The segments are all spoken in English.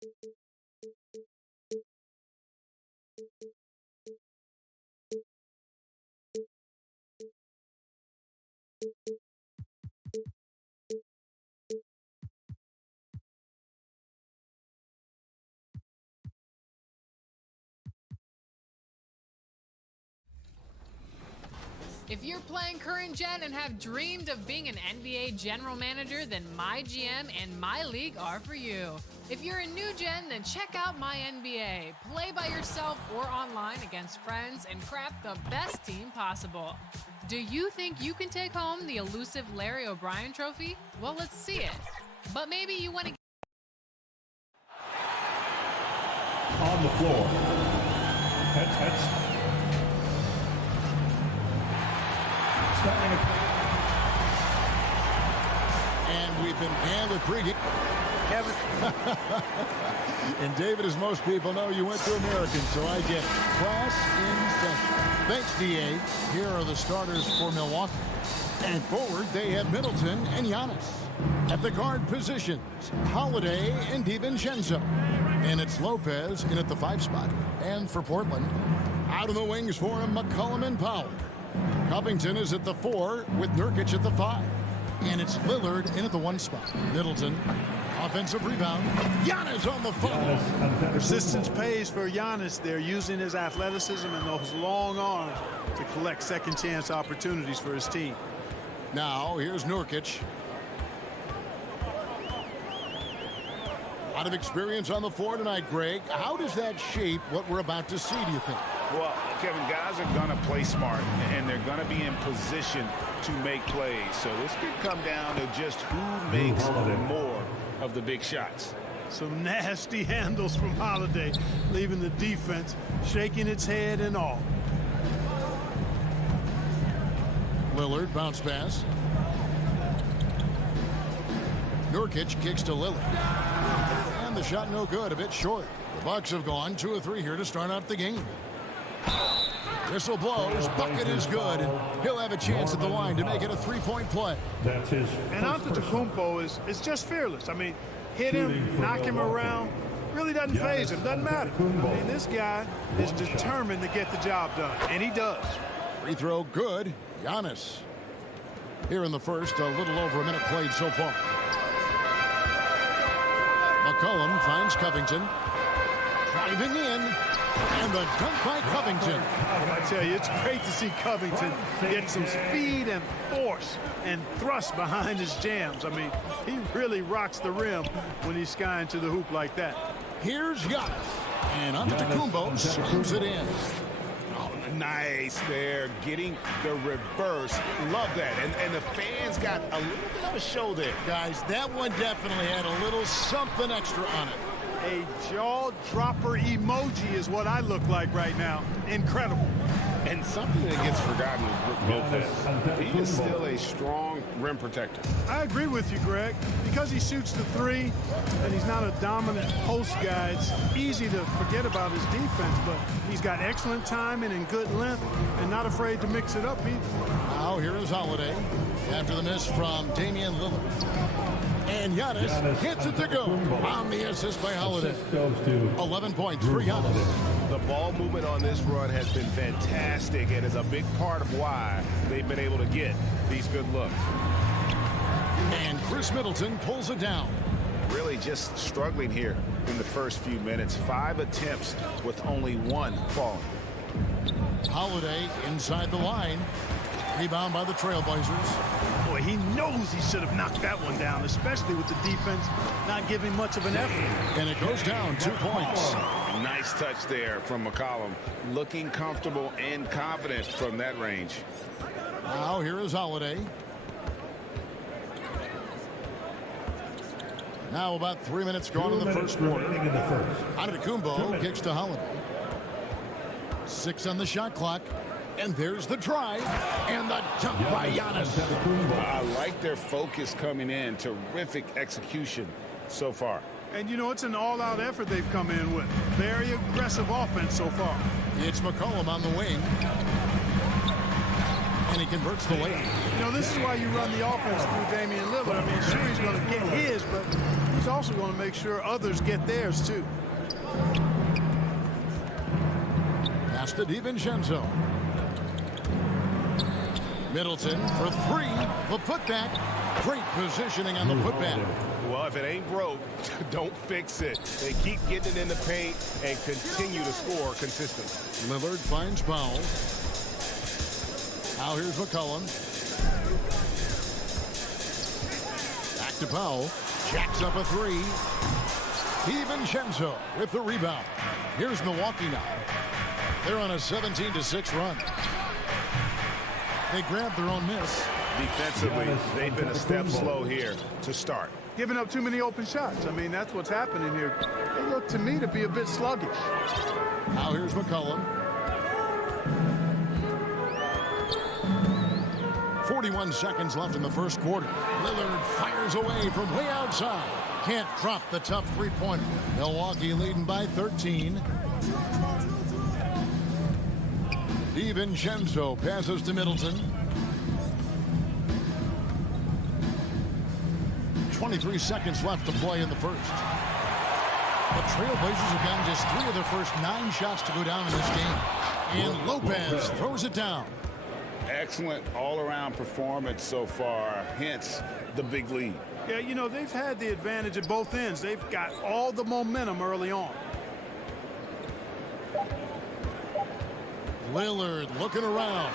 If you're playing current gen and have dreamed of being an NBA general manager, then my GM and my league are for you. If you're a new gen, then check out my NBA. Play by yourself or online against friends and craft the best team possible. Do you think you can take home the elusive Larry O'Brien trophy? Well, let's see it. But maybe you want to on the floor. Heads. And we've been handed pregame. Kevin. And David, as most people know, you went to American, so I get it. Class in session. Thanks, DA. Here are the starters for Milwaukee. And forward, they have Middleton and Giannis. At the guard positions, Holiday and DiVincenzo. And it's Lopez in at the 5 spot. And for Portland, out of the wings for him, McCollum and Powell. Covington is at the 4 with Nurkic at the 5. And it's Lillard in at the 1 spot. Middleton, offensive rebound. Giannis on the follow. Persistence pays for Giannis. They're using his athleticism and those long arms to collect second chance opportunities for his team. Now, here's Nurkic. A lot of experience on the floor tonight, Greg. How does that shape what we're about to see, do you think? Well, Kevin, guys are going to play smart, and they're going to be in position to make plays. So this could come down to just who makes more of the big shots. Some nasty handles from Holiday, leaving the defense shaking its head and all. Lillard, bounce pass. Nurkic kicks to Lillard. And the shot no good, a bit short. The Bucks have gone 2 of 3 here to start out the game. Whistle blows, bucket is good, and he'll have a chance at the line to make it a 3-point play. That's his. And Antetokounmpo is just fearless. I mean, hit him, knock him around, really doesn't faze him, doesn't matter. I mean, this guy is determined to get the job done, and he does. Free throw good. Giannis. Here in the first, a little over a minute played so far. McCollum finds Covington. Driving in. And the dunk by Covington. I tell you, it's great to see Covington get some speed and force and thrust behind his jams. I mean, he really rocks the rim when he's skying to the hoop like that. Here's Giannis. And Antetokounmpo slams it in. Oh, nice there, getting the reverse. Love that. And the fans got a little bit of a show there. Guys, that one definitely had a little something extra on it. A jaw-dropper emoji is what I look like right now. Incredible. And something that gets forgotten with Lopez, he is still a strong rim protector. I agree with you, Greg. Because he shoots the 3 and he's not a dominant post guy, it's easy to forget about his defense, but he's got excellent timing and good length and not afraid to mix it up either. Now here is Holiday after the miss from Damian Lillard. And Giannis hits it to go on the assist by Holiday. 11 points for Giannis. The ball movement on this run has been fantastic and is a big part of why they've been able to get these good looks. And Chris Middleton pulls it down. Really just struggling here in the first few minutes. 5 attempts with only 1 falling. Holiday inside the line. Rebound by the Trailblazers. Boy, he knows he should have knocked that one down, especially with the defense not giving much of an effort. And it goes down 2 points. Nice touch there from McCollum. Looking comfortable and confident from that range. Now here is Holiday. Now about 3 minutes gone in the first quarter. Antetokounmpo kicks to Holiday. 6 on the shot clock. And there's the drive. And the jump by Giannis. I like their focus coming in. Terrific execution so far. And, you know, it's an all-out effort they've come in with. Very aggressive offense so far. It's McCollum on the wing. and he converts the layup. You know, this is why you run the offense through Damian Lillard. I mean, sure, he's going to get his, but he's also going to make sure others get theirs, too. Pass to DiVincenzo. Middleton for three. The putback. Great positioning on the putback. Well, if it ain't broke, don't fix it. They keep getting it in the paint and continue to score consistently. Lillard finds Powell. Now here's McCollum. Back to Powell. Jacks up a three. DiVincenzo with the rebound. Here's Milwaukee now. They're on a 17-6 run. They grabbed their own miss. Defensively, they've been a step slow here to start. Giving up too many open shots. I mean, that's what's happening here. They look to me to be a bit sluggish. Now here's McCollum. 41 seconds left in the first quarter. Lillard fires away from way outside. Can't drop the tough three-pointer. Milwaukee leading by 13. DiVincenzo passes to Middleton. 23 seconds left to play in the first. The Trailblazers have gotten just 3 of their first 9 shots to go down in this game. And Lopez throws it down. Excellent all-around performance so far, hence the big lead. Yeah, you know, they've had the advantage at both ends. They've got all the momentum early on. Lillard looking around.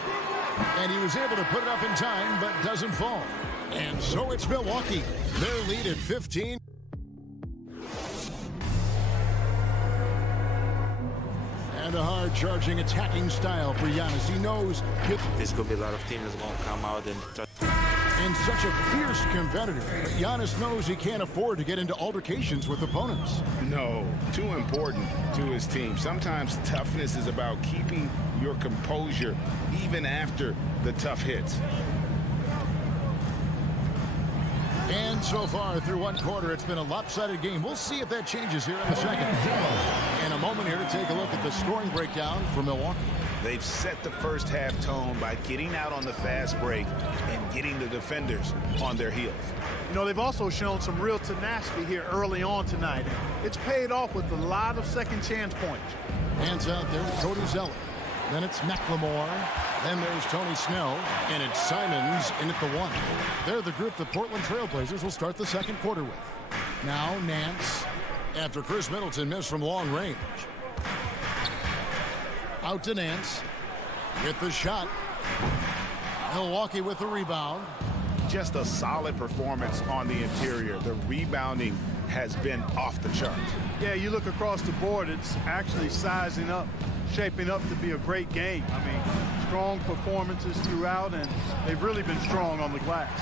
And he was able to put it up in time, but doesn't fall. And so it's Milwaukee. Their lead at 15. And a hard-charging attacking style for Giannis. He knows there's going to be a lot of teams that's going to come out and try. And such a fierce competitor. Giannis knows he can't afford to get into altercations with opponents. No, too important to his team. Sometimes toughness is about keeping your composure even after the tough hits. And so far through one quarter, it's been a lopsided game. We'll see if that changes here in the second. In a moment here to take a look at the scoring breakdown for Milwaukee. They've set the first half tone by getting out on the fast break and getting the defenders on their heels. You know, they've also shown some real tenacity here early on tonight. It's paid off with a lot of second chance points. Hands out there to Cody Zeller. Then it's McLemore. Then there's Tony Snell. And it's Simons in at the 1. They're the group the Portland Trailblazers will start the second quarter with. Now Nance, after Chris Middleton missed from long range. Out to Nance with the shot. Milwaukee with the rebound. Just a solid performance on the interior. The rebounding has been off the charts. Yeah, you look across the board, it's actually sizing up, shaping up to be a great game. I mean, strong performances throughout, and they've really been strong on the glass.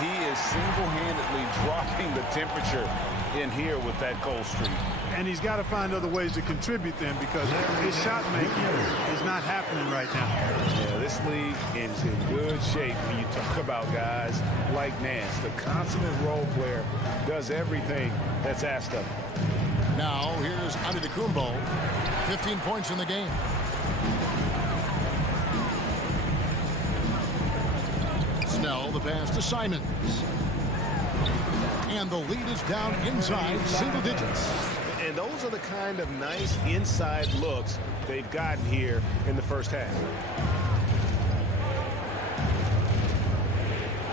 He is single-handedly dropping the temperature in here with that cold streak. And he's got to find other ways to contribute then, because his shot making is not happening right now. Yeah, this league is in good shape when you talk about guys like Nance. The consummate role player does everything that's asked of him. Now here's Antetokounmpo. 15 points in the game. Snell, the pass to Simons. And the lead is down inside single digits. And those are the kind of nice inside looks they've gotten here in the first half.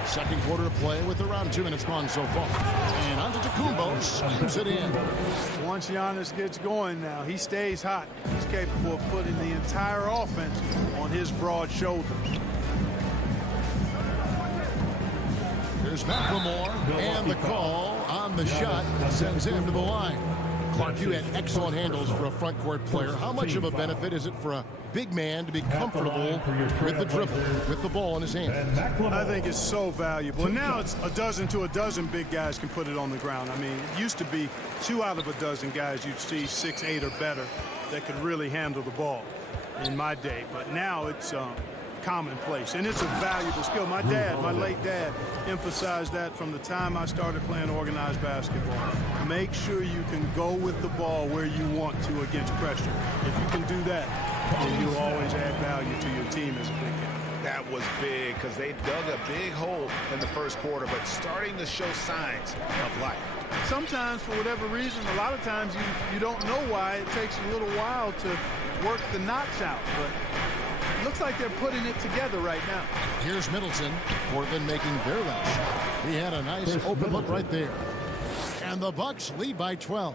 Second quarter of play with around 2 minutes gone so far. And Antetokounmpo slams it in. Once Giannis gets going now, he stays hot. He's capable of putting the entire offense on his broad shoulder. There's McLemore, and the call on the shot sends him to the line. Clark, you had excellent handles for a front court player. How much of a benefit is it for a big man to be comfortable with the dribble, with the ball in his hand? I think it's so valuable. And now it's a dozen to a dozen big guys can put it on the ground. I mean, it used to be 2 out of a dozen guys you'd see 6'8" or better that could really handle the ball in my day. But now it's commonplace, and it's a valuable skill. My late dad, emphasized that from the time I started playing organized basketball. Make sure you can go with the ball where you want to against pressure. If you can do that, then you'll always add value to your team as a big man. That was big because they dug a big hole in the first quarter, but starting to show signs of life. Sometimes, for whatever reason, a lot of times you don't know why. It takes a little while to work the knots out, but it looks like they're putting it together right now. Here's Middleton. Portland making their last shot. He had a nice open look right there. And the Bucks lead by 12.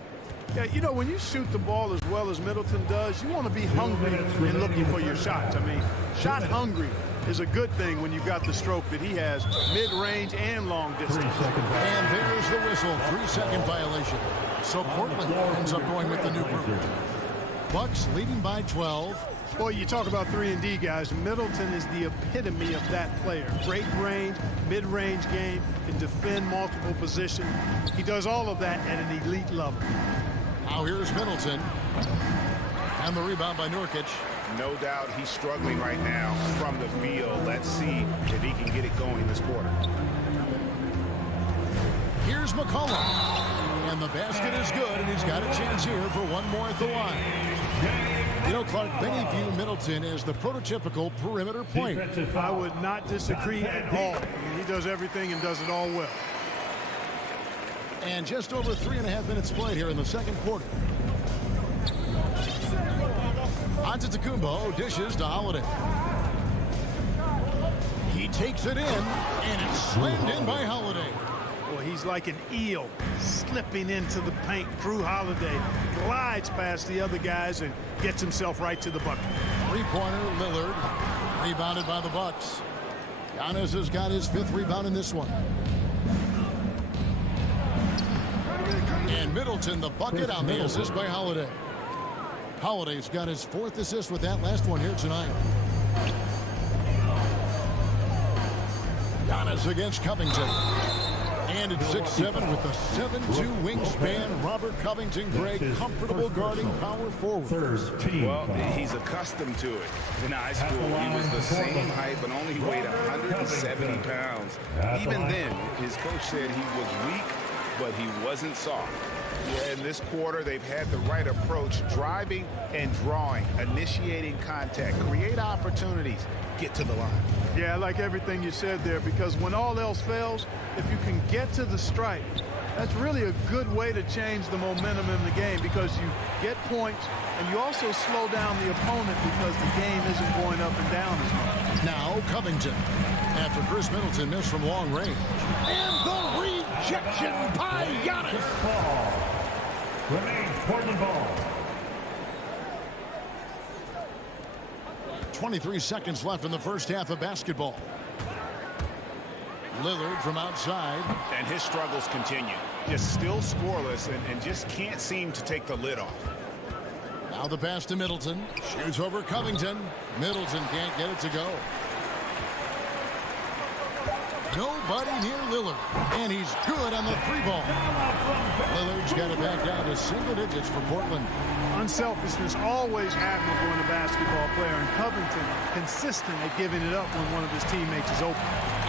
Yeah, you know, when you shoot the ball as well as Middleton does, you want to be hungry and looking for your shots. I mean, shot hungry is a good thing when you've got the stroke that he has, mid-range and long distance. And there's the whistle, 3-second violation. So Portland ends up going with the new group. Bucks leading by 12. Boy, you talk about 3-and-D guys. Middleton is the epitome of that player. Great range, mid-range game, can defend multiple positions. He does all of that at an elite level. Now here's Middleton. And the rebound by Nurkic. No doubt he's struggling right now from the field. Let's see if he can get it going this quarter. Here's McCollum. And the basket is good, and he's got a chance here for one more at the line. You know, Clark, many view Middleton as the prototypical perimeter point. I would not disagree at all. I mean, he does everything and does it all well. And just over 3.5 minutes played here in the second quarter. Antetokounmpo dishes to Holiday. He takes it in, and it's slammed in by Holiday. Boy, he's like an eel slipping into the paint. Drew Holiday glides past the other guys and gets himself right to the bucket. Three-pointer, Lillard, rebounded by the Bucks. Giannis has got his 5th rebound in this one. And Middleton, the bucket on the assist by Holiday. Holiday's got his 4th assist with that last one here tonight. Giannis against Covington. And at 6'7" with the 7'2" wingspan, Robert Covington, Greg, comfortable guarding power forward. Well, he's accustomed to it. In high school, he was the same height, but only weighed 170 pounds. Even then, his coach said he was weak, but he wasn't soft. Yeah, in this quarter, they've had the right approach, driving and drawing, initiating contact, create opportunities, get to the line. Yeah, I like everything you said there, because when all else fails, if you can get to the stripe, that's really a good way to change the momentum in the game, because you get points and you also slow down the opponent because the game isn't going up and down as much. Now Covington, after Chris Middleton missed from long range. And the rejection by Giannis. Ball. Remains Portland ball. 23 seconds left in the first half of basketball. Lillard from outside. And his struggles continue. Just still scoreless and just can't seem to take the lid off. Now the pass to Middleton. Shoots over Covington. Middleton can't get it to go. Nobody near Lillard. And he's good on the 3-ball. Lillard's got it back down to single digits for Portland. Unselfishness always admirable in a basketball player, and Covington consistent at giving it up when one of his teammates is open.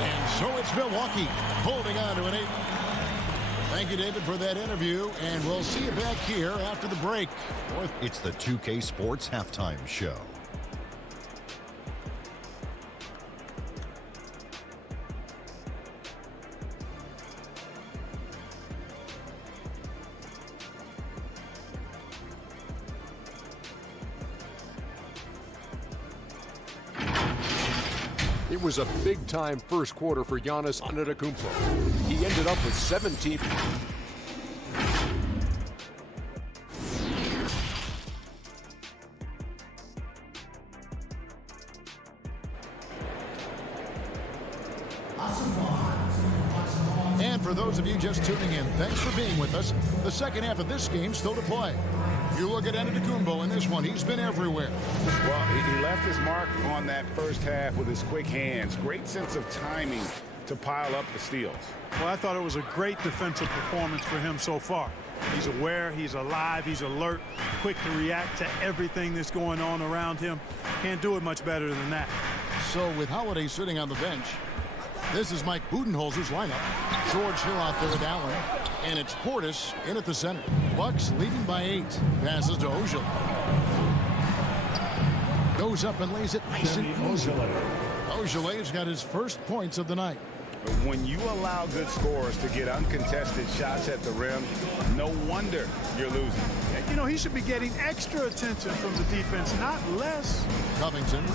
And so it's Milwaukee holding on to an 8. Thank you, David, for that interview, and we'll see you back here after the break. It's the 2K Sports Halftime Show. It was a big-time first quarter for Giannis Antetokounmpo. He ended up with 17. And for those of you just tuning in, thanks for being with us. The second half of this game still to play. You look at Antetokounmpo in this one, he's been everywhere. Well, he left his mark on that first half with his quick hands. Great sense of timing to pile up the steals. Well, I thought it was a great defensive performance for him so far. He's aware, he's alive, he's alert, quick to react to everything that's going on around him. Can't do it much better than that. So with Holiday sitting on the bench, this is Mike Budenholzer's lineup. George Hill out there with Allen. And it's Portis in at the center. Bucks leading by 8. Passes to Ojala. Goes up and lays it nice and easy. Ojole's got his first points of the night. When you allow good scorers to get uncontested shots at the rim, no wonder you're losing. You know, he should be getting extra attention from the defense, not less. Covington.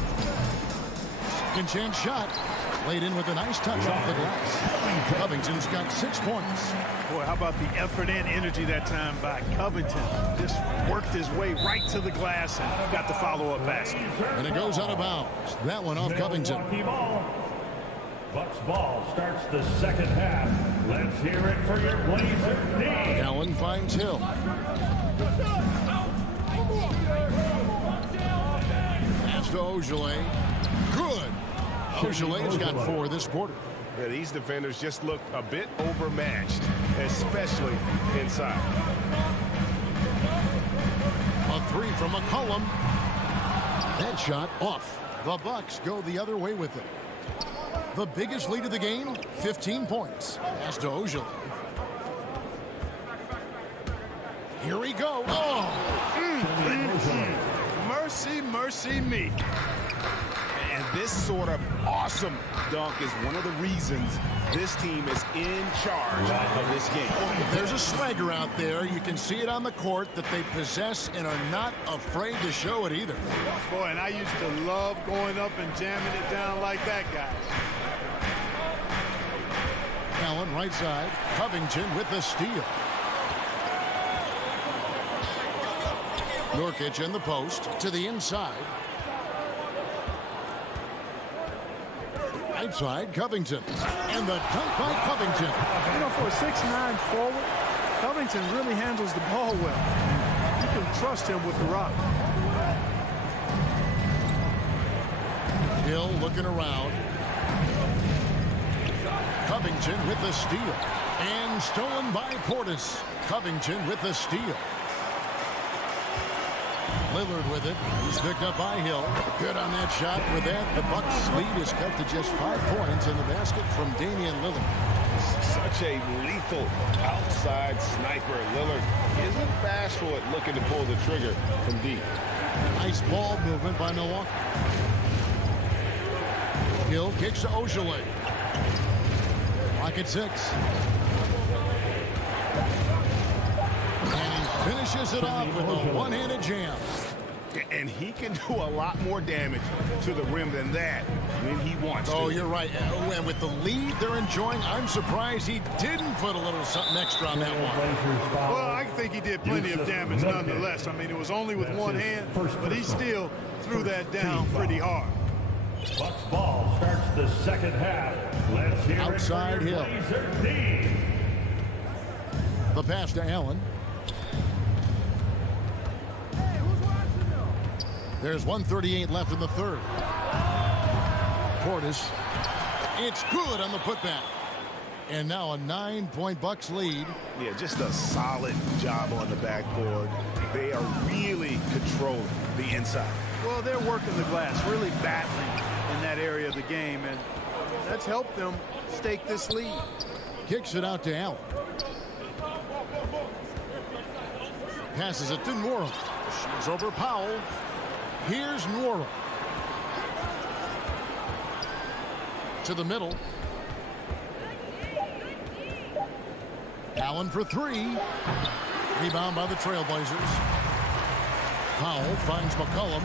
Second chance shot. Laid in with a nice touch off the glass. Covington's got 6 points. Boy, how about the effort and energy that time by Covington? Just worked his way right to the glass and got the follow-up basket. And it goes out of bounds. That one off Covington. Bucks ball starts the second half. Let's hear it for your Blazer D. Allen finds Hill. Pass to Ojole. Good. Ojole's got 4 this quarter. Yeah, these defenders just look a bit overmatched, especially inside. A 3 from McCollum. That shot off. The Bucks go the other way with it. The biggest lead of the game, 15 points. Pass to Ojole. Here we go. Oh! Mercy, mercy me. And this sort of awesome dunk is one of the reasons this team is in charge of this game. There's a swagger out there. You can see it on the court that they possess and are not afraid to show it either. Boy, and I used to love going up and jamming it down like that, guys. Allen right side. Covington with the steal. Nurkic in the post to the inside. Right side, Covington. And the dunk by Covington. You know, for a 6'9" forward, Covington really handles the ball well. You can trust him with the rock. Hill looking around. Covington with the steal. And stolen by Portis. Covington with the steal. Lillard with it. He's picked up by Hill. Good on that shot. With that, the Bucks lead is cut to just 5 points in the basket from Damian Lillard. Such a lethal outside sniper. Lillard isn't bashful at looking to pull the trigger from deep. Nice ball movement by Milwaukee. Hill kicks to Ojole. Lock at 6. And he finishes it off with a one-handed jam. And he can do a lot more damage to the rim than that when he wants to. Oh, you're right. And with the lead they're enjoying, I'm surprised he didn't put a little something extra on that one. Well, I think he did plenty of damage nonetheless. I mean, it was only with one hand, but he still threw that down pretty hard. Bucks ball starts the second half. Let's hear outside it for your Hill. Blazer D. The pass to Allen. There's 1:38 left in the third. Portis. It's good on the putback. And now a 9-point Bucks lead. Yeah, just a solid job on the backboard. They are really controlling the inside. Well, they're working the glass, really battling in that area of the game, and that's helped them stake this lead. Kicks it out to Allen. Passes it to Norrell. She's over Powell. Here's Norrell. To the middle. Allen for 3. Rebound by the Trailblazers. Powell finds McCollum.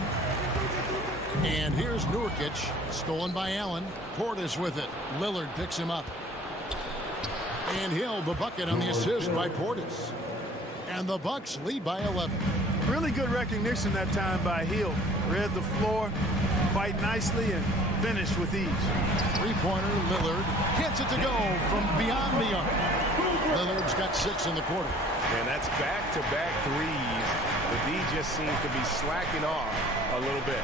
And here's Nurkic. Stolen by Allen. Portis with it. Lillard picks him up. And Hill the bucket on the assist by Portis. And the Bucks lead by 11. Really good recognition that time by Hill. Read the floor, fight nicely, and finished with ease. Three-pointer, Lillard gets it to go from beyond the arc. Lillard's got 6 in the quarter. And that's back-to-back threes. The D just seems to be slacking off a little bit.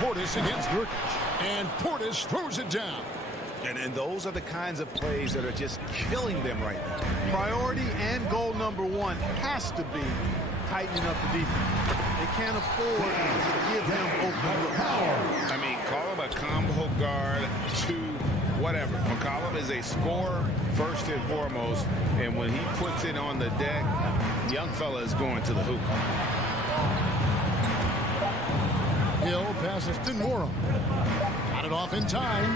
Portis against Nurkic. And Portis throws it down. And those are the kinds of plays that are just killing them right now. Priority and goal number 1 has to be tightening up the defense. They can't afford to give them open looks. I mean, call him a combo guard to whatever. McCollum is a scorer first and foremost, and when he puts it on the deck, young fella is going to the hoop. Hill passes to Nora. Got it off in time.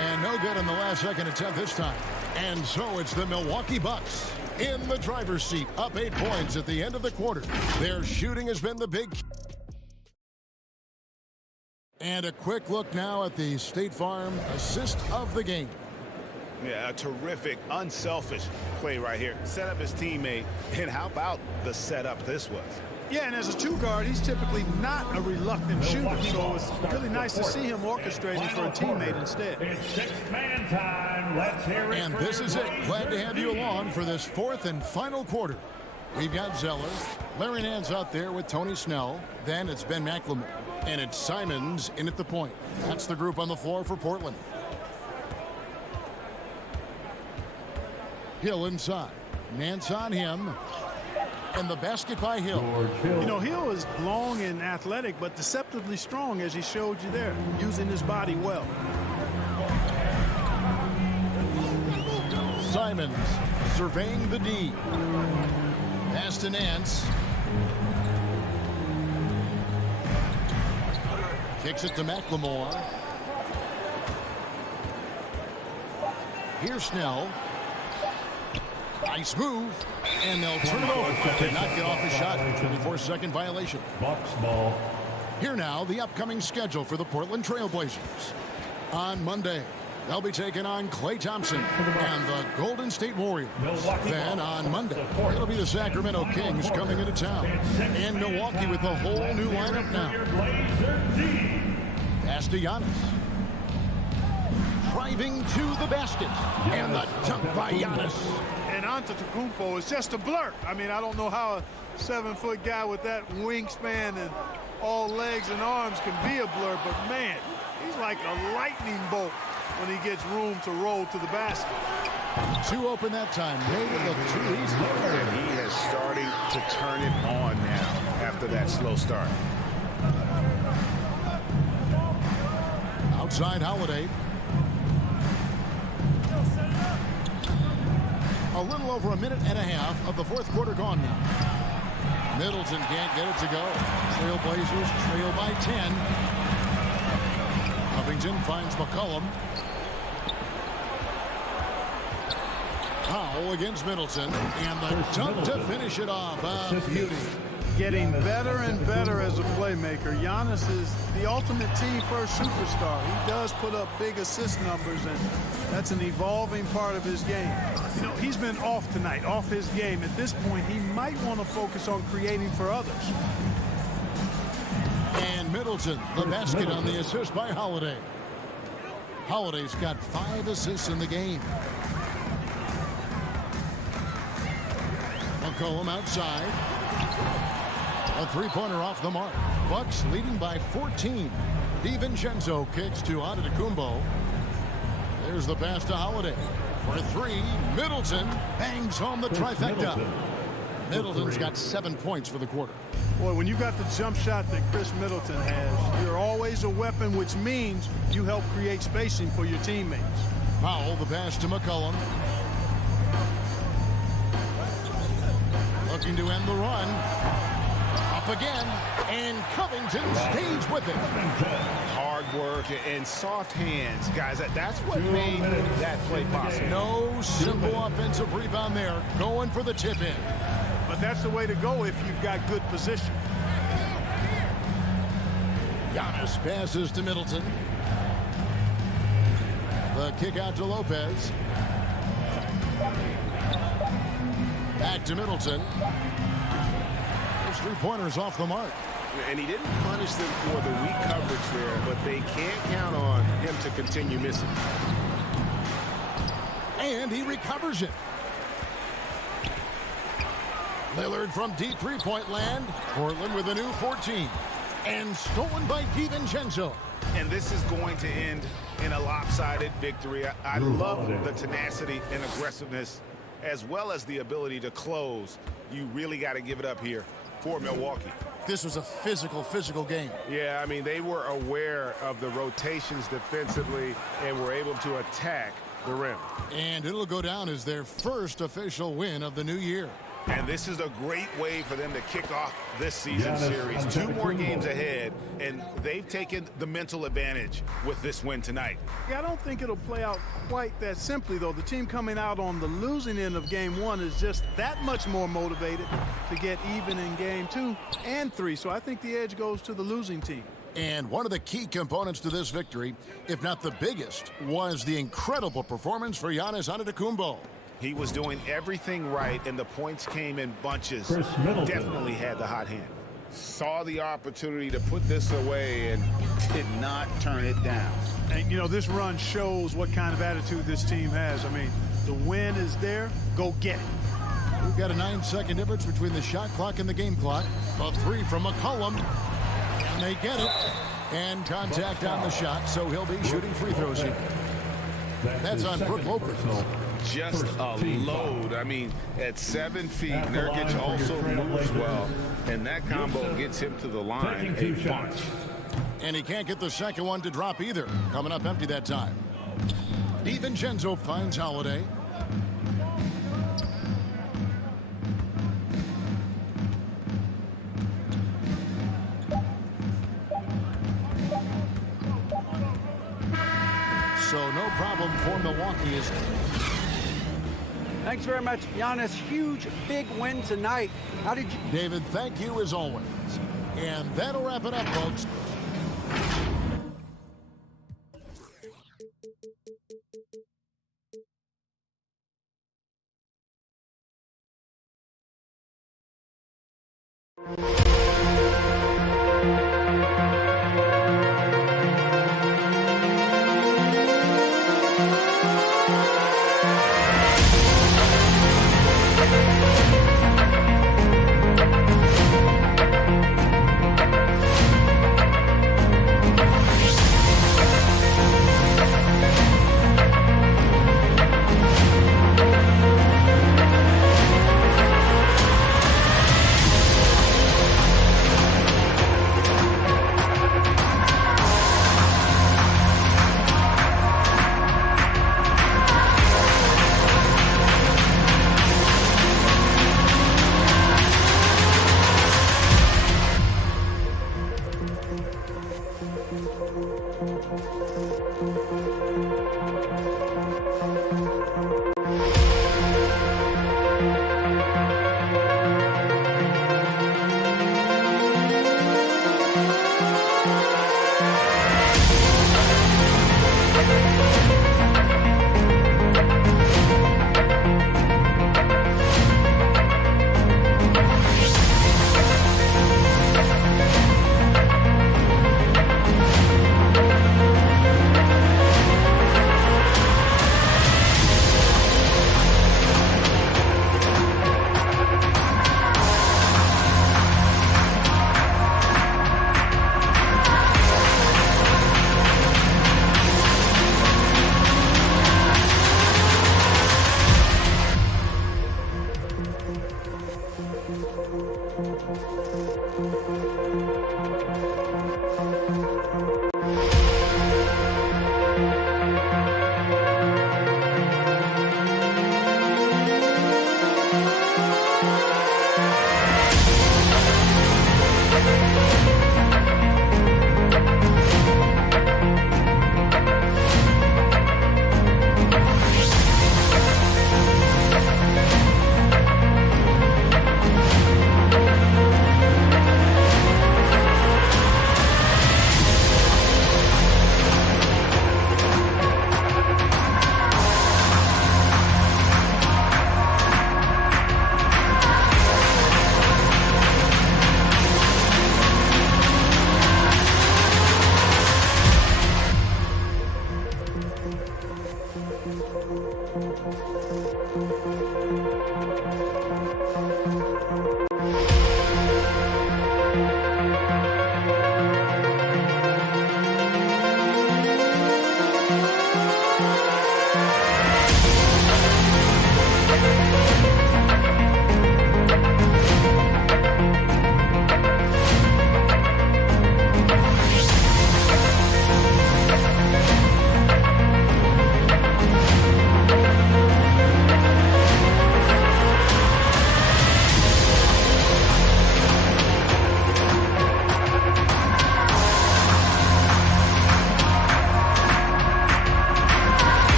And no good in the last second attempt this time. And so it's the Milwaukee Bucks in the driver's seat, up 8 points at the end of the quarter. Their shooting has been the big. And a quick look now at the State Farm assist of the game. Yeah, a terrific, unselfish play right here. Set up his teammate, and how about the setup this was? Yeah, and as a two guard, he's typically not a reluctant shooter, so it's really nice to see him orchestrating for a teammate instead. It's six-man time. Let's hear it. And this is it. Glad to have you along for this fourth and final quarter. We've got Zeller. Larry Nance out there with Tony Snell. Then it's Ben McLemore. And it's Simons in at the point. That's the group on the floor for Portland. Hill inside. Nance on him. And the basket by Hill. You know, Hill is long and athletic, but deceptively strong, as he showed you there, using his body well. Simons surveying the D. Pass to Nance. Kicks it to McLemore. Here's Snell. Nice move. And they'll turn it over. Did not get off the shot. 24-second violation. Bucks ball. Here now, the upcoming schedule for the Portland Trailblazers. On Monday, they'll be taking on Klay Thompson and the Golden State Warriors. Then on Monday, it'll be the Sacramento Kings coming into town. And Milwaukee with a whole new lineup now. Pass to Giannis. Driving to the basket. And the dunk by Giannis. And Antetokounmpo is just a blur. I mean, I don't know how a 7-foot guy with that wingspan and all legs and arms can be a blur, but man, he's like a lightning bolt when he gets room to roll to the basket. Two open that time. Made it look too easy. And he is starting to turn it on now after that slow start. Outside Holiday. A little over a minute and a half of the fourth quarter gone now. Middleton can't get it to go. Trailblazers trail by 10. Covington finds McCollum. Powell against Middleton. And the dunk to finish it off. Beauty. Getting better and better as a playmaker. Giannis is the ultimate team-first superstar. He does put up big assist numbers, and that's an evolving part of his game. You know, he's been off tonight, off his game. At this point, he might want to focus on creating for others. And Middleton, the basket on the assist by Holiday. Holiday's got 5 assists in the game. McCollum outside. A three-pointer off the mark. Bucks leading by 14. DiVincenzo kicks to Antetokounmpo. There's the pass to Holiday. For 3, Middleton bangs home the trifecta. Middleton's got 7 points for the quarter. Boy, when you got the jump shot that Chris Middleton has, you're always a weapon, which means you help create spacing for your teammates. Powell, the pass to McCollum. Looking to end the run. Up again, and Covington stays with it. Hard work and soft hands, guys. That's what made that play possible. No simple offensive rebound there. Going for the tip-in. But that's the way to go if you've got good position. Giannis passes to Middleton. The kick out to Lopez. Back to Middleton. Those three-pointers off the mark. And he didn't punish them for the weak coverage there, but they can't count on him to continue missing. And he recovers it. Lillard from deep three-point land. Portland with a new 14. And stolen by DiVincenzo. And this is going to end in a lopsided victory. I love the tenacity and aggressiveness, as well as the ability to close. You really got to give it up here for Milwaukee. This was a physical game. Yeah, I mean, they were aware of the rotations defensively and were able to attack the rim. And it'll go down as their first official win of the new year. And this is a great way for them to kick off this season series. 2 more games ahead, and they've taken the mental advantage with this win tonight. Yeah, I don't think it'll play out quite that simply, though. The team coming out on the losing end of game 1 is just that much more motivated to get even in game 2 and 3. So I think the edge goes to the losing team. And one of the key components to this victory, if not the biggest, was the incredible performance for Giannis Antetokounmpo. He was doing everything right, and the points came in bunches. Definitely had the hot hand. Saw the opportunity to put this away and did not turn it down. And, you know, this run shows what kind of attitude this team has. I mean, the win is there. Go get it. We've got a 9-second difference between the shot clock and the game clock. A 3 from McCollum. And they get it. And contact on the shot, so he'll be shooting free throws here. That's on Brook Lopez. Just a load. I mean, at 7 feet, Nurkic also moves well, and that combo gets him to the line a bunch. And he can't get the second one to drop either. Coming up empty that time. DiVincenzo finds Holiday. So no problem for Milwaukee. Thanks very much, Giannis. Huge, big win tonight. How did you... David, thank you as always. And that'll wrap it up, folks.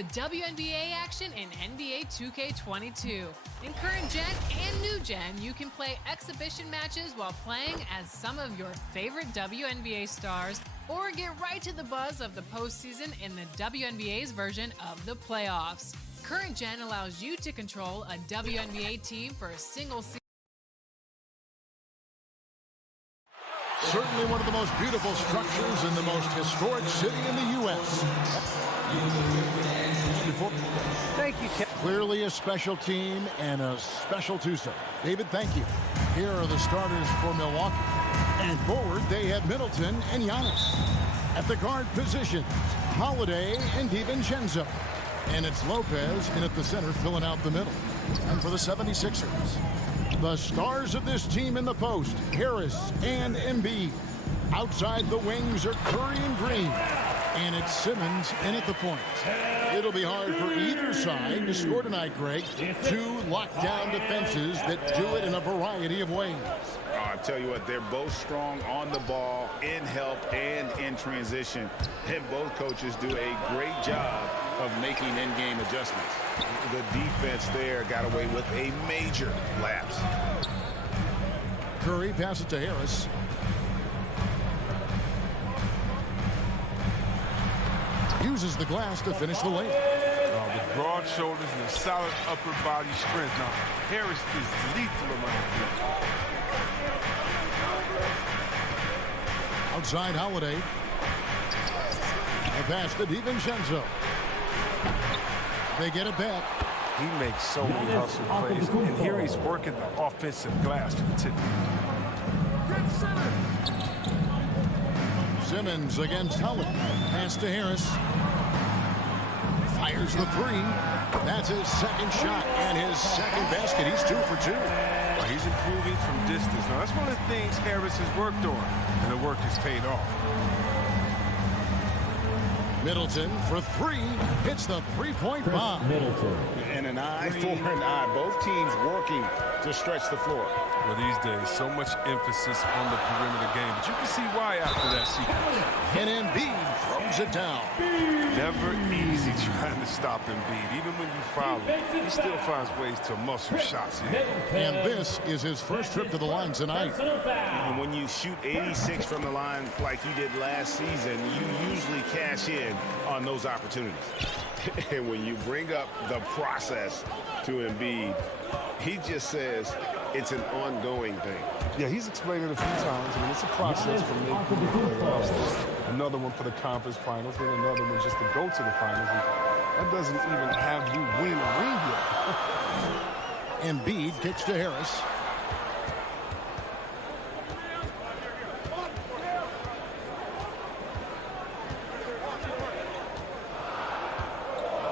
the WNBA action in NBA 2K22. In current gen and new gen, you can play exhibition matches while playing as some of your favorite WNBA stars, or get right to the buzz of the postseason in the WNBA's version of the playoffs. Current gen allows you to control a WNBA team for a single season. Certainly one of the most beautiful structures in the most historic city in the U.S. Thank you, Ted. Clearly a special team and a special twosome. David, thank you. Here are the starters for Milwaukee. And forward, they have Middleton and Giannis. At the guard positions, Holiday and DiVincenzo. And it's Lopez in at the center, filling out the middle. And for the 76ers, the stars of this team in the post, Harris and Embiid. Outside the wings are Curry and Green. And it's Simmons in at the point. It'll be hard for either side to score tonight, Greg. Two lockdown defenses that do it in a variety of ways. I tell you what, they're both strong on the ball, in help, and in transition. And both coaches do a great job of making in-game adjustments. The defense there got away with a major lapse. Curry passes to Harris. Uses the glass to finish the lane. The broad shoulders and the solid upper body strength. Now, Harris is lethal around here. Outside Holiday. A pass to DiVincenzo. They get it back. He makes so many hustle plays, and here he's working the offensive glass for the tip. Simmons against Holiday. Pass to Harris. Fires the three. That's his second shot and his second basket. He's 2 for 2. Well, he's improving from distance. Now, that's one of the things Harris has worked on, and the work has paid off. Middleton for three. Hits the three-point bomb. Middleton. And an eye for an eye. Both teams working to stretch the floor. Well, these days, so much emphasis on the perimeter game, but you can see why after that sequence. And Embiid throws it down. Never easy trying to stop Embiid. Even when you foul him, he still finds ways to muscle shots here. And this is his first trip to the line tonight. And when you shoot 86 from the line like he did last season, you usually cash in on those opportunities. And when you bring up the process to Embiid, he just says it's an ongoing thing. Yeah, he's explained it a few times. I mean, it's a process from making the playoffs. Another one for the conference finals, then another one just to go to the finals. That doesn't even have you winning a ring yet. Embiid kicks to Harris.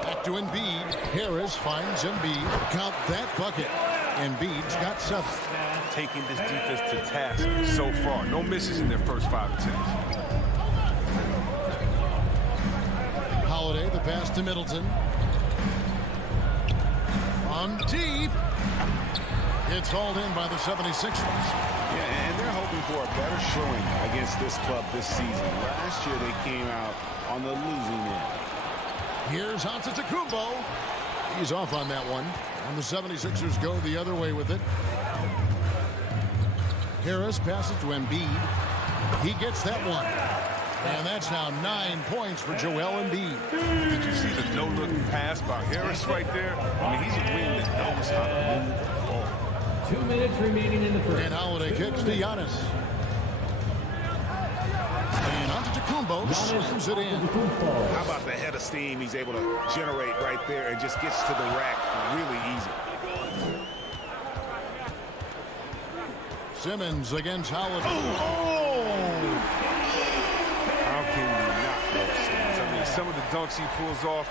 Back to Embiid. Harris finds Embiid. Count that bucket. Embiid's got 7. Taking this defense to task so far. No misses in their first 5 attempts. Holiday, the pass to Middleton. On deep. It's hauled in by the 76ers. Yeah, and they're hoping for a better showing against this club this season. Last year they came out on the losing end. Here's Antetokounmpo. He's off on that one. And the 76ers go the other way with it. Harris passes to Embiid. He gets that one. And that's now 9 points for Joel Embiid. Did you see the no-look pass by Harris right there? I mean, he's a wing that knows how to move the ball. 2 minutes remaining in the first. And Holiday kicks to Giannis. And Antetokounmpo slams it in. How about the head of steam he's able to generate right there and just gets to the rack really easy. Simmons against Holiday. How can you not love Simmons? I mean, some of the dunks he pulls off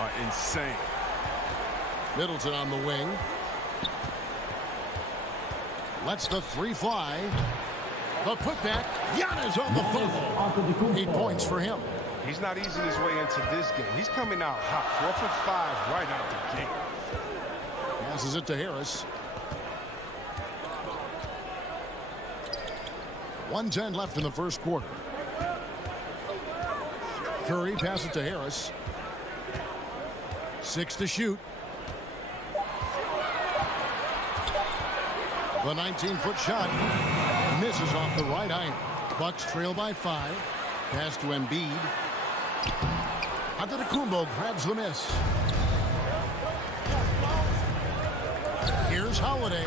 are insane. Middleton on the wing. Lets the three fly. The putback. Giannis on the phone. 8 points for him. He's not easing his way into this game. He's coming out hot. 4 for 5 right out the gate. Passes it to Harris. 1:10 left in the first quarter. Curry passes to Harris. 6 to shoot. The 19-foot shot misses off the right iron. Bucks trail by 5. Pass to Embiid. Antetokounmpo grabs the miss. Here's Holiday.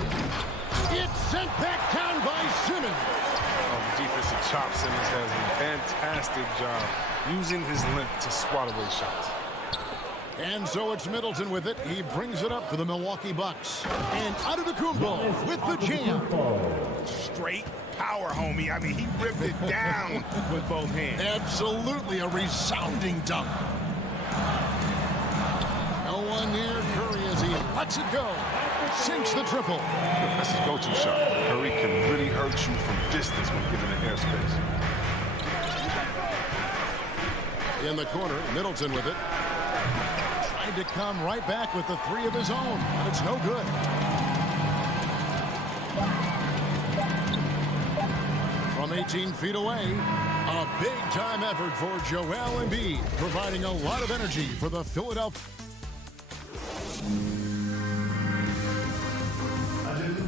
It's sent back down by Simmons. Defensive chop. Simmons does a fantastic job using his length to swat away shots. And so it's Middleton with it. He brings it up for the Milwaukee Bucks. And Antetokounmpo with the jam. Straight power, homie. I mean, he ripped it down with both hands. Absolutely a resounding dunk. No one near Curry as he lets it go. Sinks the triple. That's his go-to shot. Curry can really hurt you from distance when given the airspace. In the corner, Middleton with it. Tried to come right back with the 3 of his own, but it's no good. From 18 feet away, a big-time effort for Joel Embiid, providing a lot of energy for the Philadelphia.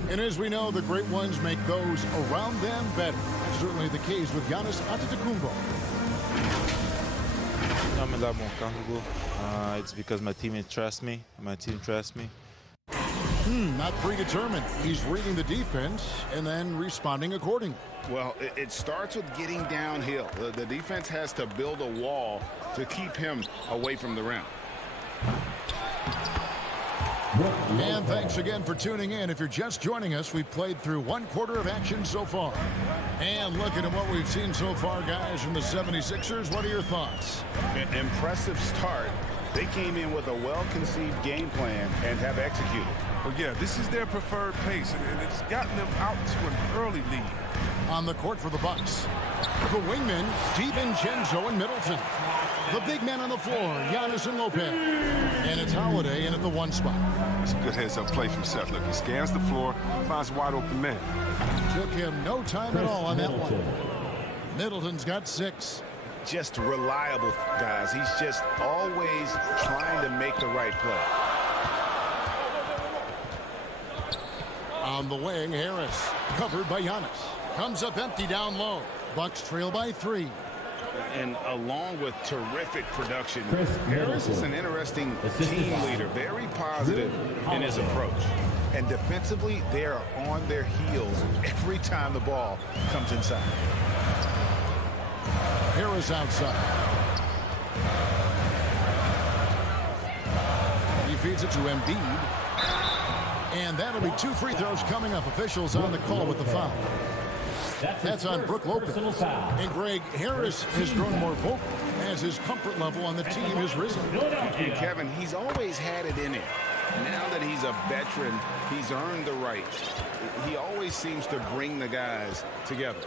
And as we know, the great ones make those around them better. That's certainly the case with Giannis Antetokounmpo. I'm a lot more comfortable. It's because my teammates trust me. My team trusts me. Not predetermined. He's reading the defense and then responding accordingly. Well, it starts with getting downhill. The defense has to build a wall to keep him away from the rim. And thanks again for tuning in. If you're just joining us, we've played through 1 quarter of action so far. And looking at what we've seen so far, guys, from the 76ers, what are your thoughts? An impressive start. They came in with a well-conceived game plan and have executed. Well, yeah, this is their preferred pace, and it's gotten them out to an early lead. On the court for the Bucks, the wingmen, DiVincenzo and Middleton. The big men on the floor, Giannis and Lopez. And it's Holiday in at the 1 spot. That's a good heads-up play from Seth. Look, he scans the floor, finds a wide-open man. Took him no time at all on that one. Middleton's got 6. Just reliable, guys. He's just always trying to make the right play. On the wing, Harris, covered by Giannis. Comes up empty down low. Bucks trail by 3. And along with terrific production, Harris is an interesting team leader, very positive in his approach. And defensively, they are on their heels every time the ball comes inside. Harris outside. He feeds it to Embiid. And that'll be 2 free throws coming up. Officials on the call with the foul. That's on Brook Lopez. And Greg, Harris has grown more vocal as his comfort level on the team has risen. And Kevin, he's always had it in him. Now that he's a veteran, he's earned the right. He always seems to bring the guys together.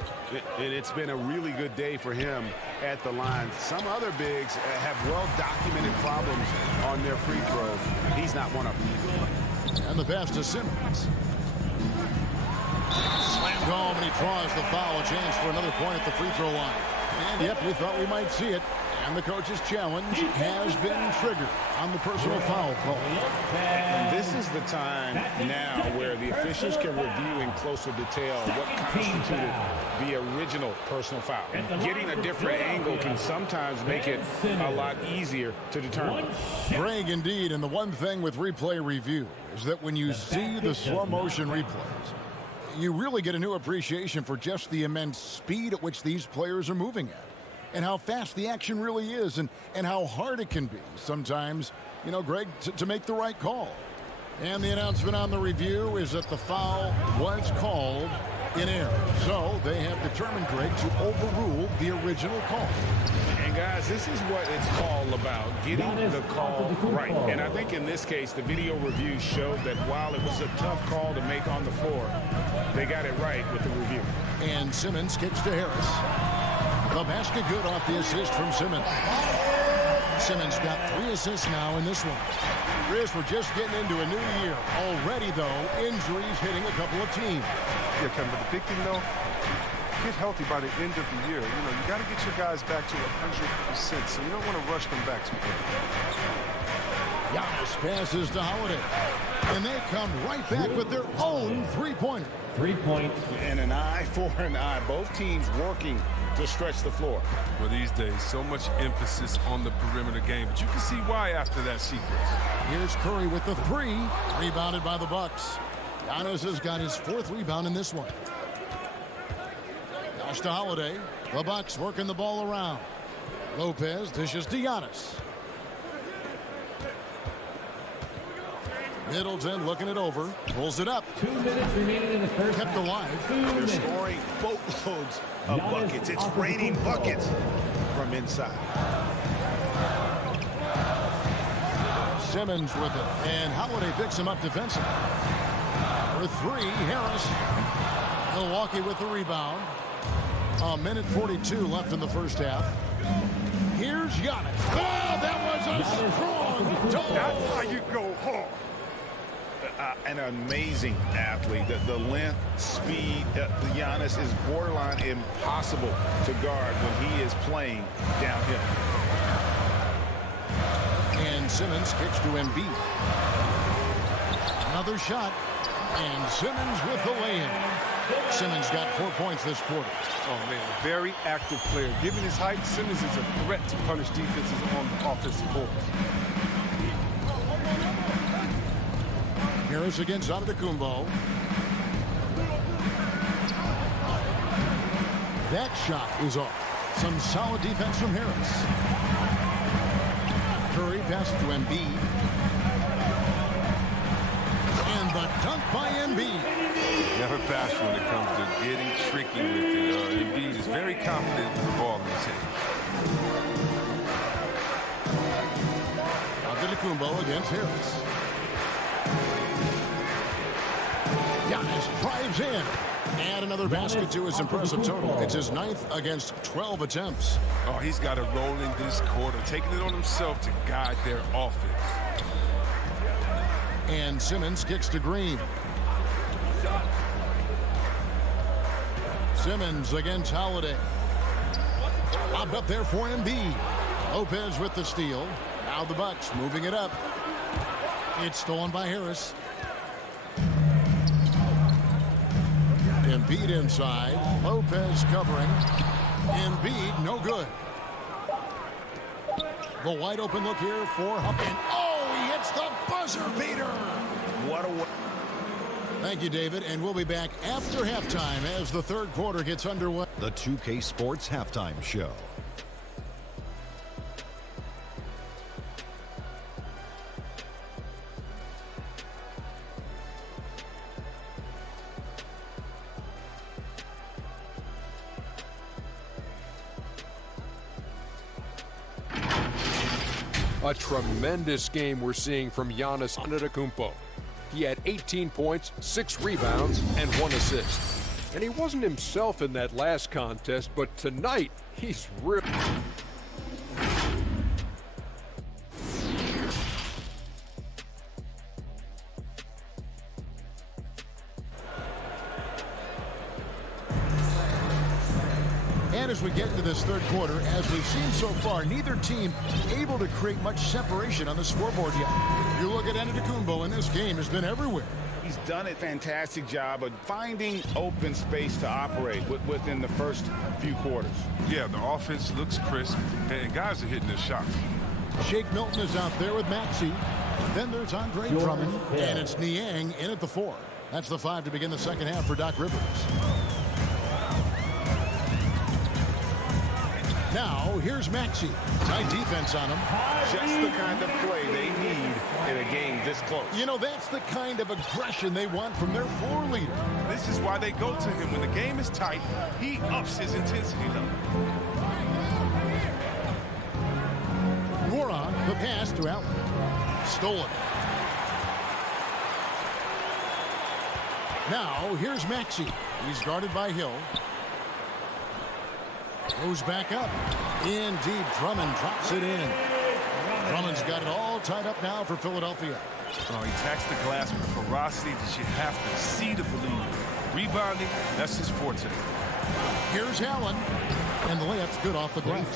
It's been a really good day for him at the line. Some other bigs have well-documented problems on their free throws. He's not one of them. And the pass to Simmons. Slammed home, and he draws the foul. A chance for another point at the free throw line. And yep, we thought we might see it. And the coach's challenge has been triggered on the personal foul call. And this is the time now where the officials can review in closer detail what constituted the original personal foul. Getting a different angle can sometimes make it a lot easier to determine. Greg, indeed, and the one thing with replay review is that when you see the slow motion replays, you really get a new appreciation for just the immense speed at which these players are moving at. And how fast the action really is, and how hard it can be sometimes, you know, Greg, to make the right call. And the announcement on the review is that the foul was called in error. So they have determined, Greg, to overrule the original call. And guys, this is what it's all about, getting the call right. And I think in this case, the video review showed that while it was a tough call to make on the floor, they got it right with the review. And Simmons kicks to Harris. The basket good off the assist from Simmons. Simmons got 3 assists now in this one. Riz, we're just getting into a new year. Already, though, injuries hitting a couple of teams. Yeah, Kevin, but the big thing, though, get healthy by the end of the year. You know, you got to get your guys back to 100%, so you don't want to rush them back too quickly. Giannis passes to Holiday. And they come right back with their own three-pointer. 3 points. And an eye for an eye. Both teams working to stretch the floor. Well, these days, so much emphasis on the perimeter game, but you can see why after that sequence. Here's Curry with the three, rebounded by the Bucks. Giannis has got his fourth rebound in this one. Pass to Holiday. The Bucks working the ball around. Lopez dishes to Giannis. Middleton looking it over. Pulls it up. 2 minutes remaining in the first Kept half. alive. They're scoring boatloads of buckets. It's raining buckets from inside. Simmons with it. And Holiday picks him up defensively. For three, Harris. Milwaukee with the rebound. A minute 42 left in the first half. Here's Giannis. Oh, that was a strong dunk. That's how you go home. An amazing athlete. The length, speed, Giannis is borderline impossible to guard when he is playing downhill. And Simmons kicks to Embiid. Another shot. And Simmons with the lay-in. Simmons got 4 points this quarter. Oh, man, a very active player. Given his height, Simmons is a threat to punish defenses on the offensive boards. Harris against Antetokounmpo. That shot is off. Some solid defense from Harris. Curry passes to Embiid. And the dunk by Embiid. Never pass when it comes to getting tricky with it. Embiid is very confident with the ball in his hand. Antetokounmpo against Harris. Giannis drives in. And another basket to his impressive total. It's his 9th against 12 attempts. Oh, he's got a role in this quarter, taking it on himself to guide their offense. And Simmons kicks to Green. Simmons against Holiday. Lobbed up there for Embiid. Lopez with the steal. Now the Bucks moving it up. It's stolen by Harris. Embiid inside. Lopez covering. Embiid no good. The wide open look here for Humphrey. Oh, he hits the buzzer beater. What a... Thank you, David, and we'll be back after halftime as the third quarter gets underway. The 2K Sports Halftime Show. A tremendous game we're seeing from Giannis Antetokounmpo. He had 18 points, 6 rebounds, and 1 assist. And he wasn't himself in that last contest, but tonight, he's really... And as we get into this third quarter, as we've seen so far, neither team able to create much separation on the scoreboard yet. You look at Antetokounmpo in this game, has been everywhere. He's done a fantastic job of finding open space to operate within the first few quarters. Yeah, the offense looks crisp, and guys are hitting their shots. Shake Milton is out there with Maxey. Then there's Andre Drummond, and it's Niang in at the 4. That's the 5 to begin the second half for Doc Rivers. Now, here's Maxey. Tight defense on him. Just the kind of play they need in a game this close. You know, that's the kind of aggression they want from their floor leader. This is why they go to him. When the game is tight, he ups his intensity level. Moran, the pass to Allen. Stolen. Now, here's Maxey. He's guarded by Hill. Goes back up. In deep, Drummond drops it in. Drummond's got it all tied up now for Philadelphia. Oh, he attacks the glass with a ferocity that you have to see to believe. Rebounding, that's his forte. Here's Allen. And the layup's good off the glass.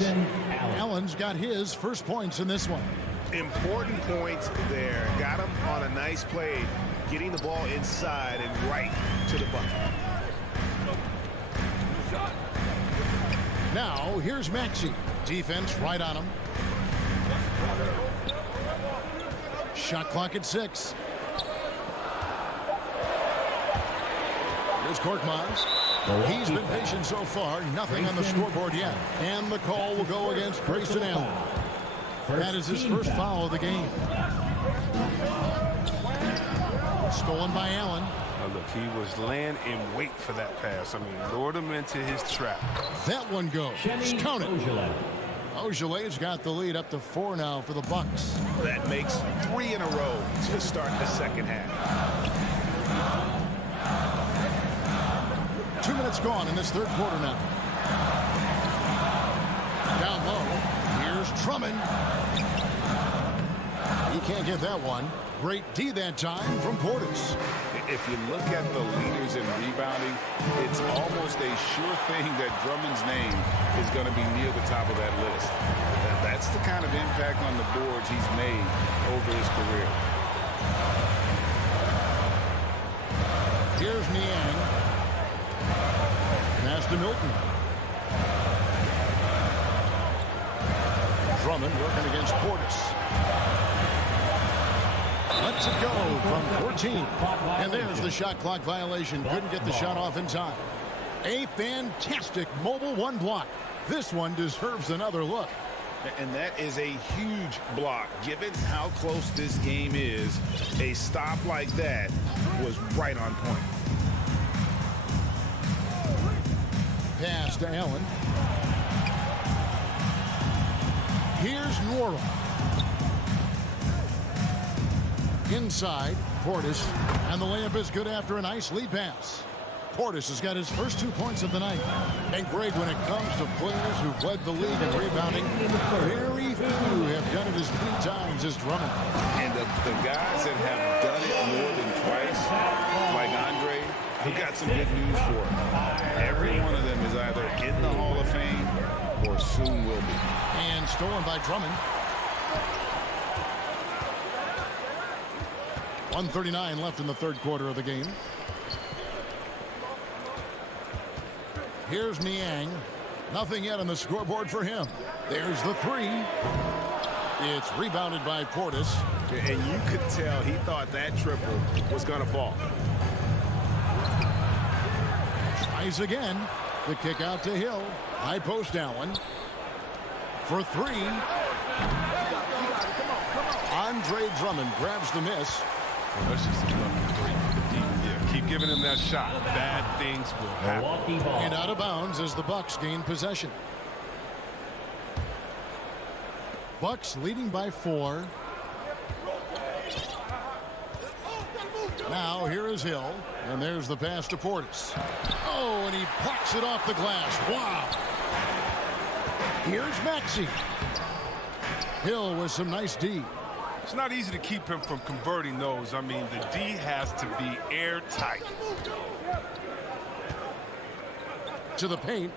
Allen's got his first points in this one. Important points there. Got him on a nice play, getting the ball inside and right to the bucket. Now, here's Maxey. Defense right on him. Shot clock at 6. Here's Korkmaz. He's been patient so far. Nothing on the scoreboard yet. And the call will go against Grayson Allen. That is his first foul of the game. Stolen by Allen. Look, he was laying in wait for that pass. I mean, lured him into his trap. That one goes. Count it. Ojelé's got the lead up to 4 now for the Bucks. That makes 3 in a row to start the second half. 2 minutes gone in this third quarter now. Down low. Here's Drummond. He can't get that one. Great D that time from Portis. If you look at the leaders in rebounding, it's almost a sure thing that Drummond's name is going to be near the top of that list. That's the kind of impact on the boards he's made over his career. Here's Niang. Pass to Milton. Drummond working against Portis. Lets it go from 14. And there's the shot clock violation. Couldn't get the shot off in time. A fantastic mobile 1 block. This one deserves another look. And that is a huge block. Given how close this game is, a stop like that was right on point. Pass to Allen. Here's Norrell. Inside, Portis, and the layup is good after a nice lead pass. Portis has got his first 2 points of the night. And Greg, when it comes to players who've led the league in rebounding, very few have done it as many times as Drummond. And the guys that have done it more than twice, like Andre, we've got some good news for him. Every one of them is either in the Hall of Fame or soon will be. And stolen by Drummond. 1:39 left in the third quarter of the game. Here's Niang. Nothing yet on the scoreboard for him. There's the 3. It's rebounded by Portis. And you could tell he thought that triple was going to fall. Tries again. The kick out to Hill. High post Allen. For 3. Andre Drummond grabs the miss. Well, that's just another 3 for the team. Yeah, keep giving him that shot. Bad things will happen. And out of bounds as the Bucks gain possession. Bucks leading by 4. Now here is Hill. And there's the pass to Portis. Oh, and he plucks it off the glass. Wow. Here's Maxey. Hill with some nice D. It's not easy to keep him from converting those. I mean, the D has to be airtight. To the paint.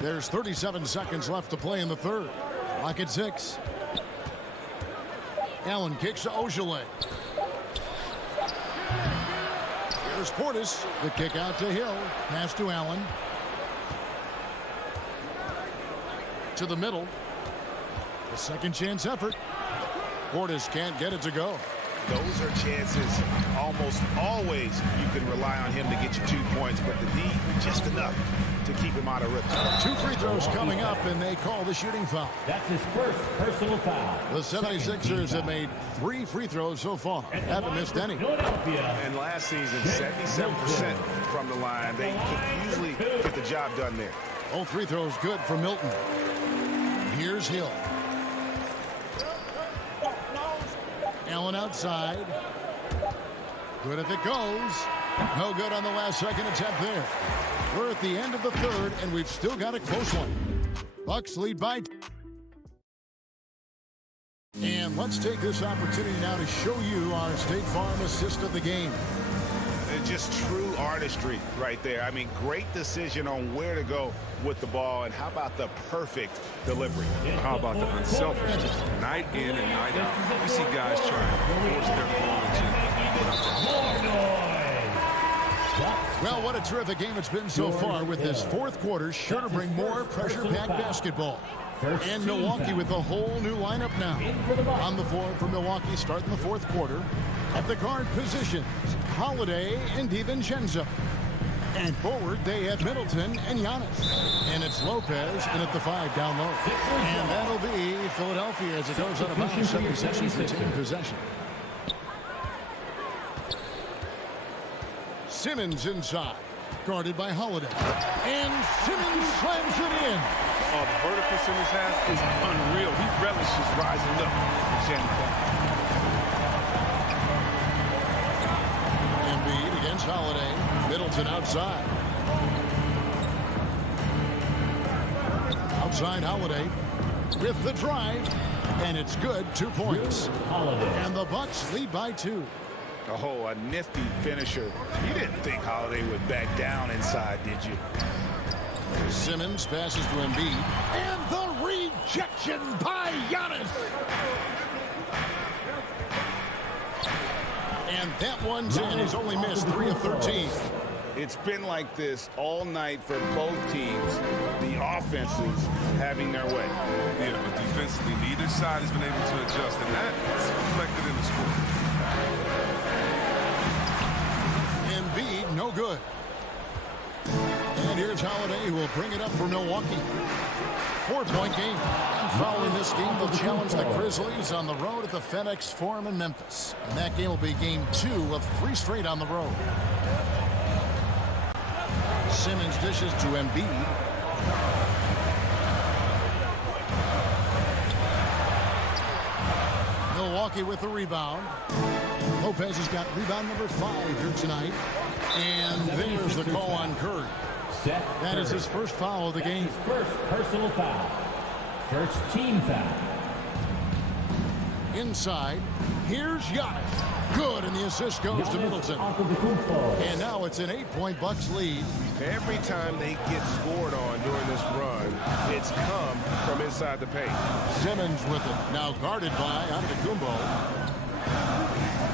There's 37 seconds left to play in the third. Clock at 6. Allen kicks to Ojelé. Here's Portis. The kick out to Hill. Pass to Allen. To the middle. A second chance effort. Portis can't get it to go. Those are chances almost always you can rely on him to get you 2 points, but the D just enough to keep him out of rhythm. 2 free throws coming up, and they call the shooting foul. That's his first personal foul. The 76ers have made 3 free throws so far. Haven't missed any. And last season, 77% from the line. They could usually get the job done there. Both free throws good for Milton. Here's Hill. Allen outside. Good if it goes. No good on the last second attempt there. We're at the end of the third, and we've still got a close one. Bucks lead by. And let's take this opportunity now to show you our State Farm assist of the game. Just true artistry right there. I mean, great decision on where to go with the ball, and how about the perfect delivery? How about the unselfishness? Night in and night out, you see guys trying to force their ball. Well, what a terrific game it's been so far, with this fourth quarter sure to bring more pressure-packed basketball. And Milwaukee with a whole new lineup now. On the floor for Milwaukee starting the fourth quarter. At the guard positions, Holiday and DiVincenzo. And forward, they have Middleton and Giannis. And it's Lopez in at the 5 down low. And that'll be Philadelphia as it goes out of bounds. 76ers retain possession. Simmons inside, guarded by Holiday. And Simmons slams it in. The vertical Simmons has is unreal. He relishes rising up. Embiid against Holiday. Middleton outside. Outside Holiday with the drive. And it's good. 2 points. And the Bucks lead by 2. Oh, a nifty finisher. You didn't think Holiday would back down inside, did you? Simmons passes to Embiid. And the rejection by Giannis. And that one's in. He's only missed 3 of 13. It's been like this all night for both teams. The offenses having their way. Yeah, but defensively, neither side has been able to adjust, and that's reflected in the score. Embiid, no good. And here's Holiday, who will bring it up for Milwaukee. 4-point game. And following this game, they'll challenge the Grizzlies on the road at the FedEx Forum in Memphis. And that game will be game 2 of 3 straight on the road. Simmons dishes to Embiid. Milwaukee with the rebound. Lopez has got rebound number 5 here tonight. And there's the call on Curry. That is his first foul of the game. First personal foul. First team foul. Inside, here's Giannis. Good, and the assist goes to Middleton. And now it's an 8-point Bucks lead. Every time they get scored on during this run, it's come from inside the paint. Simmons with it, now guarded by Antetokounmpo.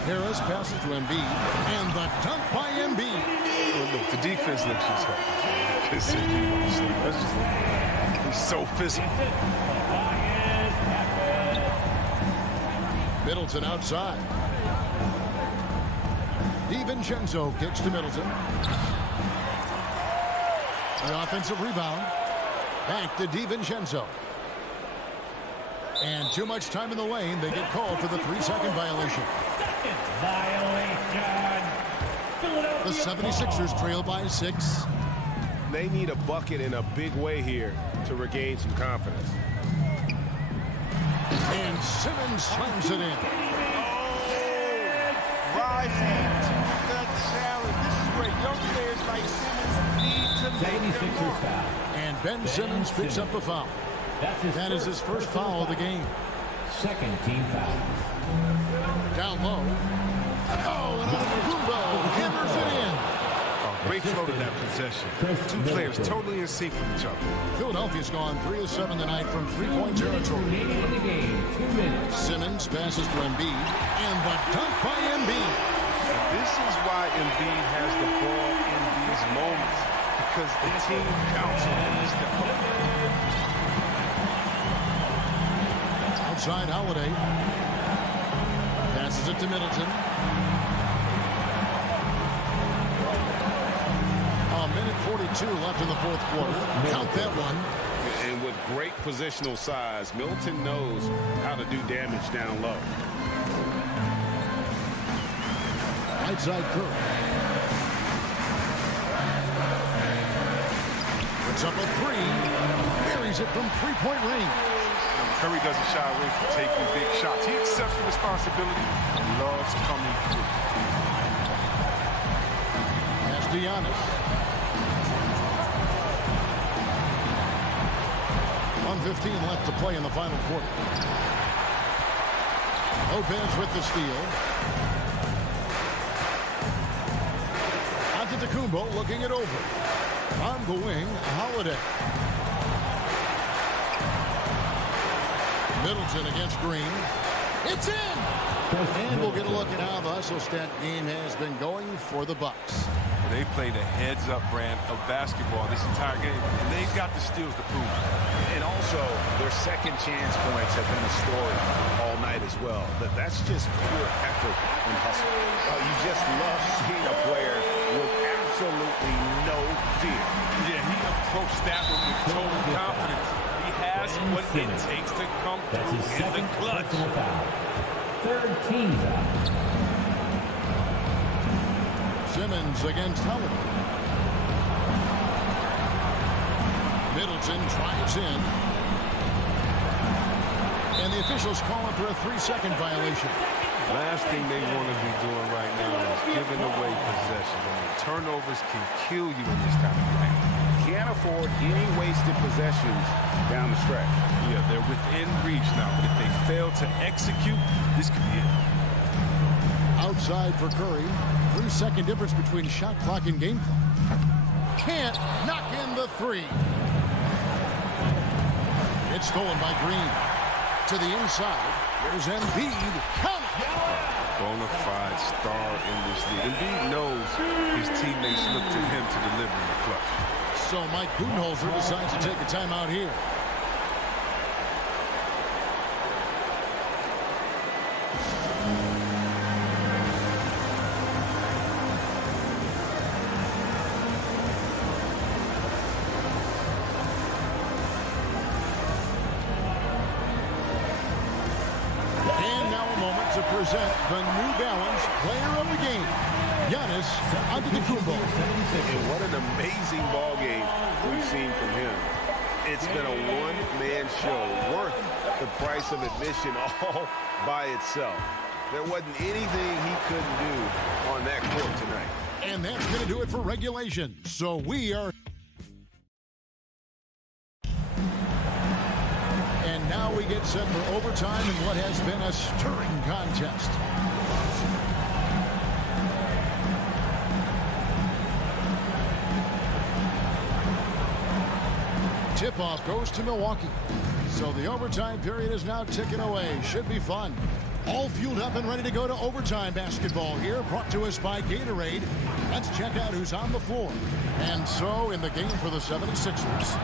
Harris passes to Embiid, and the dunk by Embiid. Well, look, the defense looks just he's so physical. Middleton outside. DiVincenzo kicks to Middleton. The offensive rebound. Back to DiVincenzo. And too much time in the lane. They get called for the 3-second violation. The 76ers trail by 6. They need a bucket in a big way here to regain some confidence. And Simmons slams it in. Rising to the challenge. This is where young players like Simmons need to make their mark. And Ben Simmons picks up the foul. That is his first foul of the game. Second team foul. Down low. Oh, and Antetokounmpo hammers it in. Great throw to that possession. 2 players totally in sync with each other. Philadelphia's gone 3 of 7 tonight from 3-point territory. Simmons passes to Embiid, and the dunk by Embiid. This is why Embiid has the ball in these moments, because the team counts on him to step up. Outside Holiday. Passes it to Middleton. A minute 42 left in the fourth quarter. Count that one. And with great positional size, Middleton knows how to do damage down low. Right side Curry. Puts up a 3. Buries it from 3-point range. Curry doesn't shy away from taking big shots. He accepts the responsibility and loves coming through. Pass to Giannis. 1:15 left to play in the final quarter. Lopez with the steal. Antetokounmpo looking it over. On the wing, Holiday. Middleton against Green. It's in! And we'll get a look at how the hustle stat game has been going for the Bucks. They played a heads-up brand of basketball this entire game, and they've got the steals to prove it. And also, their second chance points have been a story all night as well. That's just pure effort and hustle. You just love seeing a player with absolutely no fear. Yeah, he approached that one with total confidence. He has what it takes to come through in the clutch. Third team foul. Simmons against Holiday. Middleton drives in. And the officials call it for a 3-second violation. Last thing they want to be doing right now is giving away possession. Turnovers can kill you in this kind of game. Can't afford any wasted possessions down the stretch. Yeah, they're within reach now, but if they fail to execute, this could be it. Outside for Curry. 3-second difference between shot clock and game clock. Can't knock in the three. It's stolen by Green. To the inside. Here's Embiid. Count it. Bona fide star in this league. Embiid knows his teammates look to him to deliver in the clutch. So Mike Budenholzer decides to take a timeout here. Present the New Balance Player of the Game, Giannis Antetokounmpo. And what an amazing ball game we've seen from him. It's been a one-man show worth the price of admission all by itself. There wasn't anything he couldn't do on that court tonight. And that's going to do it for regulation. So we are... Now we get set for overtime in what has been a stirring contest. Tip-off goes to Milwaukee. So the overtime period is now ticking away. Should be fun. All fueled up and ready to go to overtime basketball here, brought to us by Gatorade. Let's check out who's on the floor. And so in the game for the 76ers,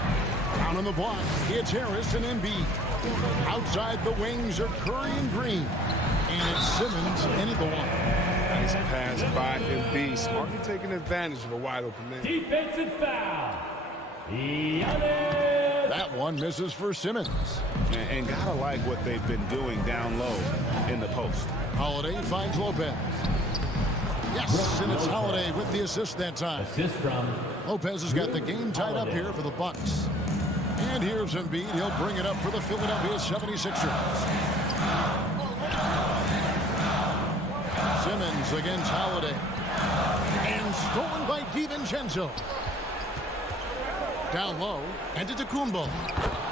down on the block, it's Harris and Embiid. Outside the wings are Curry and Green. And it's Simmons into the one. Nice pass by Embiid. Smartly taking advantage of a wide open man. Defensive foul. Giannis. That one misses for Simmons. And gotta like what they've been doing down low in the post. Holiday finds Lopez. Yes, and it's Holiday with the assist that time. Assist from Lopez has got the game tied up here for the Bucks. And here's Embiid. He'll bring it up for the Philadelphia 76ers. Simmons against Holiday. And stolen by DiVincenzo. Down low. Antetokounmpo.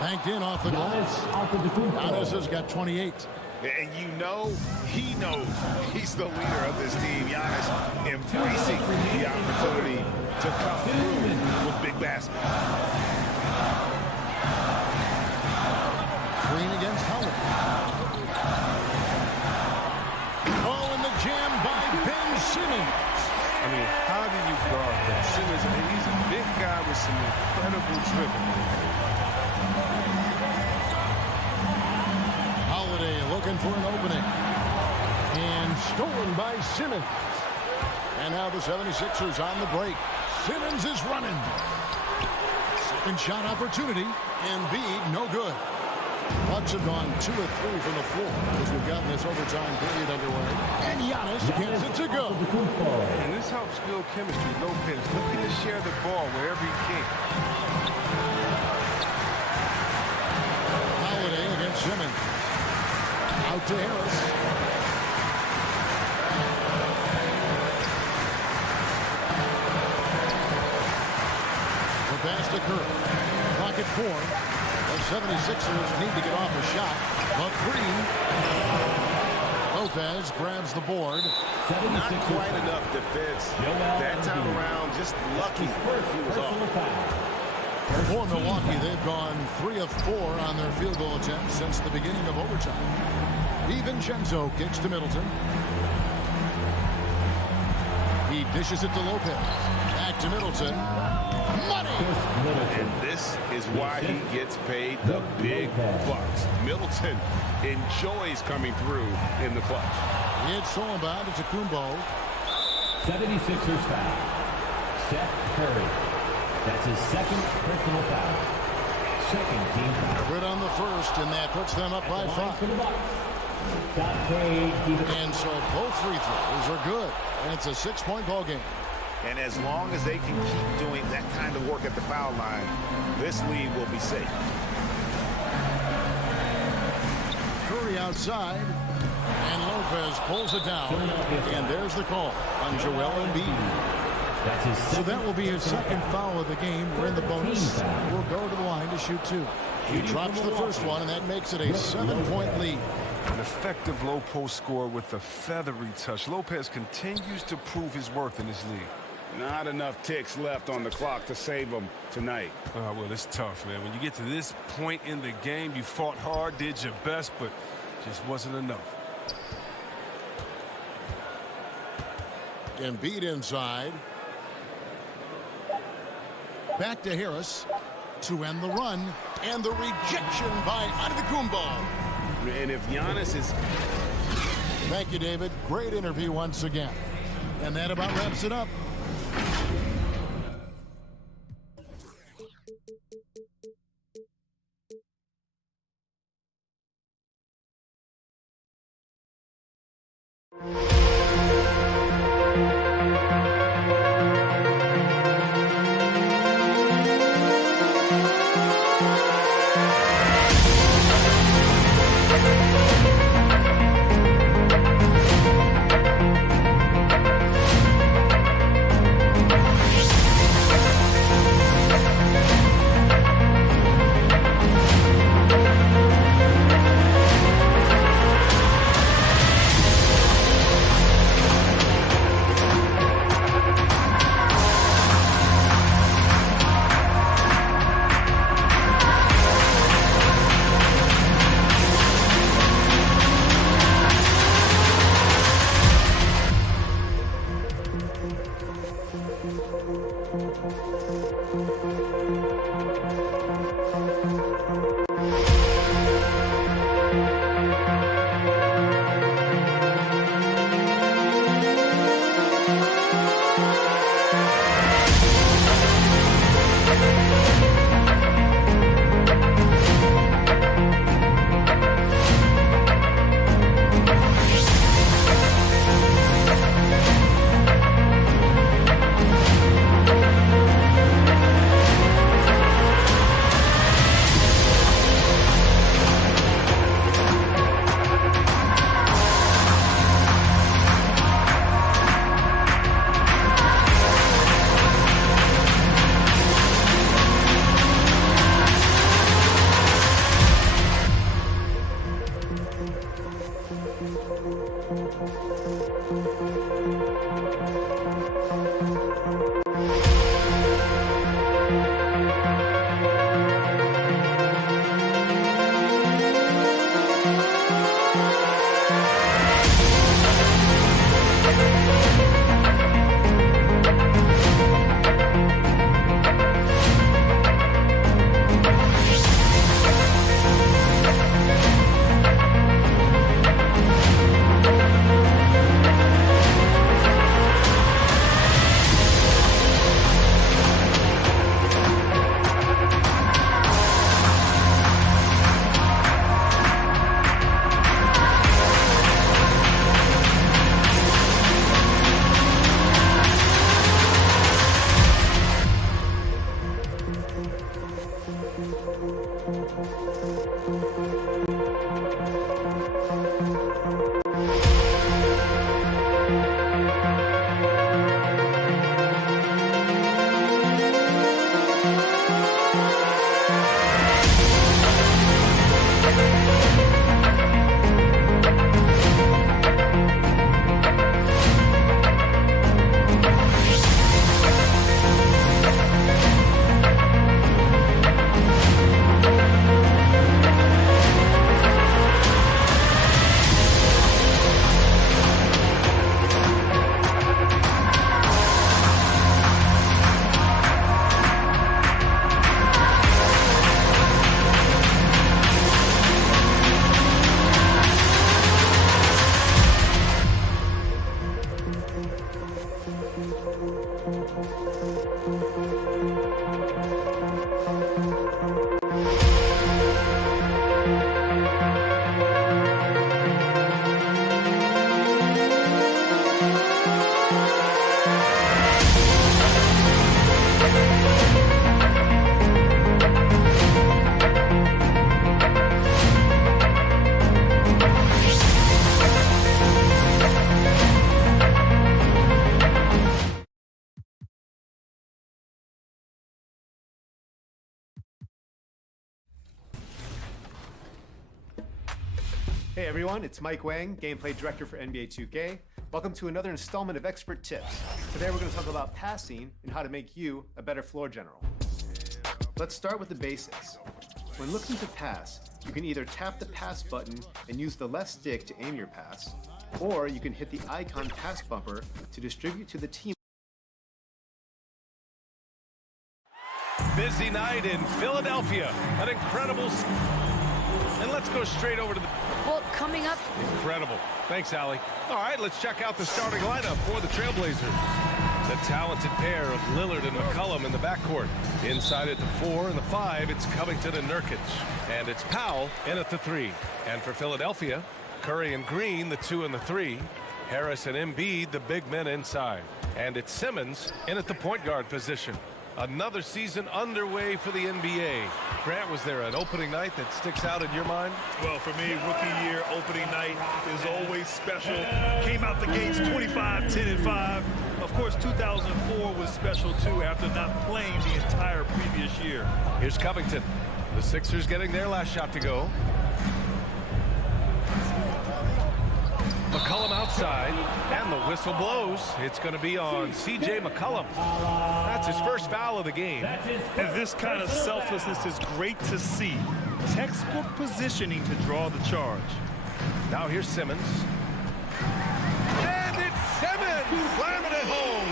Banked in off the glass. Giannis has got 28. And you know, he knows he's the leader of this team. Giannis embracing the opportunity to come through with big baskets. Green against Howard. Oh, and the jam by Ben Simmons. I mean, how do you guard that? Simmons, he's a big guy with some incredible dribbling. Holiday looking for an opening. And stolen by Simmons. And now the 76ers on the break. Simmons is running. Second shot opportunity. Embiid, no good. Bucks have gone 2 of 3 from the floor as we've gotten this overtime period underway. And Giannis gets it to go. And this helps build chemistry. Lopez looking to share the ball wherever he can. Holiday against Simmons. Out to Harris. The pass to Curry. Clock at 4. The 76ers need to get off a shot. But Green. The Lopez grabs the board. Not quite enough defense. That time around, just lucky he was off. For Milwaukee, they've gone 3 of 4 on their field goal attempts since the beginning of overtime. DiVincenzo kicks to Middleton. He dishes it to Lopez. Back to Middleton. Money! And this is why he gets paid the big bucks. Middleton enjoys coming through in the clutch. It's Solomon to Tacumbo. 76ers foul. Seth Curry. That's his second personal foul. Second team foul. Good on the first, and that puts them up by 5. And so both free throws are good. And it's a 6-point ball game. And as long as they can keep doing that kind of work at the foul line, this lead will be safe. Curry outside. And Lopez pulls it down. And there's the call on Joel Embiid. So that will be his second foul of the game. We're in the bonus. We'll go to the line to shoot 2. He drops the first one, and that makes it a 7-point lead. An effective low post score with a feathery touch. Lopez continues to prove his worth in this league. Not enough ticks left on the clock to save him tonight. Well, it's tough, man. When you get to this point in the game, you fought hard, did your best, but just wasn't enough. Embiid inside. Back to Harris to end the run. And the rejection by Antetokounmpo. And if Giannis is... Thank you, David. Great interview once again. And that about wraps it up. Hey everyone, it's Mike Wang, Gameplay Director for NBA 2K. Welcome to another installment of Expert Tips. Today we're going to talk about passing and how to make you a better floor general. Let's start with the basics. When looking to pass, you can either tap the pass button and use the left stick to aim your pass, or you can hit the icon pass bumper to distribute to the team. Busy night in Philadelphia. An incredible... And let's go straight over to the... Well, coming up... Incredible. Thanks, Allie. All right, let's check out the starting lineup for the Trailblazers. The talented pair of Lillard and McCollum in the backcourt. Inside at the 4 and the 5, it's Covington and Nurkic. And it's Powell in at the 3. And for Philadelphia, Curry and Green, the 2 and the 3. Harris and Embiid, the big men inside. And it's Simmons in at the point guard position. Another season underway for the NBA. Grant, was there an opening night that sticks out in your mind? Well, for me, rookie year opening night is always special. Came out the gates 25, 10, and 5. Of course, 2004 was special, too, after not playing the entire previous year. Here's Covington. The Sixers getting their last shot to go. McCollum outside, and the whistle blows. It's going to be on C.J. McCollum. That's his first foul of the game. And this kind of selflessness is great to see. Textbook positioning to draw the charge. Now here's Simmons. And it's Simmons! Slamming it home!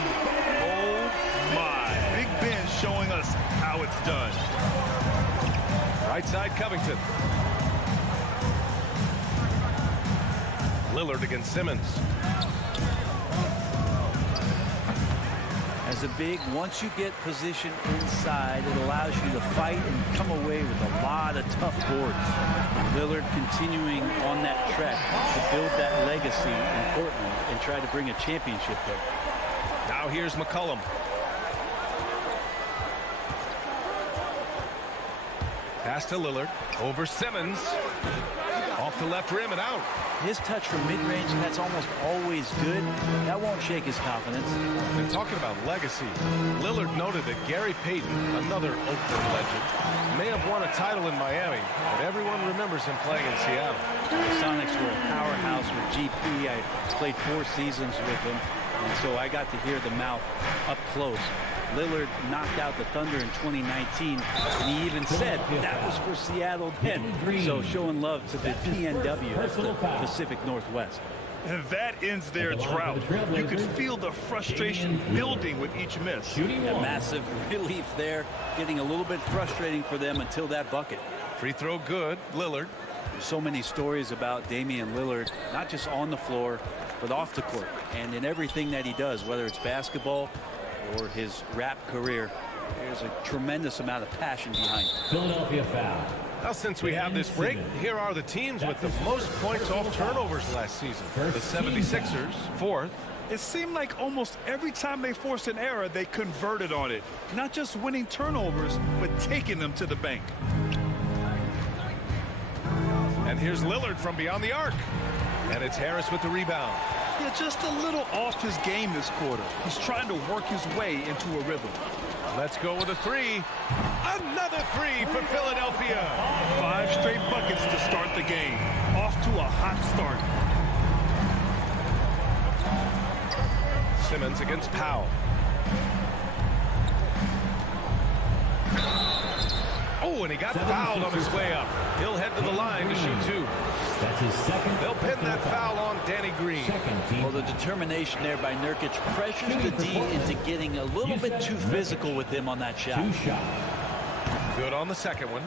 Oh, my. Big Ben showing us how it's done. Right side, Covington. Lillard against Simmons. As a big, once you get position inside, it allows you to fight and come away with a lot of tough boards. Lillard continuing on that track to build that legacy in Portland and try to bring a championship there. Now here's McCollum. Pass to Lillard. Over Simmons. Off the left rim and out. His touch from mid-range, that's almost always good. That won't shake his confidence. And talking about legacy, Lillard noted that Gary Payton, another Oakland legend, may have won a title in Miami, but everyone remembers him playing in Seattle. The Sonics were a powerhouse with GP. I played 4 seasons with him, and so I got to hear the mouth up close. Lillard knocked out the Thunder in 2019, and he even said that was for Seattle then. So showing love to the PNW, that's the Pacific Northwest. And that ends their drought. You could feel the frustration building with each miss. A massive relief there, getting a little bit frustrating for them until that bucket. Free throw good, Lillard. So many stories about Damian Lillard, not just on the floor, but off the court, and in everything that he does, whether it's basketball or his rap career. There's a tremendous amount of passion behind it. Philadelphia foul. Now, since we have this break, here are the teams with the most points off turnovers last season. The 76ers, 4th. It seemed like almost every time they forced an error, they converted on it. Not just winning turnovers, but taking them to the bank. And here's Lillard from beyond the arc. And it's Harris with the rebound. Yeah, just a little off his game this quarter. He's trying to work his way into a rhythm. Let's go with a 3. Another 3 for Philadelphia. 5 straight buckets to start the game. Off to a hot start. Simmons against Powell. Oh, and he got fouled on his way up. He'll head to the line to shoot 2. That's his second. They'll pin that foul on Danny Green. Well, the determination there by Nurkic pressures the D into getting a little bit too physical with him on that shot. 2 shots. Good on the second one.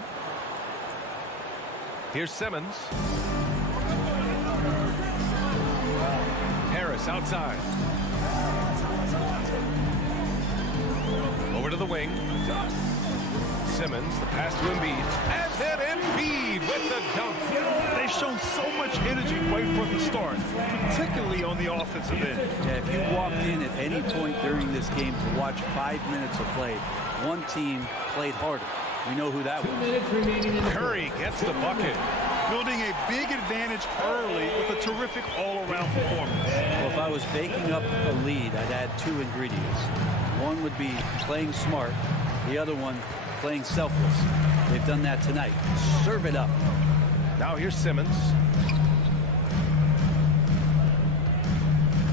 Here's Simmons. Harris outside. Over to the wing. Simmons, the pass to Embiid. And then Embiid with the dunk. They've shown so much energy right from the start, particularly on the offensive end. Yeah, if you walked in at any point during this game to watch 5 minutes of play, one team played harder. We know who that was. Curry gets the bucket. Building a big advantage early with a terrific all-around performance. Well, if I was baking up a lead, I'd add 2 ingredients. One would be playing smart. The other one, playing selfless. They've done that tonight. Serve it up. Now here's Simmons.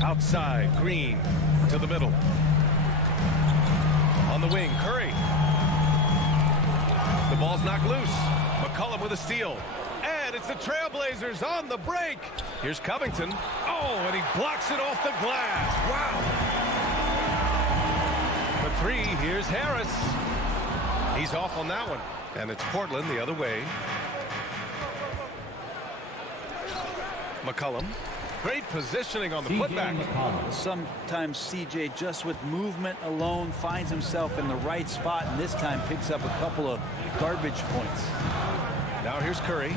Outside, Green to the middle. On the wing, Curry. The ball's knocked loose. McCollum with a steal. And it's the Trailblazers on the break. Here's Covington. Oh, and he blocks it off the glass. Wow. For three, here's Harris. He's off on that one. And it's Portland the other way. McCollum. Great positioning on the putback. Sometimes CJ, just with movement alone, finds himself in the right spot, and this time picks up a couple of garbage points. Now here's Curry.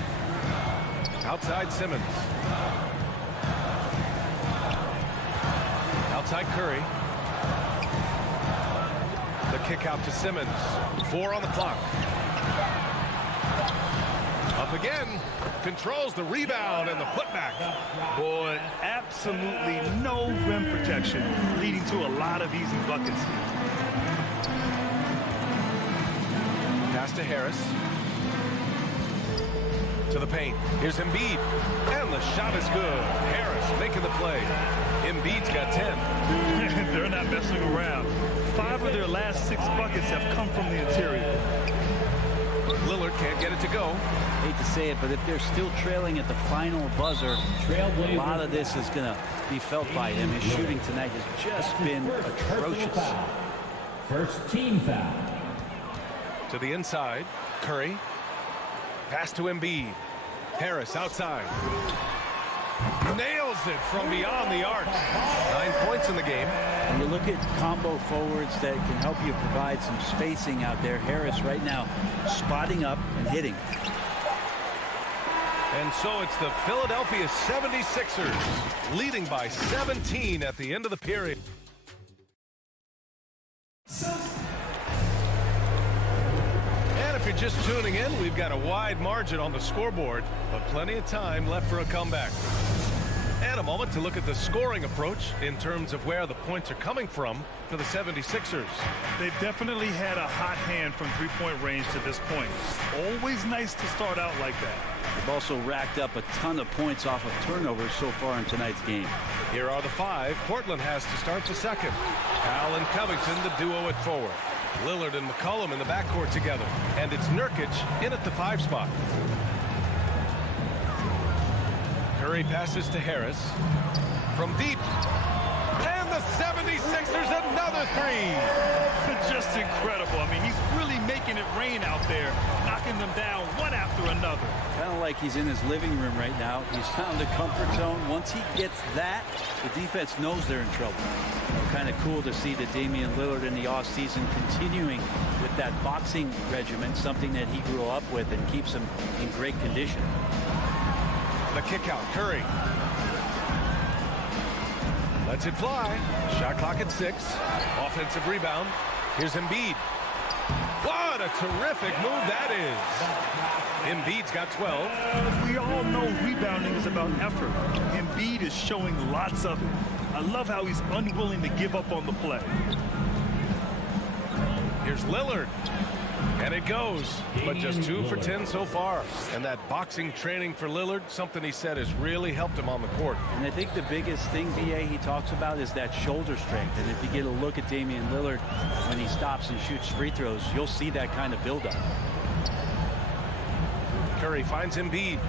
Outside Simmons. Outside Curry. The kick out to Simmons. 4 on the clock. Up again. Controls the rebound and the putback. Boy, absolutely no rim protection, leading to a lot of easy buckets. Pass to Harris. To the paint. Here's Embiid. And the shot is good. Harris making the play. Embiid's got 10. They're not messing around. 5 of their last 6 buckets have come from the interior. Lillard can't get it to go. Hate to say it, but if they're still trailing at the final buzzer, a lot of this is going to be felt by him. His shooting tonight has just been atrocious. First team foul. To the inside. Curry. Pass to Embiid. Harris outside. Nails it from beyond the arc. 9 points in the game. When you look at combo forwards that can help you provide some spacing out there, Harris right now spotting up and hitting. And so it's the Philadelphia 76ers leading by 17 at the end of the period. And if you're just tuning in, we've got a wide margin on the scoreboard, but plenty of time left for a comeback. And a moment to look at the scoring approach in terms of where the points are coming from for the 76ers. They've definitely had a hot hand from three-point range to this point. Always nice to start out like that. They've also racked up a ton of points off of turnovers so far in tonight's game. Here are the 5. Portland has to start the second. Powell and Covington, the duo at forward. Lillard and McCollum in the backcourt together. And it's Nurkic in at the 5 spot. Curry passes to Harris. From deep. And the 76ers another 3. Just incredible. I mean, he's really making it rain out there, knocking them down one after another. Kind of like he's in his living room right now. He's found a comfort zone. Once he gets that, the defense knows they're in trouble. Kind of cool to see that Damian Lillard in the offseason continuing with that boxing regimen, something that he grew up with and keeps him in great condition. The kick out, Curry. Lets it fly. Shot clock at 6. Offensive rebound. Here's Embiid. What a terrific move that is. Embiid's got 12. We all know rebounding is about effort. Embiid is showing lots of it. I love how he's unwilling to give up on the play. Here's Lillard. And it goes, but just 2 for 10 so far. And that boxing training for Lillard, something he said has really helped him on the court. And I think the biggest thing, BA, he talks about is that shoulder strength. And if you get a look at Damian Lillard when he stops and shoots free throws, you'll see that kind of buildup. Curry finds Embiid.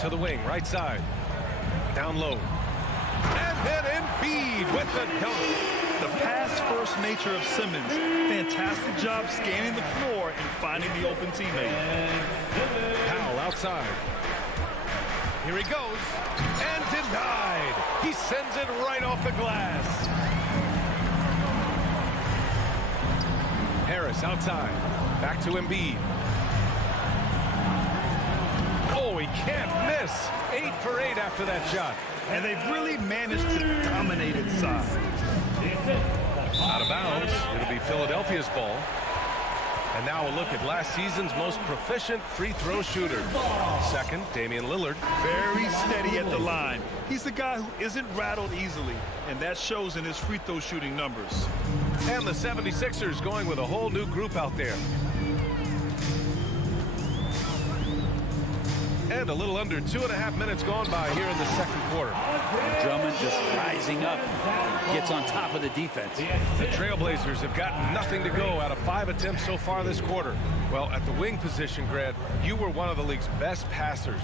To the wing, right side. Down low. And then Embiid with the dunk. The pass-first nature of Simmons. Fantastic job scanning the floor and finding the open teammate. Powell outside. Here he goes. And denied. He sends it right off the glass. Harris outside. Back to Embiid. Oh, he can't miss. 8 for 8 after that shot. And they've really managed to dominate inside. Out of bounds. It'll be Philadelphia's ball. And now a look at last season's most proficient free throw shooter. Second, Damian Lillard. Very steady at the line. He's the guy who isn't rattled easily, and that shows in his free throw shooting numbers. And the 76ers going with a whole new group out there. And a little under 2.5 minutes gone by here in the second quarter. Drummond just rising up, gets on top of the defense. The Trailblazers have gotten nothing to go out of 5 attempts so far this quarter. Well, at the wing position, Grant, you were one of the league's best passers.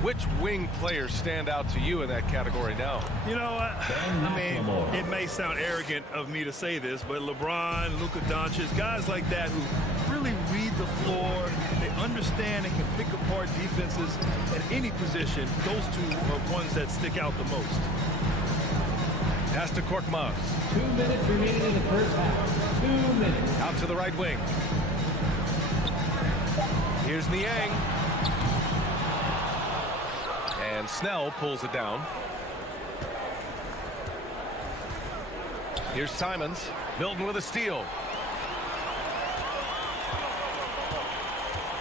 Which wing players stand out to you in that category now? You know, I mean, it may sound arrogant of me to say this, but LeBron, Luka Doncic, guys like that who really read the floor, they understand and can pick apart defenses at any position. Those two are ones that stick out the most. Pass to Korkmaz. 2 minutes remaining in the first half. 2 minutes. Out to the right wing. Here's Niang. And Snell pulls it down. Here's Simons. Milton with a steal.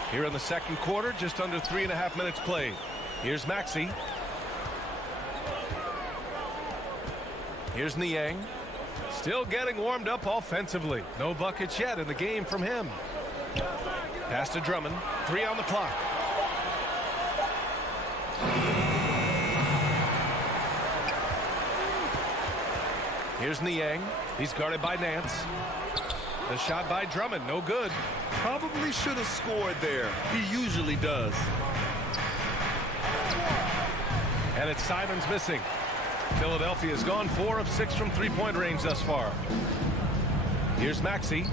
Here in the second quarter, just under 3.5 minutes played. Here's Maxey. Here's Niang. Still getting warmed up offensively. No buckets yet in the game from him. Pass to Drummond. 3 on the clock. Here's Niang. He's guarded by Nance. The shot by Drummond, no good. Probably should have scored there. He usually does. And it's Simons missing. Philadelphia's gone 4 of 6 from three-point range thus far. Here's Maxey.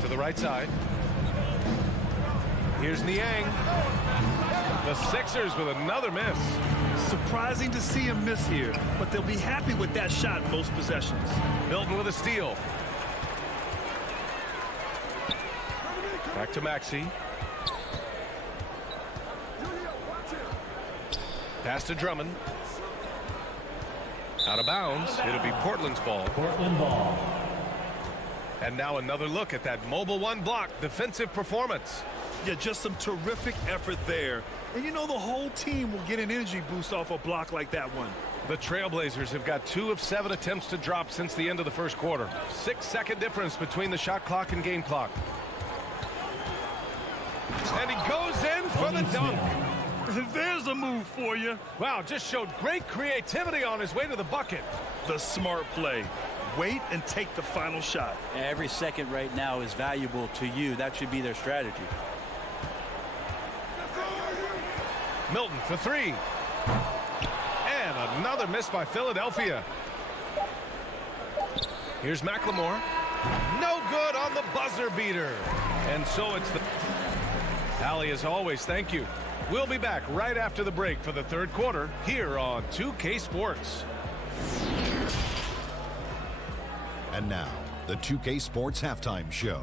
To the right side. Here's Niang. The Sixers with another miss. Surprising to see him miss here, but they'll be happy with that shot in most possessions. Milton with a steal. Back to Maxey. Pass to Drummond. Out of bounds. It'll be Portland's ball. Portland ball. And now another look at that mobile one block defensive performance. Yeah, just some terrific effort there. And you know, the whole team will get an energy boost off a block like that one. The Trailblazers have got 2 of 7 attempts to drop since the end of the first quarter. 6-second difference between the shot clock and game clock. And he goes in for the dunk. There's a move for you. Wow, just showed great creativity on his way to the bucket. The smart play. Wait and take the final shot. Every second right now is valuable to you. That should be their strategy. Milton for 3. And another miss by Philadelphia. Here's McLemore. No good on the buzzer beater. And so it's the... Allie, as always, thank you. We'll be back right after the break for the third quarter here on 2K Sports. And now, the 2K Sports Halftime Show.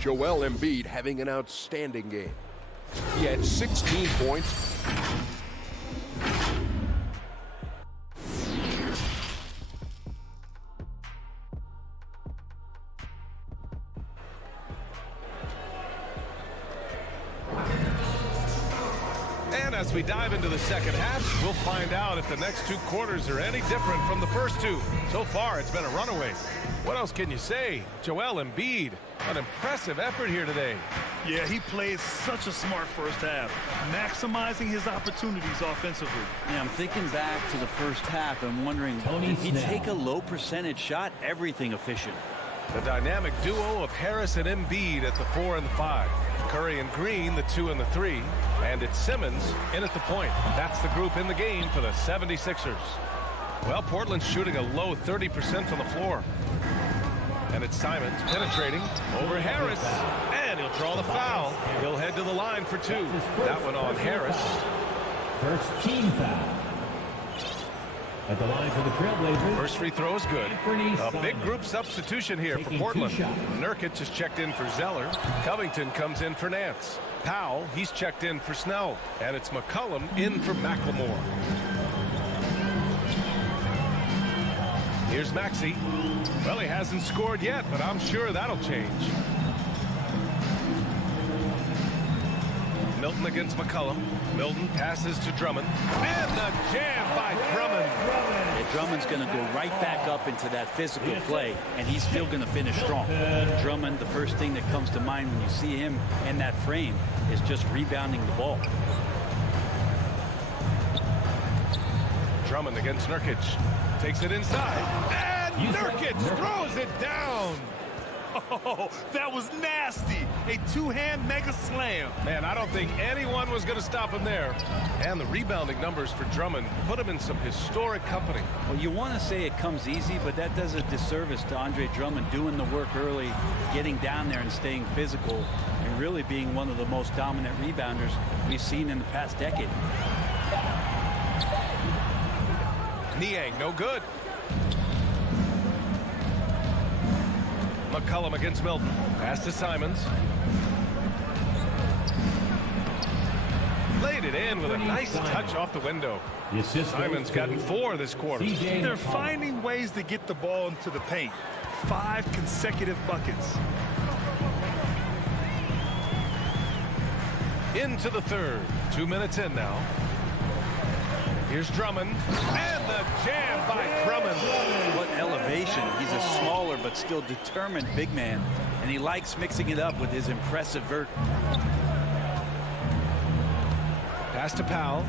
Joel Embiid having an outstanding game. He had 16 points. And as we dive into the second half, we'll find out if the next 2 quarters are any different from the first 2. So far, it's been a runaway. What else can you say? Joel Embiid, an impressive effort here today. Yeah, he played such a smart first half, maximizing his opportunities offensively. Yeah, I'm thinking back to the first half and wondering, did he take a low percentage shot? Everything efficient. The dynamic duo of Harris and Embiid at the 4 and the 5. Curry and Green, the 2 and the 3. And it's Simmons in at the point. That's the group in the game for the 76ers. Well, Portland's shooting a low 30% from the floor. And it's Simons penetrating over Harris. And he'll draw the foul. He'll head to the line for 2. That one on Harris. First team foul. At the line for the Trailblazers. First free throw is good. A big group substitution here for Portland. Nurkic has checked in for Zeller. Covington comes in for Nance. Powell, he's checked in for Snell. And it's McCollum in for McLemore. Here's Maxey. Well, he hasn't scored yet, but I'm sure that'll change. Milton against McCollum. Milton passes to Drummond. And the jam by Drummond. Yeah, Drummond's going to go right back up into that physical play, and he's still going to finish strong. Drummond, the first thing that comes to mind when you see him in that frame is just rebounding the ball. Drummond against Nurkic. Takes it inside. And Nurkic throws it down. Oh, that was nasty. A two-hand mega slam. Man, I don't think anyone was going to stop him there. And the rebounding numbers for Drummond put him in some historic company. Well, you want to say it comes easy, but that does a disservice to Andre Drummond doing the work early, getting down there and staying physical, and really being one of the most dominant rebounders we've seen in the past decade. Niang, no good. McCollum against Milton. Pass to Simons. Laid it in with a nice touch off the window. Simons gotten 4 this quarter. They're finding ways to get the ball into the paint. 5 consecutive buckets. Into the third. 2 minutes in now. Here's Drummond. And the jam by Drummond. What elevation. He's a smaller but still determined big man. And he likes mixing it up with his impressive vert. Pass to Powell.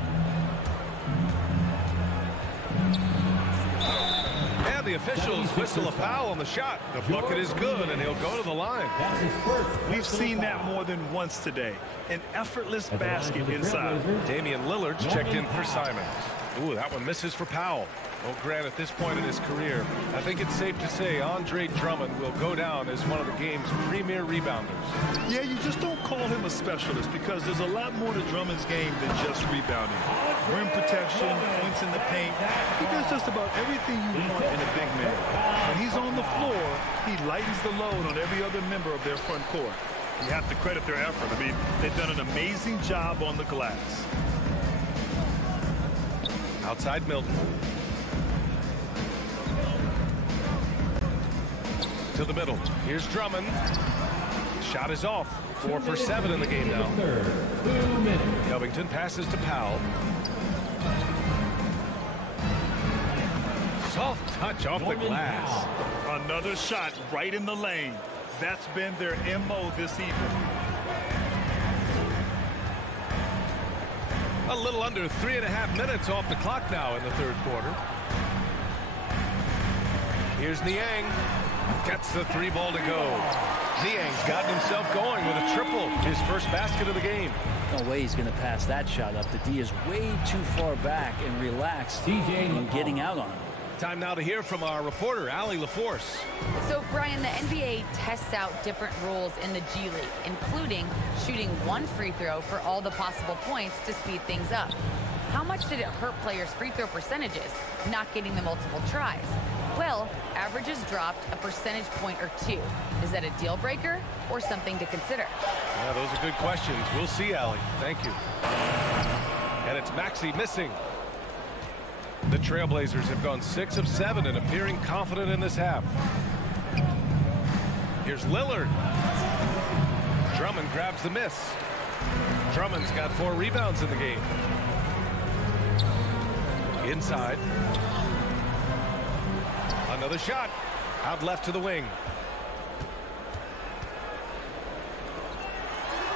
And the officials whistle a foul on the shot. The bucket is good, and he'll go to the line. We've seen that more than once today. An effortless basket inside. Damian Lillard's checked in for Simons. Ooh, that one misses for Powell. Well, Grant, at this point in his career, I think it's safe to say Andre Drummond will go down as one of the game's premier rebounders. Yeah, you just don't call him a specialist because there's a lot more to Drummond's game than just rebounding. Rim protection, points in the paint. He does just about everything you want in a big man. When he's on the floor, he lightens the load on every other member of their front court. You have to credit their effort. I mean, they've done an amazing job on the glass. Outside Milton. To the middle. Here's Drummond. Shot is off. 4 for 7 in the game now. Covington passes to Powell. Soft touch off the glass. Another shot right in the lane. That's been their MO this evening. A little under 3.5 minutes off the clock now in the third quarter. Here's Niang. Gets the 3 ball to go. Niang's gotten himself going with a triple. His first basket of the game. No way he's going to pass that shot up. The D is way too far back and relaxed in getting out on him. Time now to hear from our reporter, Allie LaForce. So, Brian, the NBA tests out different rules in the G League, including shooting 1 free throw for all the possible points to speed things up. How much did it hurt players' free throw percentages, not getting the multiple tries? Well, averages dropped a percentage point or 2. Is that a deal breaker or something to consider? Yeah, those are good questions. We'll see, Allie. Thank you. And it's Maxey missing. The Trailblazers have gone 6 of 7 and appearing confident in this half. Here's Lillard. Drummond grabs the miss. Drummond's got 4 rebounds in the game. Inside. Another shot. Out left to the wing.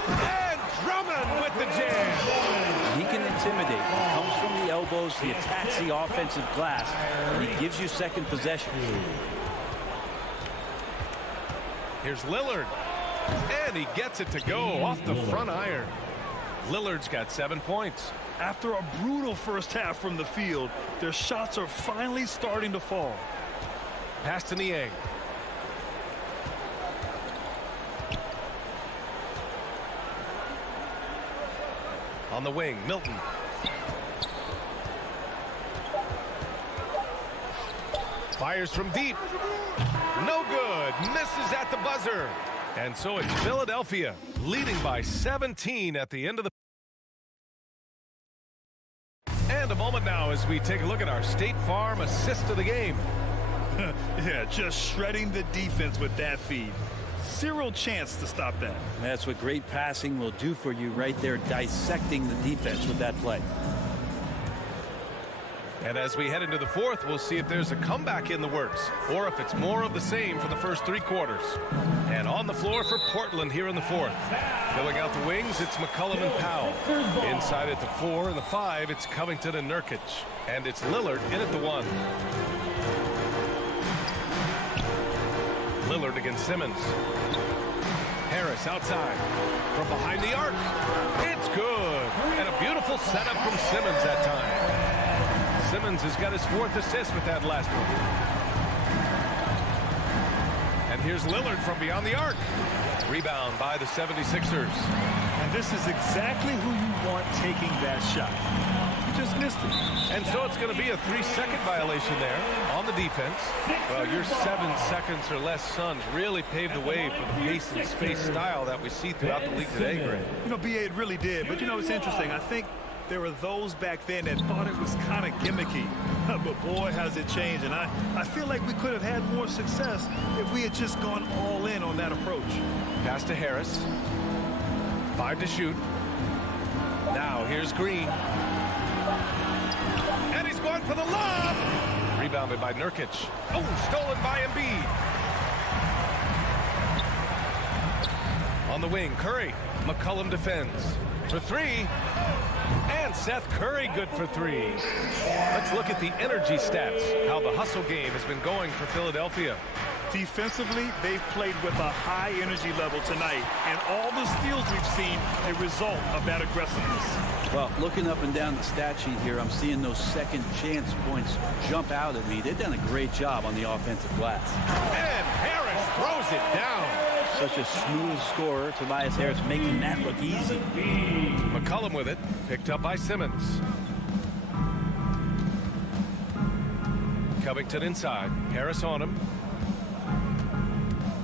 And Drummond with the jam. He can intimidate. He comes from the elbows. He attacks the offensive glass. And he gives you second possession. Here's Lillard. And he gets it to go off the front iron. Lillard's got 7 points. After a brutal first half from the field, their shots are finally starting to fall. Pass to Niang. On the wing, Milton. Fires from deep. No good. Misses at the buzzer. And so it's Philadelphia leading by 17 at the end of the. And a moment now as we take a look at our State Farm assist of the game. Yeah, just shredding the defense with that feed. Zero chance to stop that. That's what great passing will do for you right there, dissecting the defense with that play. And as we head into the fourth, we'll see if there's a comeback in the works or if it's more of the same for the first 3 quarters. And on the floor for Portland here in the fourth. Filling out the wings, it's McCollum and Powell. Inside at the 4 and the 5, it's Covington and Nurkic. And it's Lillard in at the 1. Lillard against Simmons. Harris outside. From behind the arc. It's good. And a beautiful setup from Simmons that time. Simmons has got his 4th assist with that last one. And here's Lillard from beyond the arc. Rebound by the 76ers. And this is exactly who you want taking that shot. You just missed it. And so it's going to be a 3-second violation there on the defense. Well, your 7 seconds or less Suns really paved the way for the pace and space style that we see throughout the league today, Grant. You know, BA, it really did. But, you know, it's interesting. I think there were those back then that thought it was kind of gimmicky. But, boy, has it changed. And I feel like we could have had more success if we had just gone all in on that approach. Pass to Harris. 5 to shoot. Now here's Green. And he's going for the lob. Rebounded by Nurkic. Oh, stolen by Embiid. On the wing, Curry. McCollum defends. For 3. And Seth Curry good for 3. Let's look at the energy stats. How the hustle game has been going for Philadelphia. Defensively, they've played with a high energy level tonight, and all the steals we've seen a result of that aggressiveness. Well, looking up and down the stat sheet here, I'm seeing those second chance points jump out at me. They've done a great job on the offensive glass. And Harris throws it down. Such a smooth scorer, Tobias Harris making that look easy. McCollum with it, picked up by Simmons. Covington inside, Harris on him.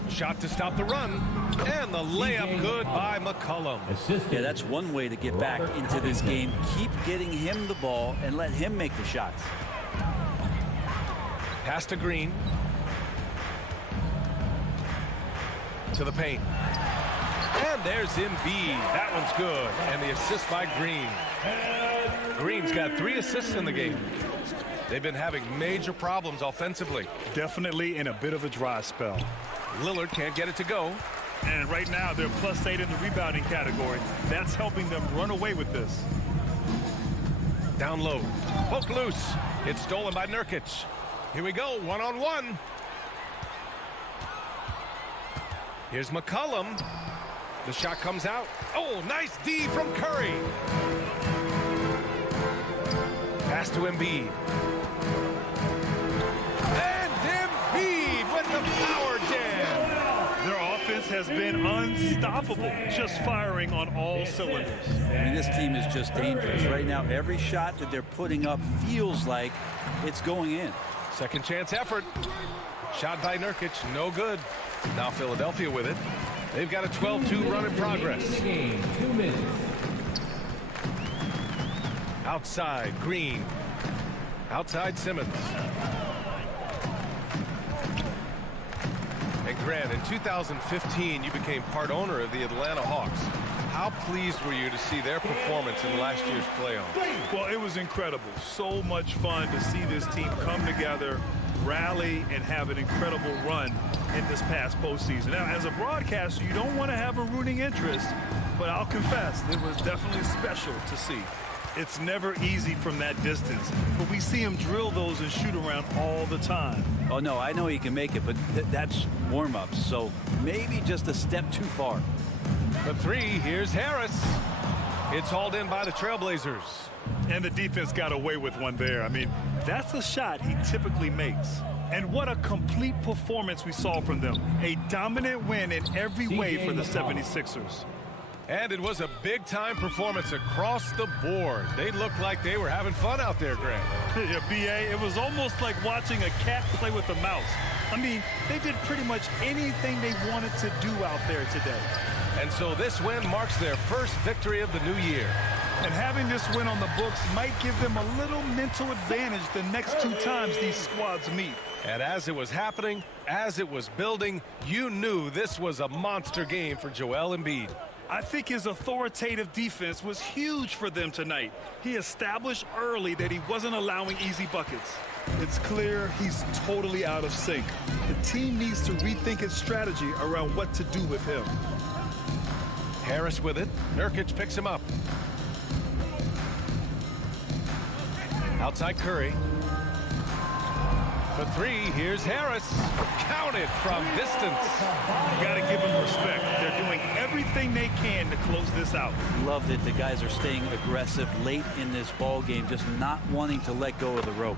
Shot to stop the run, and the layup good by McCollum. Yeah, that's one way to get back into this game. Keep getting him the ball and let him make the shots. Pass to Green. To the paint. And there's Embiid. That one's good. And the assist by Green. Green's got 3 assists in the game. They've been having major problems offensively. Definitely in a bit of a dry spell. Lillard can't get it to go. And right now they're +8 in the rebounding category. That's helping them run away with this. Down low. Poked loose. It's stolen by Nurkic. Here we go. 1-on-1. Here's McCollum. The shot comes out. Oh, nice D from Curry. Pass to Embiid. And Embiid with the power jam. Their offense has been unstoppable, just firing on all cylinders. I mean, this team is just dangerous. Right now, every shot that they're putting up feels like it's going in. Second chance effort. Shot by Nurkic, no good. Now Philadelphia with it. They've got a 12-2 run in progress. 2 minutes. Outside, Green. Outside, Simmons. And Grant, in 2015, you became part owner of the Atlanta Hawks. How pleased were you to see their performance in last year's playoffs? Well, it was incredible. So much fun to see this team come together, rally, and have an incredible run in this past postseason. Now, as a broadcaster, you don't want to have a rooting interest, but I'll confess, it was definitely special to see. It's never easy from that distance, but we see him drill those and shoot around all the time. Oh, no, I know he can make it, but that's warm-ups, so maybe just a step too far. The 3, here's Harris. It's hauled in by the Trailblazers. And the defense got away with one there. I mean, that's a shot he typically makes. And what a complete performance we saw from them. A dominant win in every way for the 76ers. And it was a big-time performance across the board. They looked like they were having fun out there, Grant. Yeah, BA, it was almost like watching a cat play with a mouse. I mean, they did pretty much anything they wanted to do out there today. And so this win marks their first victory of the new year. And having this win on the books might give them a little mental advantage the next 2 times these squads meet. And as it was happening, as it was building, you knew this was a monster game for Joel Embiid. I think his authoritative defense was huge for them tonight. He established early that he wasn't allowing easy buckets. It's clear he's totally out of sync. The team needs to rethink its strategy around what to do with him. Harris with it. Nurkic picks him up. Outside Curry. For three, here's Harris. Counted from distance. You got to give them respect. They're doing everything they can to close this out. Love that the guys are staying aggressive late in this ball game, just not wanting to let go of the rope.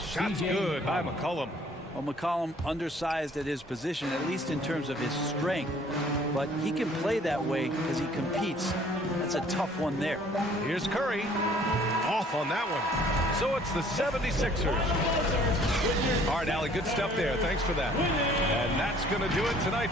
Shot's good by McCollum. Well, McCollum undersized at his position, at least in terms of his strength. But he can play that way because he competes. That's a tough one there. Here's Curry. Off on that one. So it's the 76ers. All right, Allie, good stuff there. Thanks for that. And that's going to do it tonight.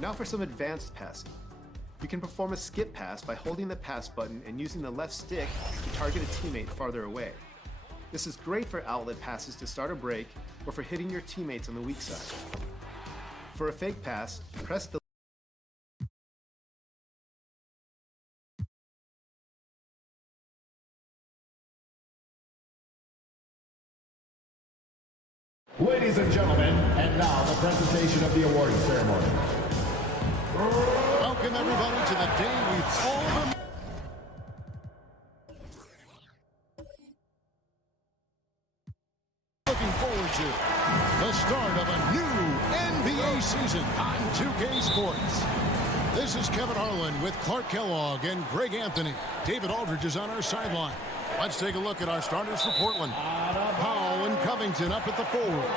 Now for some advanced passing. You can perform a skip pass by holding the pass button and using the left stick to target a teammate farther away. This is great for outlet passes to start a break or for hitting your teammates on the weak side. For a fake pass, press the Ladies and gentlemen, and now the presentation of the awards ceremony. Welcome, everybody, to the day we've all been looking forward to. The start of a new NBA season on 2K Sports. This is Kevin Harlan with Clark Kellogg and Greg Anthony. David Aldridge is on our sideline. Let's take a look at our starters for Portland. Powell and Covington up at the forward.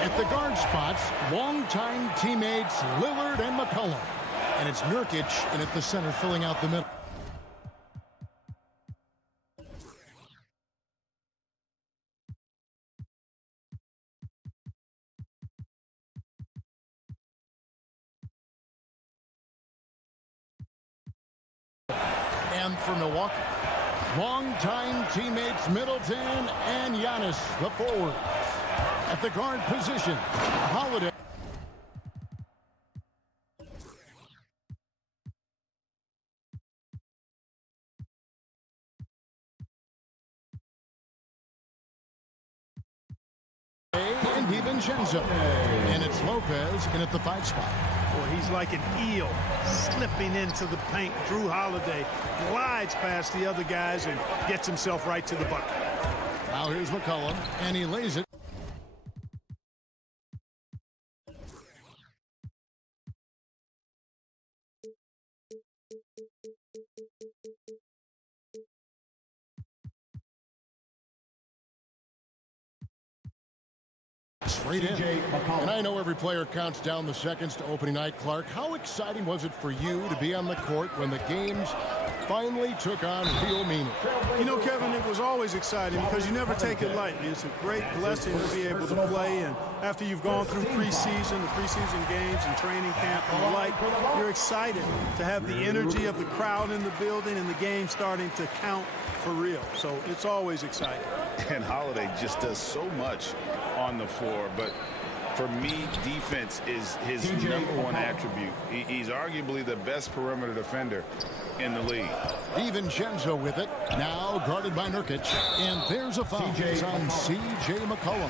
At the guard spots, longtime teammates Lillard and McCollum. And it's Nurkic in at the center filling out the middle. And for Milwaukee, longtime teammates Middleton and Giannis, the forwards. At the guard position, Holiday. And DiVincenzo. And it's Lopez in at the 5 spot. Boy, he's like an eel slipping into the paint. Drew Holiday glides past the other guys and gets himself right to the bucket. Now here's McCollum, and he lays it. Straight in. And I know every player counts down the seconds to opening night. Clark, how exciting was it for you to be on the court when the games finally took on real meaning? You know, Kevin, it was always exciting because you never take it lightly. It's a great blessing to be able to play, and after you've gone through the preseason games and training camp and the like, you're excited to have the energy of the crowd in the building and the game starting to count for real. So it's always exciting. And Holiday just does so much on the floor, but for me, defense is his #1 attribute. He's arguably the best perimeter defender in the league. DiVincenzo with it, now guarded by Nurkic, and there's a foul. It's on C.J. McCollum.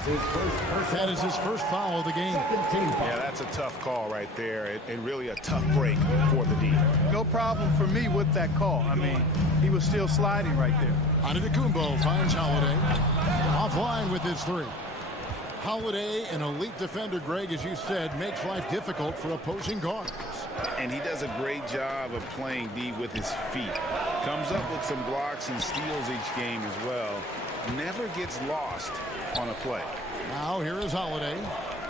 That is his first foul of the game. Yeah, that's a tough call right there, and really a tough break for the D. No problem for me with that call. I mean, he was still sliding right there. Antetokounmpo finds Holiday. Offline with his 3. Holiday, an elite defender, Greg, as you said, makes life difficult for opposing guards. And he does a great job of playing D with his feet. Comes up with some blocks and steals each game as well. Never gets lost on a play. Now here is Holiday.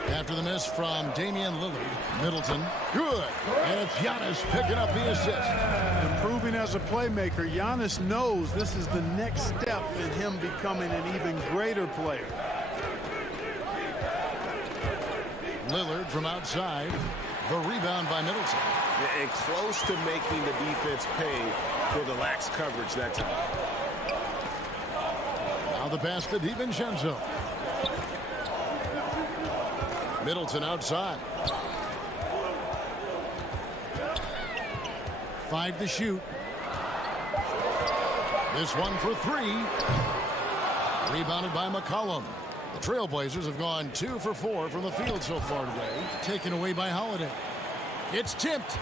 After the miss from Damian Lillard. Middleton, good. And it's Giannis picking up the assist. Improving as a playmaker, Giannis knows this is the next step in him becoming an even greater player. Lillard from outside. The rebound by Middleton. And close to making the defense pay for the lax coverage that time. Now the pass to DiVincenzo. Middleton outside. 5 to shoot. This one for 3. Rebounded by McCollum. The Trailblazers have gone 2 for 4 from the field so far today. Taken away by Holiday. It's tipped.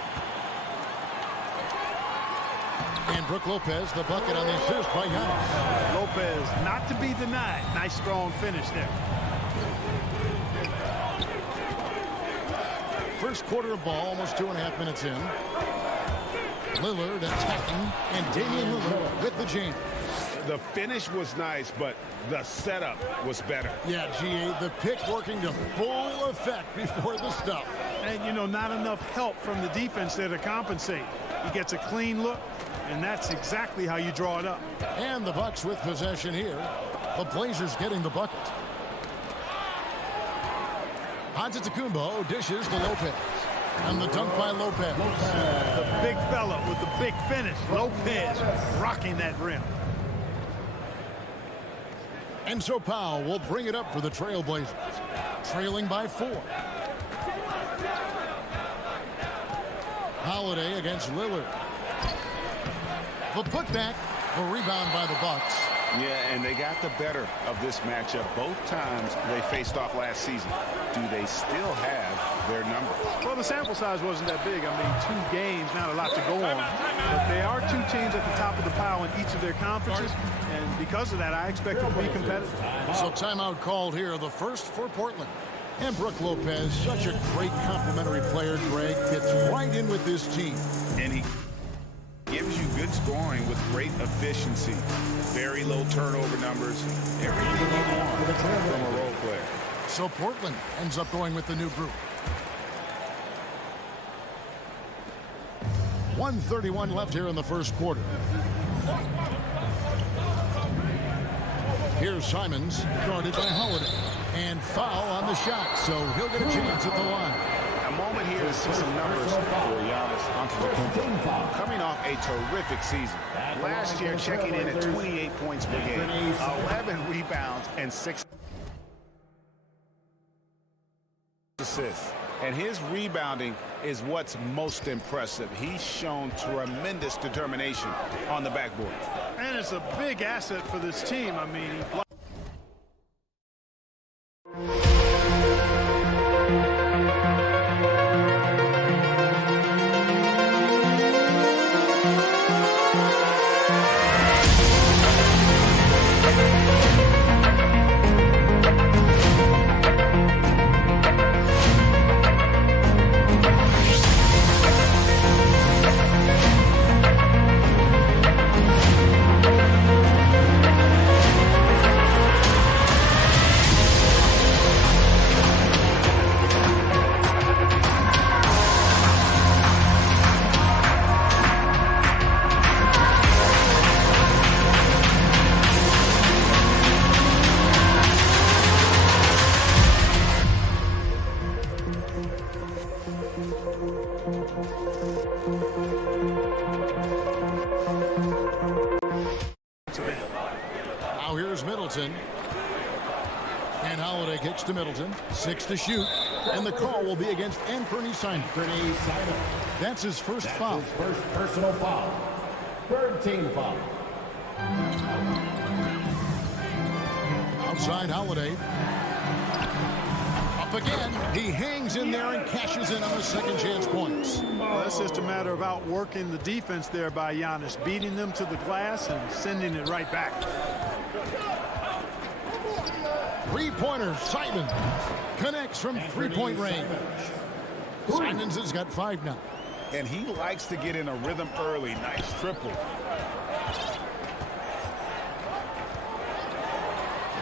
And Brook Lopez, the bucket on the assist by Giannis. Lopez, not to be denied. Nice strong finish there. First quarter of ball, almost 2.5 minutes in. Lillard attacking, and Damian Lillard with the jam. The finish was nice, but the setup was better. Yeah, G.A., the pick working to full effect before the stuff. And, you know, not enough help from the defense there to compensate. He gets a clean look, and that's exactly how you draw it up. And the Bucks with possession here. The Blazers getting the bucket. Antetokounmpo dishes to Lopez. And the dunk by Lopez. The big fella with the big finish. Lopez rocking that rim. And so Powell will bring it up for the Trailblazers. Trailing by 4. Holiday against Lillard. The putback, the rebound by the Bucks. Yeah, and they got the better of this matchup both times they faced off last season. Do they still have their number? Well, the sample size wasn't that big. I mean, 2 games, not a lot to go on. But they are 2 teams at the top of the pile in each of their conferences. And because of that, I expect it to be competitive. So timeout called here, the first for Portland. And Brook Lopez, such a great complimentary player, Greg, fits right in with this team. And he gives you good scoring with great efficiency. Very low turnover numbers. Everything you want from a role player. So Portland ends up going with the new group. 1:31 left here in the first quarter. Here's Simons, guarded by Holiday. And foul on the shot, so he'll get a chance at the line. A moment here to see some numbers for Giannis Antetokounmpo. Coming off a terrific season. Last year, checking in at 28 points per game, 11 rebounds, and 6 assists. And his rebounding is what's most impressive. He's shown tremendous determination on the backboard. And it's a big asset for this team. I mean, he blocked. Now here's Middleton. And Holiday kicks to Middleton. 6 to shoot. And the call will be against Anthony Simon. That's his first foul. His first personal foul. Third team foul. Outside Holiday. Up again. He hangs in there and cashes in on the second chance points. Well, that's just a matter of outworking the defense there by Giannis, beating them to the glass and sending it right back. Three-pointer, Simons connects from three-point range. Simons has got 5 now. And he likes to get in a rhythm early. Nice triple.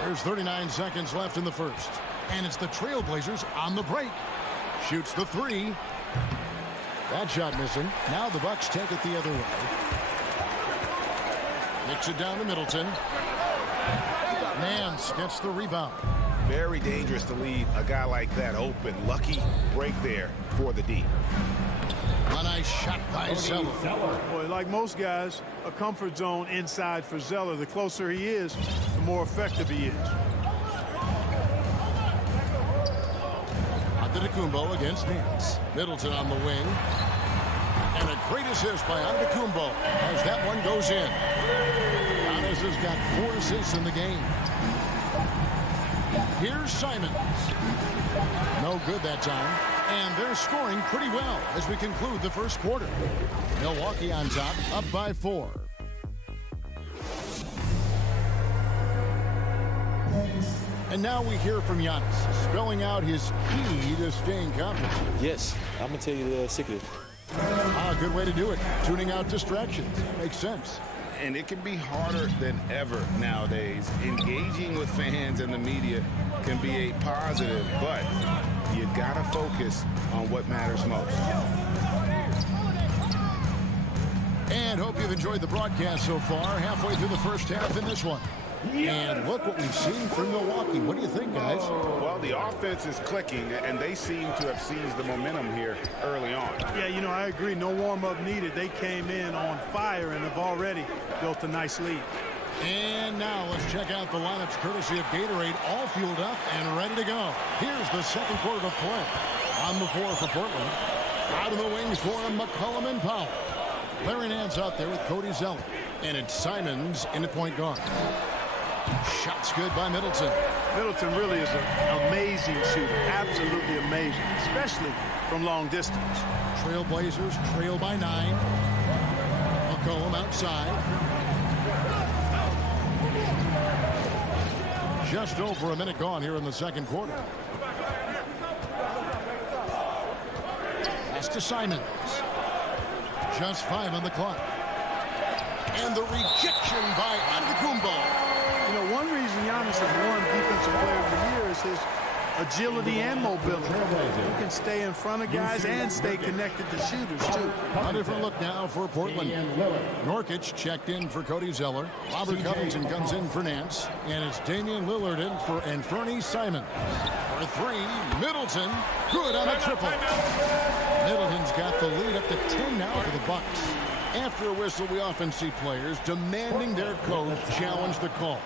There's 39 seconds left in the first. And it's the Trailblazers on the break. Shoots the 3. That shot missing. Now the Bucks take it the other way. Kicks it down to Middleton. Nance gets the rebound. Very dangerous to leave a guy like that open. Lucky break there for the D. A nice shot by Zeller. Boy, like most guys, a comfort zone inside for Zeller. The closer he is, the more effective he is. Antetokounmpo against Nance. Middleton on the wing. And a great assist by Antetokounmpo as that one goes in. Giannis has got 4 assists in the game. Here's Simons. No good that time. And they're scoring pretty well as we conclude the first quarter. Milwaukee on top, up by 4. And now we hear from Giannis, spelling out his key to staying confident. Yes, I'm going to tell you the secret. Good way to do it. Tuning out distractions. That makes sense. And it can be harder than ever nowadays. Engaging with fans and the media can be a positive, but you got to focus on what matters most. And hope you've enjoyed the broadcast so far. Halfway through the first half in this one. And look what we've seen from Milwaukee. What do you think, guys? Well, the offense is clicking, and they seem to have seized the momentum here early on. Yeah, you know, I agree. No warm-up needed. They came in on fire and have already built a nice lead. And now let's check out the lineups courtesy of Gatorade, all fueled up and ready to go. Here's the second quarter of play. On the floor for Portland. Out of the wings for McCollum and Powell. Larry Nance out there with Cody Zeller. And it's Simons in the point guard. Shot's good by Middleton. Middleton really is an amazing shooter. Absolutely amazing, especially from long distance. Trailblazers trail by 9. McCollum outside. Just over a minute gone here in the second quarter. Pass to Simons. Just 5 on the clock. And the rejection by Antetokounmpo. You know, one reason Giannis has won Defensive Player of the Year is his agility and mobility. He can stay in front of guys and stay connected to shooters, too. A different look now for Portland. Nurkic checked in for Cody Zeller. Robert Covington comes in for Nance. And it's Damian Lillard in for Anthony Simons. For 3, Middleton. Good on a triple. Middleton's got the lead up to 10 now for the Bucks. After a whistle, we often see players demanding their coach challenge the call.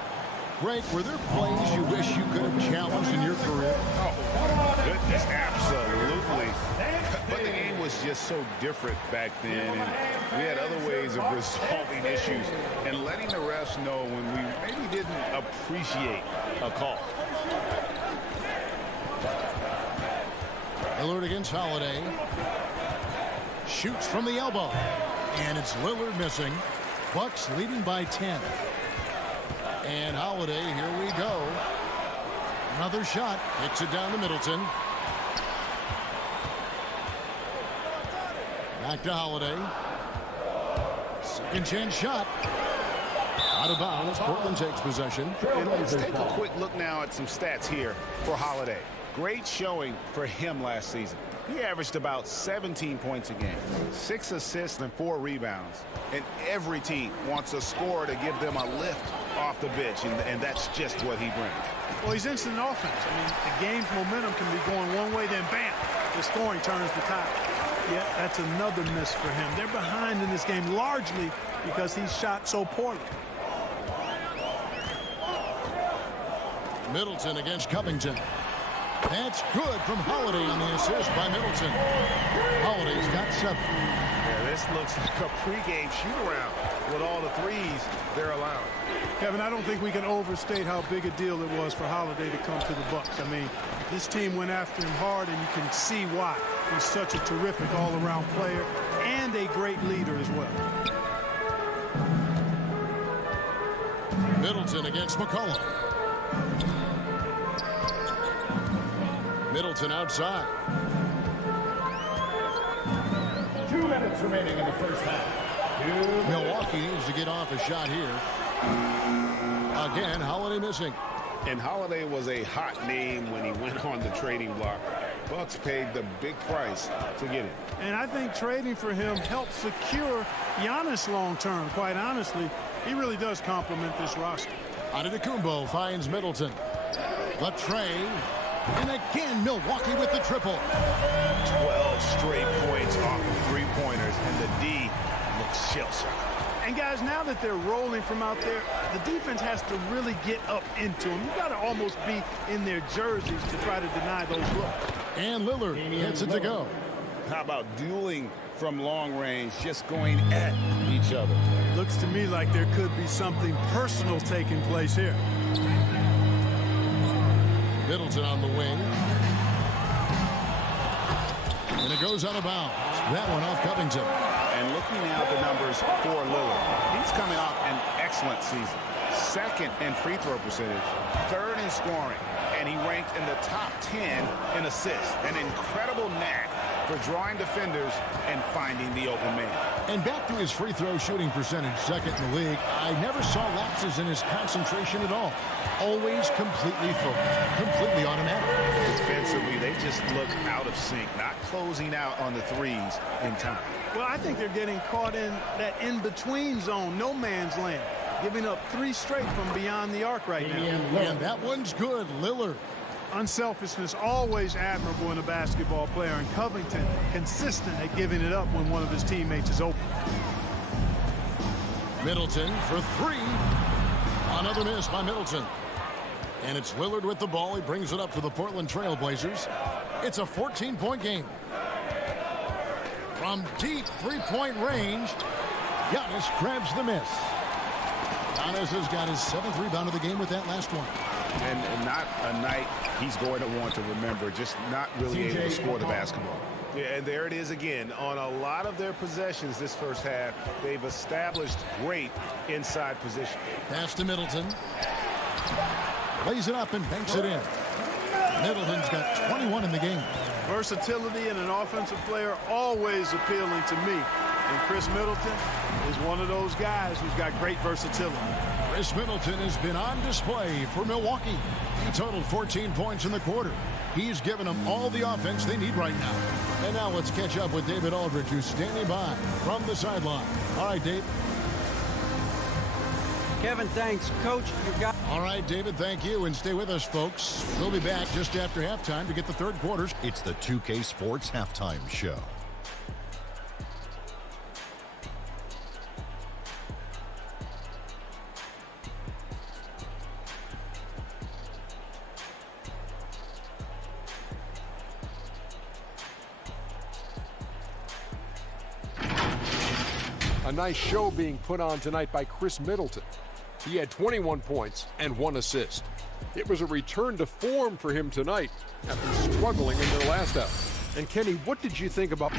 Greg, were there plays you wish you could have challenged in your career? Oh, goodness, absolutely. But the game was just so different back then, and we had other ways of resolving issues and letting the refs know when we maybe didn't appreciate a call. Lillard against Holiday. Shoots from the elbow. And it's Lillard missing. Bucks leading by 10. And Holiday, here we go. Another shot. Hits it down to Middleton. Back to Holiday. Second chance shot. Out of bounds. Portland takes possession. And let's take a quick look now at some stats here for Holiday. Great showing for him last season. He averaged about 17 points a game, 6 assists and 4 rebounds. And every team wants a scorer to give them a lift off the bench, and that's just what he brings. Well, he's instant offense. I mean, the game's momentum can be going one way, then bam, the scoring turns the tide. Yeah, that's another miss for him. They're behind in this game largely because he shot so poorly. Middleton against Covington. That's good from Holiday on the assist by Middleton. Holiday's got 7. Yeah, this looks like a pregame shoot-around with all the threes they're allowing. Kevin, I don't think we can overstate how big a deal it was for Holiday to come to the Bucks. I mean, this team went after him hard, and you can see why. He's such a terrific all-around player and a great leader as well. Middleton against McCollum. Middleton outside. 2 minutes remaining in the first half. Milwaukee needs to get off a shot here. Again, Holiday missing. And Holiday was a hot name when he went on the trading block. Bucks paid the big price to get him. And I think trading for him helped secure Giannis long-term. Quite honestly, he really does complement this roster. Antetokounmpo finds Middleton. The tray. And again, Milwaukee with the triple. 12 straight points off of three-pointers, and the D looks shell-shocked. And guys, now that they're rolling from out there, the defense has to really get up into them. You've got to almost be in their jerseys to try to deny those looks. And Lillard hits it to go. How about dueling from long range, just going at each other? Looks to me like there could be something personal taking place here. Middleton on the wing. And it goes out of bounds. That one off Covington. And looking now at the numbers for Lillard, he's coming off an excellent season. Second in free throw percentage, third in scoring, and he ranked in the top 10 in assists. An incredible knack for drawing defenders and finding the open man. And back to his free throw shooting percentage, second in the league. I never saw lapses in his concentration at all. Always completely focused, completely automatic. Defensively, they just look out of sync, not closing out on the threes in time. Well, I think they're getting caught in that in-between zone, no man's land, giving up 3 straight from beyond the arc right now. And that one's good, Lillard. Unselfishness always admirable in a basketball player, and Covington consistent at giving it up when one of his teammates is open. Middleton for 3. Another miss by Middleton. And it's Lillard with the ball. He brings it up for the Portland Trailblazers. It's a 14-point game. From deep 3-point range, Giannis grabs the miss. Giannis has got his 7th rebound of the game with that last one. And not a night he's going to want to remember, just not really able to score the basketball. Yeah, and there it is again. On a lot of their possessions this first half, they've established great inside position. Pass to Middleton. Lays it up and banks it in. Middleton's got 21 in the game. Versatility in an offensive player always appealing to me. And Chris Middleton is one of those guys who's got great versatility. Chris Middleton has been on display for Milwaukee. He totaled 14 points in the quarter. He's given them all the offense they need right now. And now let's catch up with David Aldridge, who's standing by from the sideline. All right, Dave. Kevin, thanks. Coach, you got... All right, David, thank you. And stay with us, folks. We'll be back just after halftime to get the third quarters. It's the 2K Sports Halftime Show. A nice show being put on tonight by Chris Middleton. He had 21 points and 1 assist. It was a return to form for him tonight after struggling in their last out. And Kenny, what did you think about...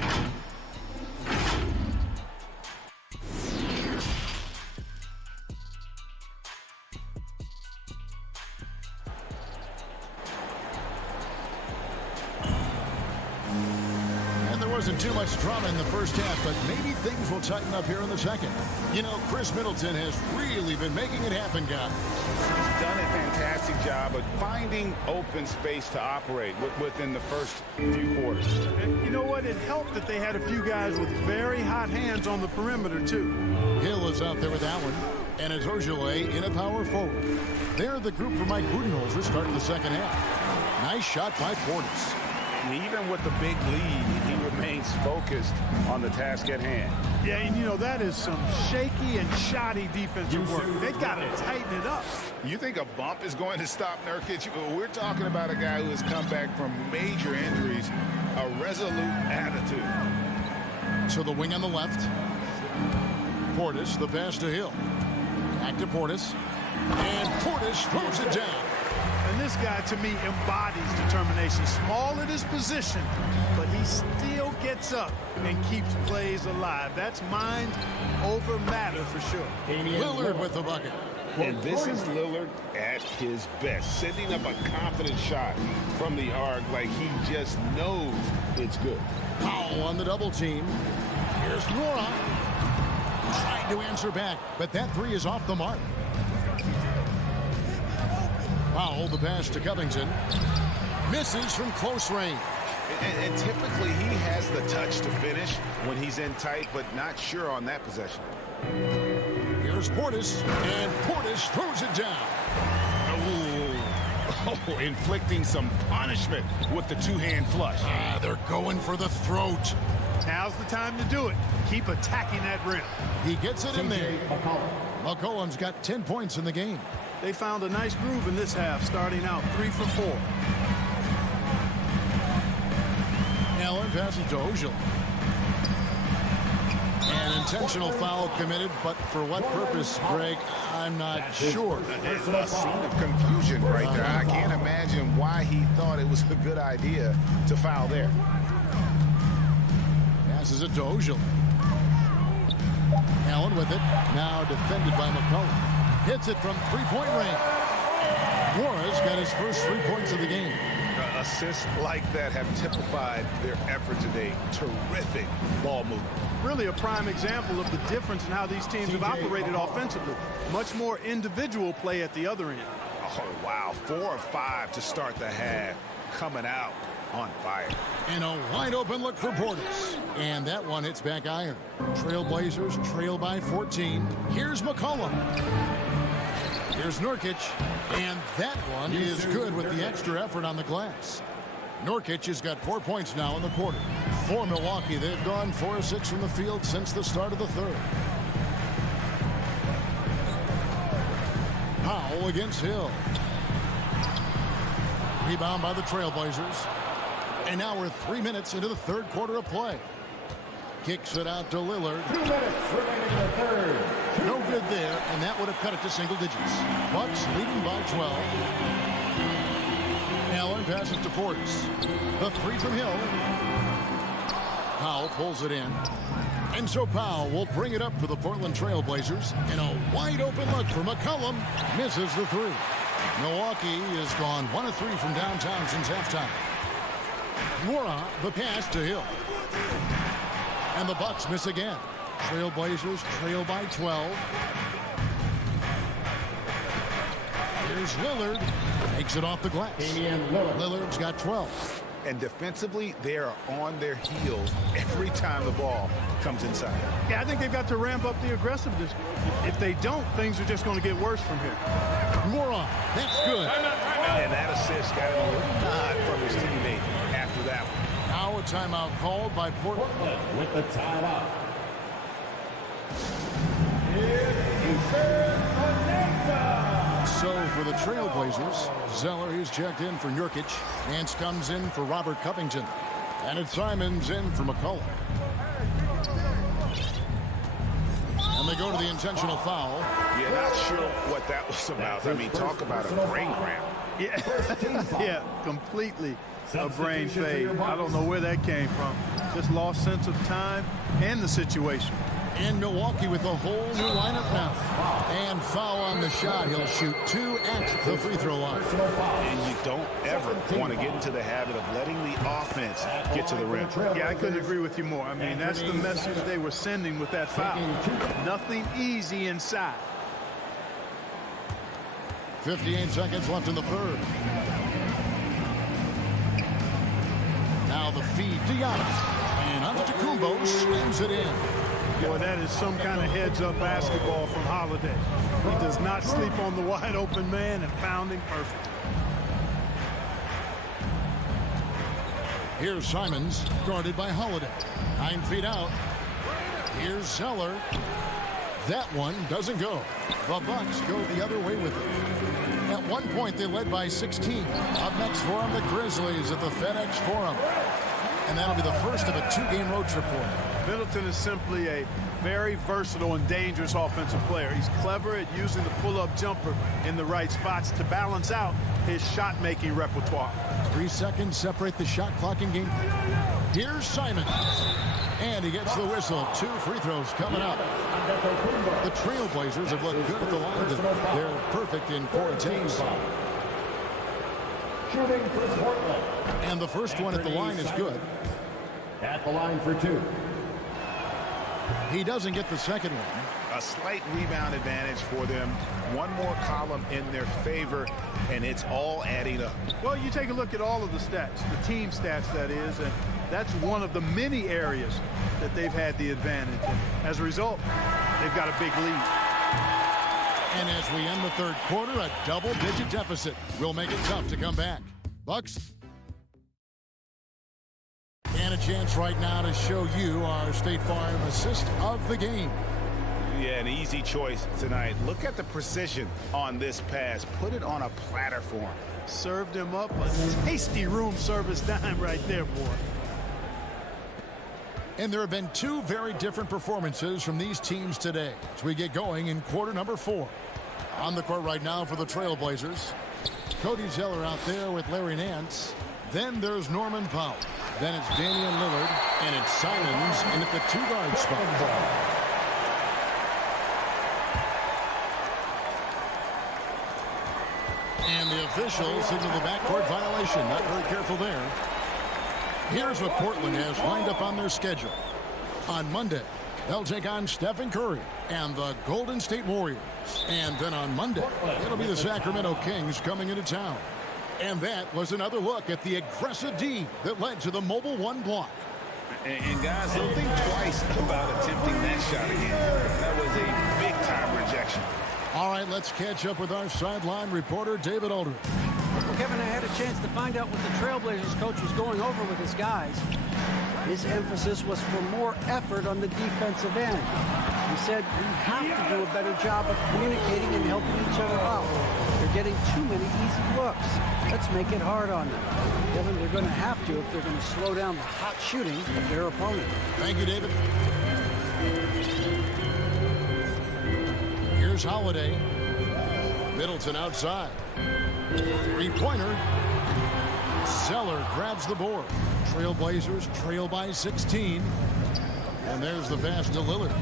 Wasn't too much drama in the first half, but maybe things will tighten up here in the second. You know, Chris Middleton has really been making it happen, guys. He's done a fantastic job of finding open space to operate within the first few quarters. And you know what? It helped that they had a few guys with very hot hands on the perimeter, too. Hill is out there with Allen, and it's Ojale in a power forward. They're the group for Mike Budenholzer starting the second half. Nice shot by Portis. Even with the big lead, he remains focused on the task at hand. Yeah, and you know, that is some shaky and shoddy defensive work. They got to tighten it up. You think a bump is going to stop Nurkic? We're talking about a guy who has come back from major injuries, a resolute attitude. So the wing on the left. Portis, the pass to Hill. Back to Portis. And Portis throws it down. And this guy, to me, embodies determination. Small at his position, but he still gets up and keeps plays alive. That's mind over matter for sure. Lillard with the bucket. And this is Lillard at his best, sending up a confident shot from the arc like he just knows it's good. Powell on the double team. Here's Nora. Trying to answer back, but that three is off the mark. Powell, the pass to Covington. Misses from close range. And typically he has the touch to finish when he's in tight, but not sure on that possession. Here's Portis, and Portis throws it down. Oh, inflicting some punishment with the two-hand flush. They're going for the throat. Now's the time to do it. Keep attacking that rim. He gets it in there. McCollum's got 10 points in the game. They found a nice groove in this half, starting out 3 for 4. Allen passes to Ojale. An intentional foul committed, but for what purpose, Greg, I'm not sure. A scene of confusion right there. I can't imagine why he thought it was a good idea to foul there. Passes it to Ojale. Allen with it, now defended by McCollum. Hits it from three-point range. Morris got his first 3 points of the game. Assists like that have typified their effort today. Terrific ball movement. Really a prime example of the difference in how these teams have operated offensively. Much more individual play at the other end. Oh, wow. 4 of 5 to start the half. Coming out on fire. And a wide open look for Portis. And that one hits back iron. Trailblazers trail by 14. Here's McCollum. Here's Nurkic. And that one is good with the extra effort on the glass. Nurkic has got 4 points now in the quarter. For Milwaukee, they've gone 4 of 6 from the field since the start of the third. Powell against Hill. Rebound by the Trailblazers. And now we're 3 minutes into the third quarter of play. Kicks it out to Lillard. 2 minutes remaining in the third. No good there, and that would have cut it to single digits. Bucks leading by 12. Allen passes to Portis. The three from Hill. Powell pulls it in. And so Powell will bring it up for the Portland Trail Blazers. And a wide open look for McCollum. Misses the three. Milwaukee has gone 1 of 3 from downtown since halftime. Mora, the pass to Hill. And the Bucks miss again. Trail Blazers trail by 12. Here's Lillard. Makes it off the glass. Lillard's got 12. And defensively, they are on their heels every time the ball comes inside. Yeah, I think they've got to ramp up the aggressiveness. If they don't, things are just going to get worse from here. Moron, that's good. And that assist got a little nod from his teammate after that one. Now a timeout called by Portland. With the timeout. So for the Trailblazers, Zeller is checked in for Nurkic. Nance comes in for Robert Covington. And it's Simons in for McCollum. And they go to the intentional foul. Yeah, not sure what that was about. I mean, talk about a brain cramp. Yeah, completely a brain fade. I don't know where that came from. Just lost sense of time and the situation. And Milwaukee with a whole new lineup now. And foul on the shot. He'll shoot 2 at the free throw line. And you don't ever want to get into the habit of letting the offense get to the rim. Yeah, I couldn't agree with you more. I mean, that's the message they were sending with that foul. Nothing easy inside. 58 seconds left in the third. Now the feed to Giannis. And Antetokounmpo slams it in. Boy, that is some kind of heads-up basketball from Holiday. He does not sleep on the wide-open man and found him perfect. Here's Simons, guarded by Holiday. 9 feet out. Here's Zeller. That one doesn't go. The Bucks go the other way with it. At one point, they led by 16. Up next for them, the Grizzlies at the FedEx Forum. And that'll be the first of a 2-game road trip for him. Middleton is simply a very versatile and dangerous offensive player. He's clever at using the pull-up jumper in the right spots to balance out his shot-making repertoire. 3 seconds separate the shot clock in game. Here's Simons. And he gets the whistle. 2 free throws coming up. The Trailblazers have looked good at the line. They're perfect in 4 attempts. Shooting for Portland. And the first one at the line is good. At the line for 2. He doesn't get the second one. A slight rebound advantage for them. One more column in their favor, and it's all adding up. Well, you take a look at all of the stats, the team stats, that is, and that's one of the many areas that they've had the advantage. And as a result, they've got a big lead. And as we end the third quarter, a double-digit deficit will make it tough to come back. Bucks. And a chance right now to show you our State Farm assist of the game. Yeah, an easy choice tonight. Look at the precision on this pass. Put it on a platter for him. Served him up a tasty room service dime right there, boy. And there have been 2 very different performances from these teams today as we get going in quarter number 4. On the court right now for the Trailblazers, Cody Zeller out there with Larry Nance. Then there's Norman Powell. Then it's Damian Lillard, and it's Simons in at the 2-guard spot. And the officials signal the backcourt violation. Not very careful there. Here's what Portland has lined up on their schedule. On Monday, they'll take on Stephen Curry and the Golden State Warriors. And then on Monday, it'll be the Sacramento Kings coming into town. And that was another look at the aggressive D that led to the Mobile One block. And guys, don't think twice about attempting that shot again. That was a big-time rejection. All right, let's catch up with our sideline reporter, David Aldridge. Well, Kevin, I had a chance to find out what the Trailblazers coach was going over with his guys. His emphasis was for more effort on the defensive end. He said we have to do a better job of communicating and helping each other out. They're getting too many easy looks. Let's make it hard on them. Kevin, they're going to have to if they're going to slow down the hot shooting of their opponent. Thank you, David. Here's Holiday. Middleton outside. Three-pointer. Zeller grabs the board. Trailblazers trail by 16. And there's the pass to Lillard.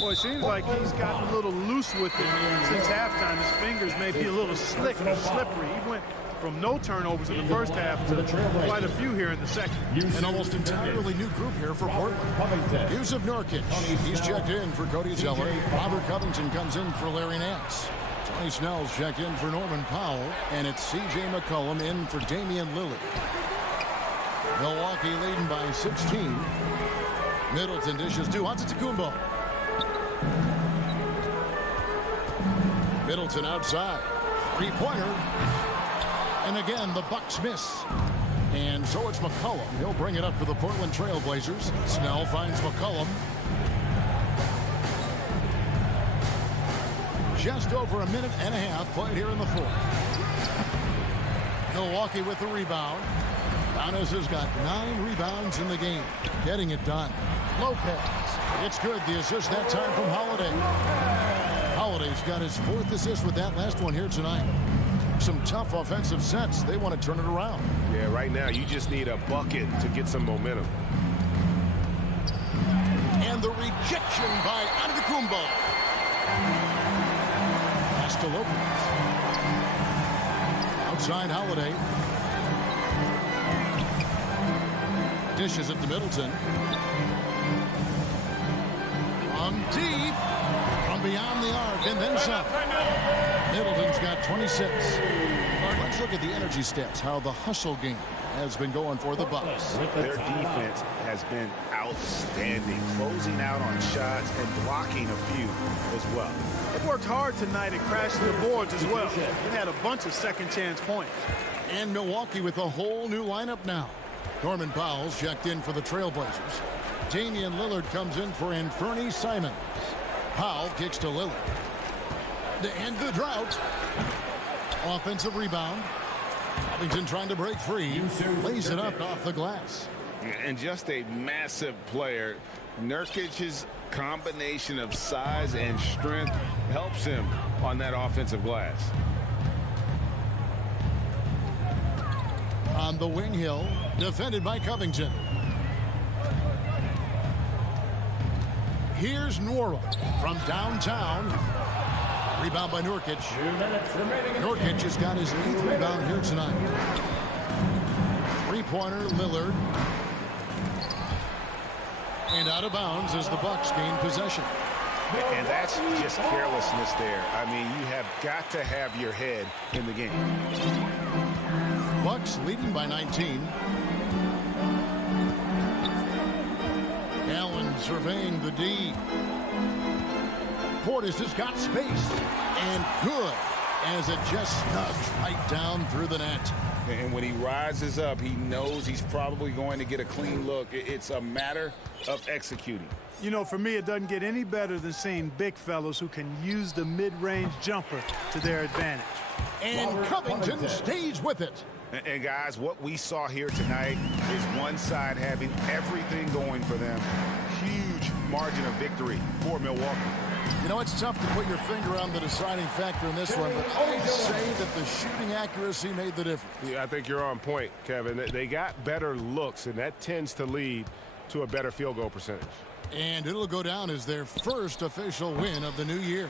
Well, it seems like he's gotten a little loose with it since halftime. His fingers may be a little slick and slippery. He went from no turnovers in the first half to quite a few here in the second. An almost entirely new group here for Portland. Yusuf Nurkic. He's checked in for Cody Zeller. Robert Covington comes in for Larry Nance. Tony Snell's checked in for Norman Powell. And it's C.J. McCollum in for Damian Lillard. Milwaukee leading by 16. Middleton dishes to Antetokounmpo. Middleton outside. Three-pointer. And again, the Bucks miss. And so it's McCollum. He'll bring it up for the Portland Trailblazers. Snell finds McCollum. Just over a minute and a half played here in the fourth. Milwaukee with the rebound. Giannis has got 9 rebounds in the game. Getting it done. Lopez. It's good. The assist that time from Holiday. Holiday's got his 4th assist with that last one here tonight. Some tough offensive sets. They want to turn it around. Yeah, right now you just need a bucket to get some momentum. And the rejection by Antetokounmpo. Pass to Lopez. Outside Holiday. Dishes it to Middleton. From deep. From beyond the arc and then some. Middleton's got 26. Let's look at the energy stats, how the hustle game has been going for the Bucks. Their defense has been outstanding, closing out on shots and blocking a few as well. They worked hard tonight at crashing the boards as well. They had a bunch of second chance points. And Milwaukee with a whole new lineup now. Norman Powell's checked in for the Trailblazers. Damian Lillard comes in for Anthony Simons. Powell kicks to Lillard. And the drought. Offensive rebound. Covington trying to break free. Lays it up off the glass. And just a massive player. Nurkic's combination of size and strength helps him on that offensive glass. On the wing hill, defended by Covington. Here's Nwora from downtown. Rebound by Nurkic. Nurkic has got his 8th rebound here tonight. Three-pointer, Lillard. And out of bounds as the Bucks gain possession. And that's just carelessness there. I mean, you have got to have your head in the game. Bucks leading by 19. Allen surveying the D. Portis has got space. And good as it just snugs right down through the net. And when he rises up, he knows he's probably going to get a clean look. It's a matter of executing. You know, for me, it doesn't get any better than seeing big fellows who can use the mid-range jumper to their advantage. And Covington stays with it. And guys, what we saw here tonight is one side having everything going for them. Huge margin of victory for Milwaukee. You know, it's tough to put your finger on the deciding factor in this one, but I'd say that the shooting accuracy made the difference. Yeah, I think you're on point, Kevin. They got better looks, and that tends to lead to a better field goal percentage. And it'll go down as their first official win of the new year.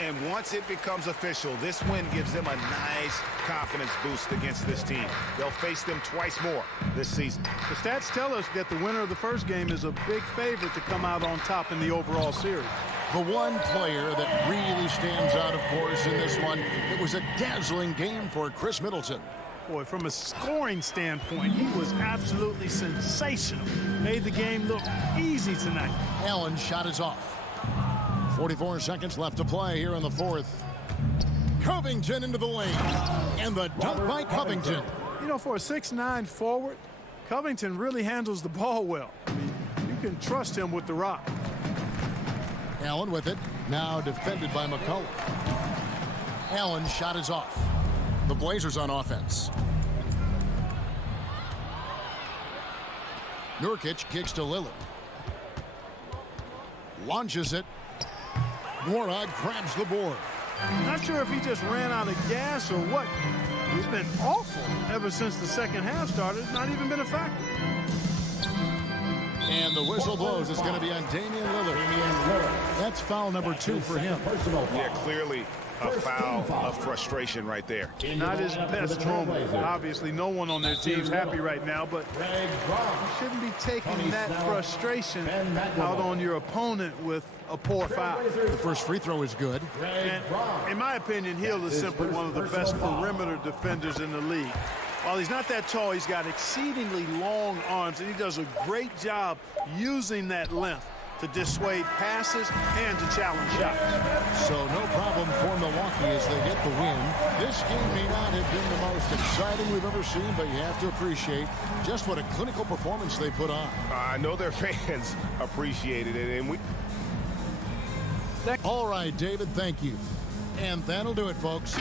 And once it becomes official, this win gives them a nice confidence boost against this team. They'll face them twice more this season. The stats tell us that the winner of the first game is a big favorite to come out on top in the overall series. The one player that really stands out, of course, in this one, it was a dazzling game for Chris Middleton. Boy, from a scoring standpoint, he was absolutely sensational. Made the game look easy tonight. Allen's shot is off. 44 seconds left to play here in the fourth. Covington into the lane. And the dunk by Covington. You know, for a 6'9" forward, Covington really handles the ball well. I mean, you can trust him with the rock. Allen with it. Now defended by McCullough. Allen's shot is off. The Blazers on offense. Nurkic kicks to Lillard. Launches it. Morag grabs the board. Not sure if he just ran out of gas or what. He's been awful ever since the second half started. Not even been a factor. And the whistle blows. It's going to be on Damian Lillard. That's foul number 2 for him. Yeah, clearly a foul of frustration right there. Not his best moment. Obviously, no one on their team's happy right now, but you shouldn't be taking that frustration out on your opponent with a poor foul. The first free throw is good. And in my opinion, Hill is simply one of the best perimeter defenders in the league. While he's not that tall, he's got exceedingly long arms, and he does a great job using that length to dissuade passes and to challenge shots. So no problem for Milwaukee as they get the win. This game may not have been the most exciting we've ever seen, but you have to appreciate just what a clinical performance they put on. I know their fans appreciated it, and we... All right, David, thank you. And that'll do it, folks.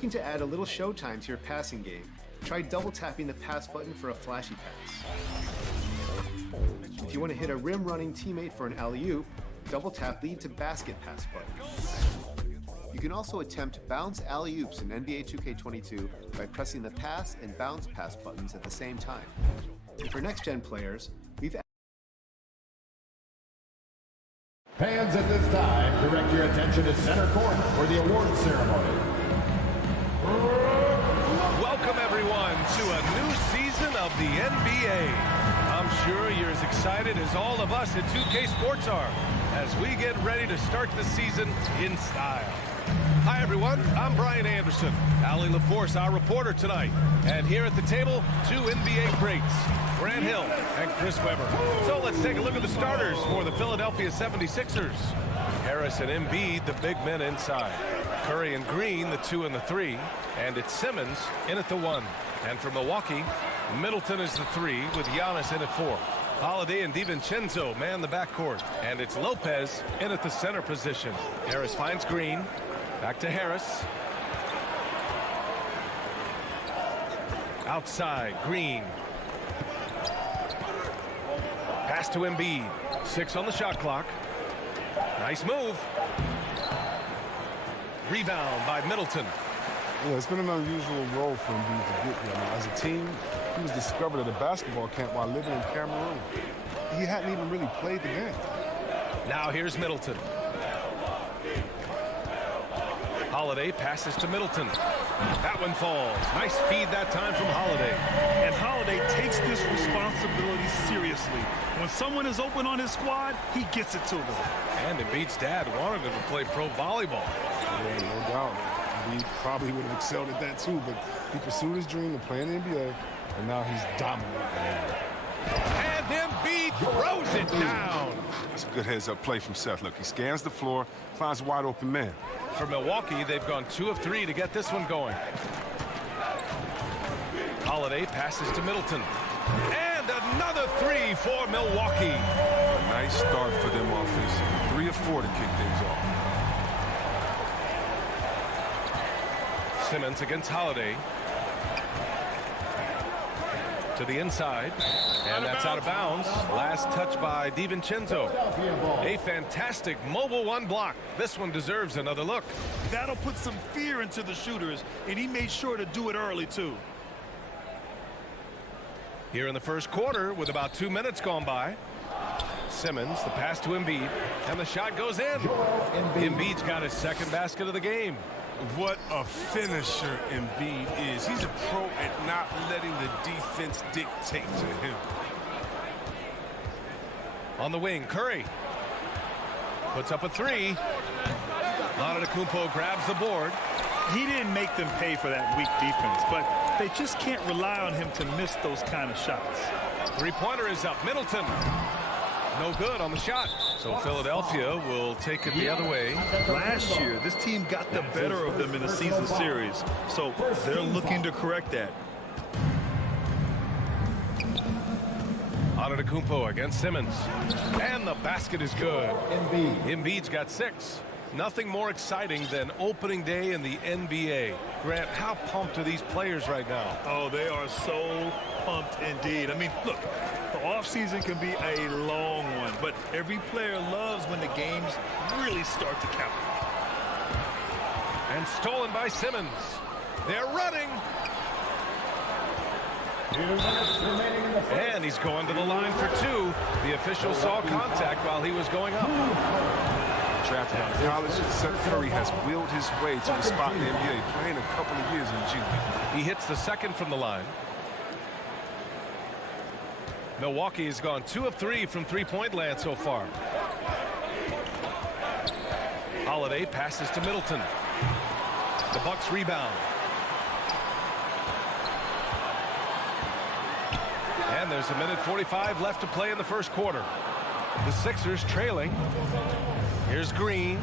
looking to add a little showtime to your passing game, try double tapping the pass button for a flashy pass. If you want to hit a rim running teammate for an alley-oop, double tap lead to basket pass button. You can also attempt bounce alley-oops in NBA 2K22 by pressing the pass and bounce pass buttons at the same time. And for next-gen players, we've Fans at this time, direct your attention to center court for the award ceremony. Welcome, everyone, to a new season of the NBA. I'm sure you're as excited as all of us at 2K Sports are as we get ready to start the season in style. Hi, everyone. I'm Brian Anderson. Allie LaForce, our reporter tonight. And here at the table, two NBA greats, Grant Hill and Chris Webber. So let's take a look at the starters for the Philadelphia 76ers. Harris and Embiid, the big men inside. Curry and Green, the 2 and the 3. And it's Simmons in at the 1. And for Milwaukee, Middleton is the 3 with Giannis in at 4. Holiday and DiVincenzo man the backcourt. And it's Lopez in at the center position. Harris finds Green. Back to Harris. Outside, Green. Pass to Embiid. 6 on the shot clock. Nice move. Rebound by Middleton. Yeah, it's been an unusual role for Embiid to get here. Now, as a team, he was discovered at a basketball camp while living in Cameroon. He hadn't even really played the game. Now here's Middleton. Holiday passes to Middleton. That one falls. Nice feed that time from Holiday. And Holiday takes this responsibility seriously. When someone is open on his squad, he gets it to them. And Embiid's dad wanted him to play pro volleyball. Yeah, no doubt. Embiid probably would have excelled at that too, but he pursued his dream of playing in the NBA, and now he's dominant. And Embiid throws it down. That's a good heads-up play from Seth. Look, he scans the floor, finds a wide-open man. For Milwaukee, they've gone 2 of 3 to get this one going. Holiday passes to Middleton. And another 3 for Milwaukee. A nice start for them offensively. 3 of 4 to kick things off. Simmons against Holiday. To the inside. And that's out of bounds. Last touch by DiVincenzo. A fantastic mobile 1 block. This one deserves another look. That'll put some fear into the shooters, and he made sure to do it early, too. Here in the first quarter with about 2 minutes gone by. Simmons, the pass to Embiid, and the shot goes in. Embiid's got his second basket of the game. What a finisher Embiid is. He's a pro at not letting the defense dictate to him. On the wing, Curry puts up a 3. Antetokounmpo grabs the board. He didn't make them pay for that weak defense, but they just can't rely on him to miss those kind of shots. 3-pointer is up. Middleton. No good on the shot. So Philadelphia will take it the other way. Last year, this team got the better of them in the season series, so they're looking to correct that. Antetokounmpo against Simmons. And the basket is good. Embiid's got 6. Nothing more exciting than opening day in the NBA. Grant, how pumped are these players right now? Oh, they are so pumped indeed. I mean, look, the offseason can be a long one, but every player loves when the games really start to count. And stolen by Simmons. They're running. And he's going to the line for 2. The official saw contact while he was going up. Drafted out of college, Seth Curry has willed his way to the spot in the NBA, playing a couple of years in the G League. He hits the second from the line. Milwaukee has gone 2 of 3 from 3-point land so far. Holiday passes to Middleton. The Bucks rebound. And there's 1:45 left to play in the first quarter. The Sixers trailing. Here's Green.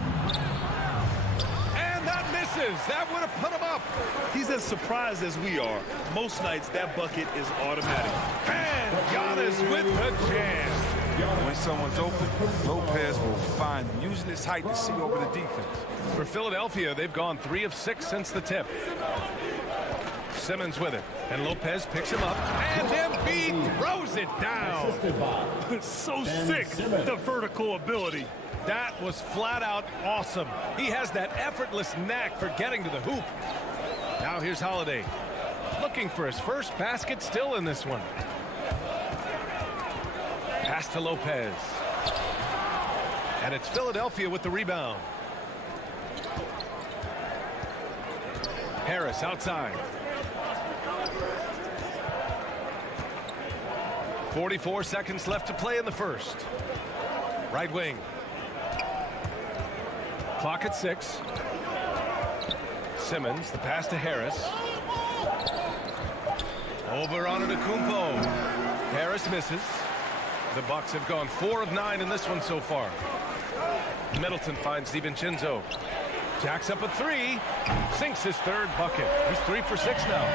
And that misses. That would have put him up. He's as surprised as we are. Most nights, that bucket is automatic. And Giannis with the jam. When someone's open, Lopez will find him, using his height to see over the defense. For Philadelphia, they've gone 3 of 6 since the tip. Simmons with it, and Lopez picks him up, and Embiid throws it down. So sick, the vertical ability. That was flat out awesome. He has that effortless knack for getting to the hoop. Now here's Holiday, looking for his first basket still in this one. Pass to Lopez. And it's Philadelphia with the rebound. Harris outside. 44 seconds left to play in the first. Right wing. Clock at 6. Simmons, the pass to Harris. Over on Antetokounmpo. Harris misses. The Bucks have gone 4 of 9 in this one so far. Middleton finds DiVincenzo. Jacks up a 3. Sinks his third bucket. He's 3 for 6 now.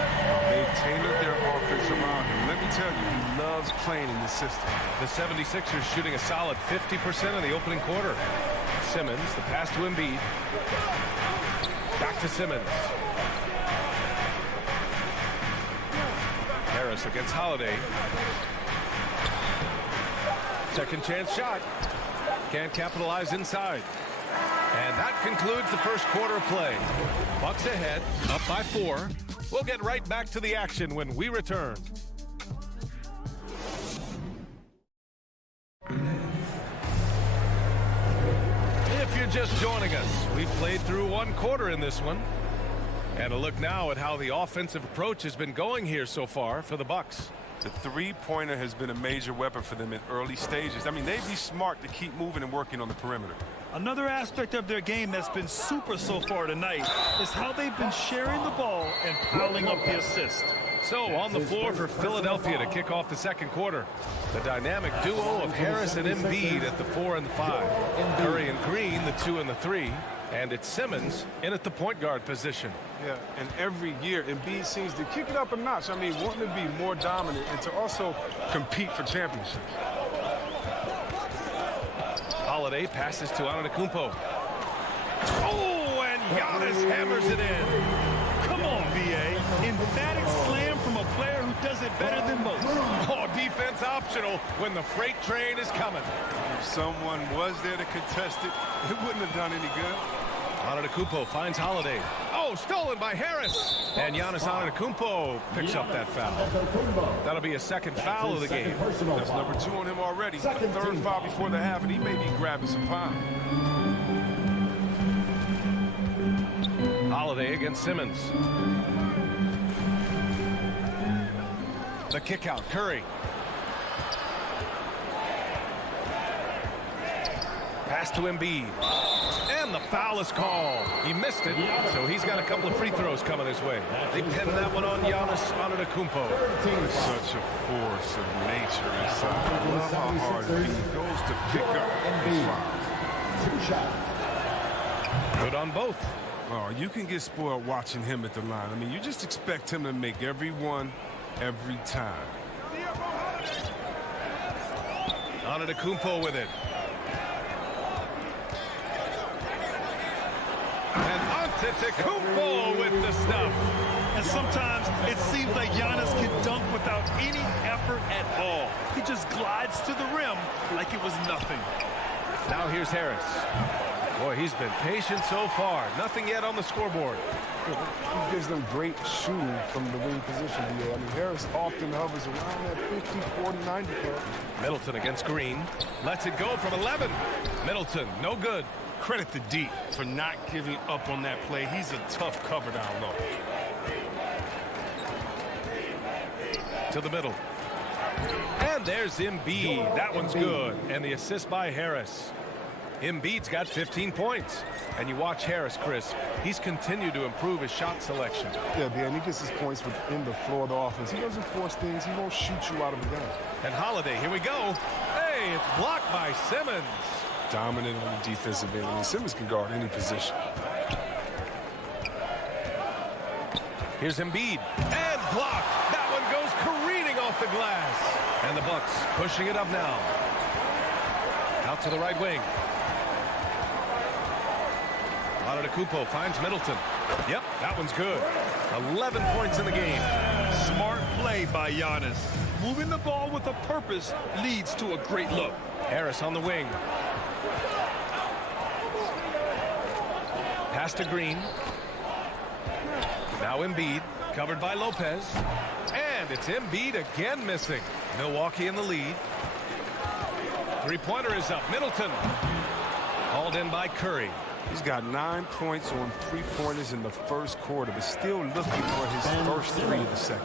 They've tailored their offense around him. Let me tell you, he loves playing in this system. The 76ers shooting a solid 50% in the opening quarter. Simmons, the pass to Embiid. Back to Simmons. Harris against Holiday. Second chance shot. Can't capitalize inside. And that concludes the first quarter of play. Bucks ahead, up by 4. We'll get right back to the action when we return. If you're just joining us, we've played through 1 quarter in this one. And a look now at how the offensive approach has been going here so far for the Bucks. The three-pointer has been a major weapon for them in early stages. I mean, they'd be smart to keep moving and working on the perimeter. Another aspect of their game that's been super so far tonight is how they've been sharing the ball and piling up the assist. So on the floor for Philadelphia to kick off the second quarter, the dynamic duo of Harris and Embiid at the 4 and the 5. Curry and Green, the 2 and the 3. And it's Simmons in at the point guard position. Yeah, and every year Embiid seems to kick it up a notch. I mean, wanting to be more dominant and to also compete for championships. Holiday passes to Antetokounmpo. Oh, and Giannis hammers it in. Come on, B.A. Emphatic slam from a player who does it better than most. Oh, defense optional when the freight train is coming. If someone was there to contest it, it wouldn't have done any good. Antetokounmpo finds Holiday. Oh, stolen by Harris. And Giannis Antetokounmpo picks up that foul. That'll be a second foul of the game. That's number 2 on him already. Third foul before the half, and he may be grabbing some time. Holiday against Simmons. The kick out, Curry. Pass to Embiid. And the foul is called. He missed it, so he's got a couple of free throws coming his way. They pinned that one on Giannis Antetokounmpo. Such a force of nature inside. I love how hard he goes to pick up his fouls. Good on both. Oh, you can get spoiled watching him at the line. I mean, you just expect him to make every one, every time. Antetokounmpo with it. And Antetokounmpo with the stuff. And sometimes it seems like Giannis can dunk without any effort at all. He just glides to the rim like it was nothing. Now here's Harris. Boy, he's been patient so far. Nothing yet on the scoreboard. He gives them great shooting from the wing position. I mean, Harris often hovers around that 50, 40, 90 club. Middleton against Green. Lets it go from 11. Middleton, no good. Credit to D for not giving up on that play. He's a tough cover down low. To the middle. And there's Embiid. That one's good. And the assist by Harris. Embiid's got 15 points. And you watch Harris, Chris. He's continued to improve his shot selection. Yeah, and he gets his points within the floor of the offense. He doesn't force things. He won't shoot you out of the game. And Holiday, here we go. Hey, it's blocked by Simmons. Dominant on the defensive end. I mean, Simmons can guard any position. Here's Embiid. And blocked. That one goes careening off the glass. And the Bucks pushing it up now. Out to the right wing. Antetokounmpo finds Middleton. Yep, that one's good. 11 points in the game. Smart play by Giannis. Moving the ball with a purpose leads to a great look. Harris on the wing. Pass to Green. Now Embiid, covered by Lopez. And it's Embiid again missing. Milwaukee in the lead. Three-pointer is up. Middleton. Hauled in by Curry. He's got 9 points on three-pointers in the first quarter, but still looking for his first three of the second.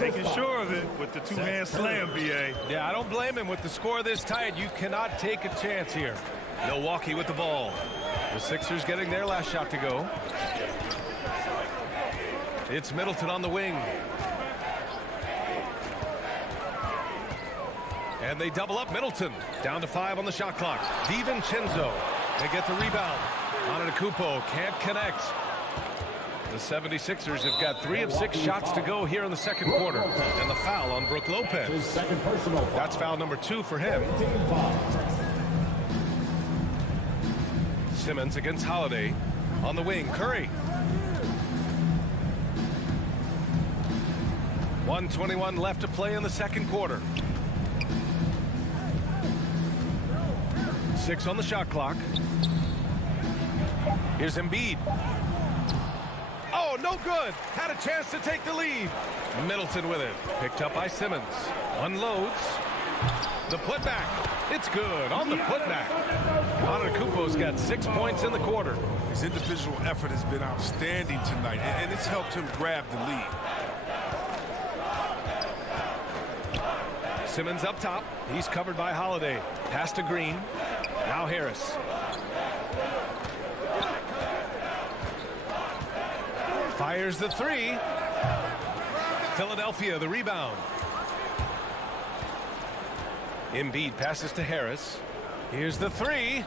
Making sure of it with the two-hand slam, BA. Yeah, I don't blame him. With the score this tight, you cannot take a chance here. Milwaukee with the ball. The Sixers getting their last shot to go. It's Middleton on the wing. And they double up Middleton. Down to 5 on the shot clock. DiVincenzo. They get the rebound. Antetokounmpo can't connect. The 76ers have got 3 of 6 shots to go here in the second quarter. And the foul on Brook Lopez. That's foul number 2 for him. Simmons against Holiday. On the wing, Curry. 1:21 left to play in the second quarter. 6 on the shot clock. Here's Embiid. Oh, no good. Had a chance to take the lead. Middleton with it. Picked up by Simmons. Unloads. The putback. It's good on the putback. Antetokounmpo's got 6 points in the quarter. His individual effort has been outstanding tonight, and it's helped him grab the lead. Simmons up top. He's covered by Holiday. Pass to Green. Now Harris. Fires the three. Philadelphia the rebound. Embiid passes to Harris. Here's the three.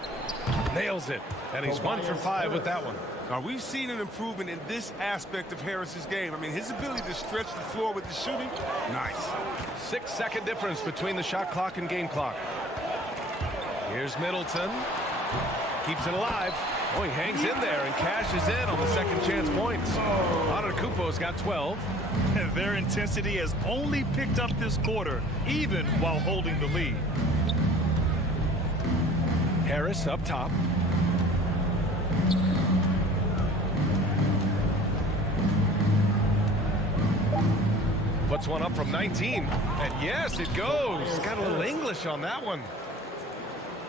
Nails it. And he's 1 for 5 with that one. Now, we've seen an improvement in this aspect of Harris's game. I mean, his ability to stretch the floor with the shooting, nice. 6-second difference between the shot clock and game clock. Here's Middleton. Keeps it alive. Oh, he hangs in there and cashes in on the second chance points. Antetokounmpo's got 12. And their intensity has only picked up this quarter, even while holding the lead. Harris up top. Puts one up from 19. And yes, it goes. Got a little English on that one.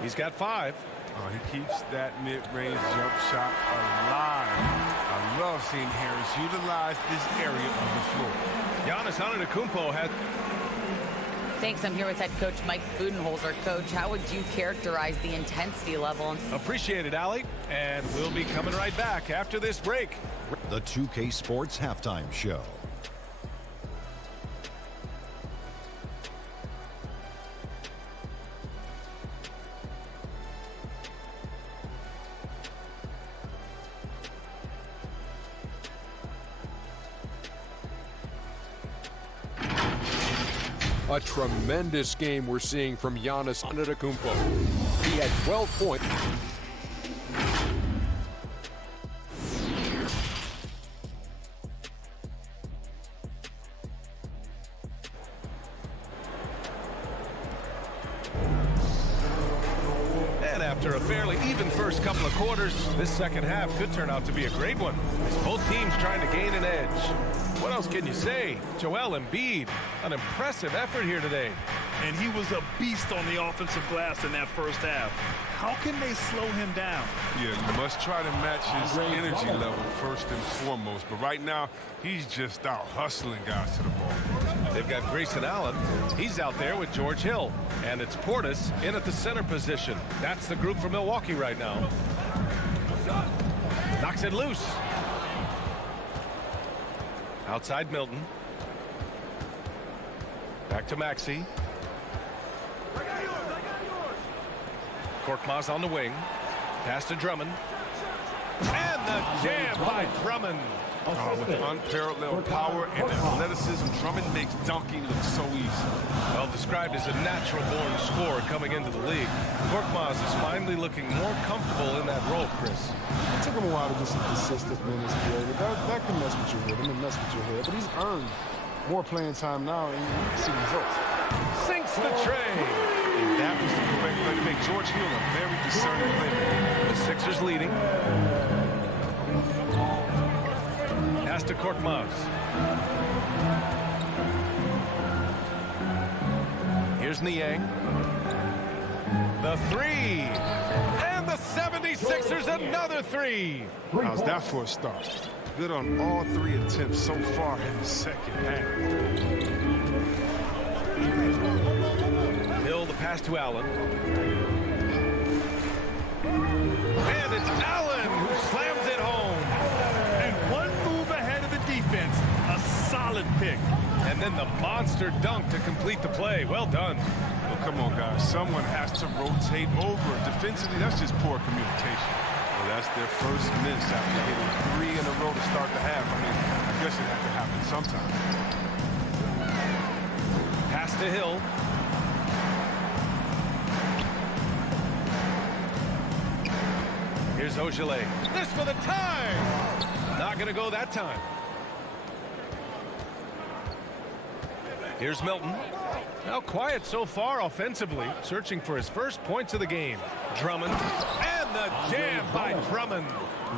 He's got 5. Oh, he keeps that mid-range jump shot alive. I love seeing Harris utilize this area of the floor. Giannis Antetokounmpo had... Thanks. I'm here with head coach Mike Budenholzer. Coach, how would you characterize the intensity level? Appreciate it, Allie. And we'll be coming right back after this break. The 2K Sports Halftime Show. A tremendous game we're seeing from Giannis Antetokounmpo. He had 12 points. And after a fairly even first couple of quarters, this second half could turn out to be a great one. Both teams trying to gain an edge. What else can you say? Joel Embiid, an impressive effort here today. And he was a beast on the offensive glass in that first half. How can they slow him down? Yeah, you must try to match his energy level first and foremost. But right now, he's just out hustling guys to the ball. They've got Grayson Allen. He's out there with George Hill. And it's Portis in at the center position. That's the group for Milwaukee right now. Knocks it loose. Outside Milton. Back to Maxey. Korkmaz on the wing. Pass to Drummond. And the jam by Drummond. With unparalleled power and athleticism, Drummond makes dunking look so easy. Well described as a natural-born scorer coming into the league. Korkmaz is finally looking more comfortable in that role, Chris. It took him a while to get some consistent minutes, but that can mess with your rhythm and mess with your head. But he's earned more playing time now, and you can see results. Sinks the tray. And that was the correct play to make. George Hill a very discerning player. The Sixers leading. Pass to Korkmaz. Here's Niang. The three. And the 76ers another three. How's that for a start? Good on all 3 attempts so far in the second half. Hill, the pass to Allen. And it's Allen who slams it home. And one move ahead of the defense. A solid pick. And then the monster dunk to complete the play. Well done. Well, come on, guys. Someone has to rotate over. Defensively, that's just poor communication. Well, that's their first miss after hitting 3 in a row to start the half. I mean, I guess it had to happen sometime. Pass to Hill. Here's Ogilvy. This for the tie. Not going to go that time. Here's Milton. Now quiet so far offensively, searching for his first points of the game. Drummond. And the jam by Drummond.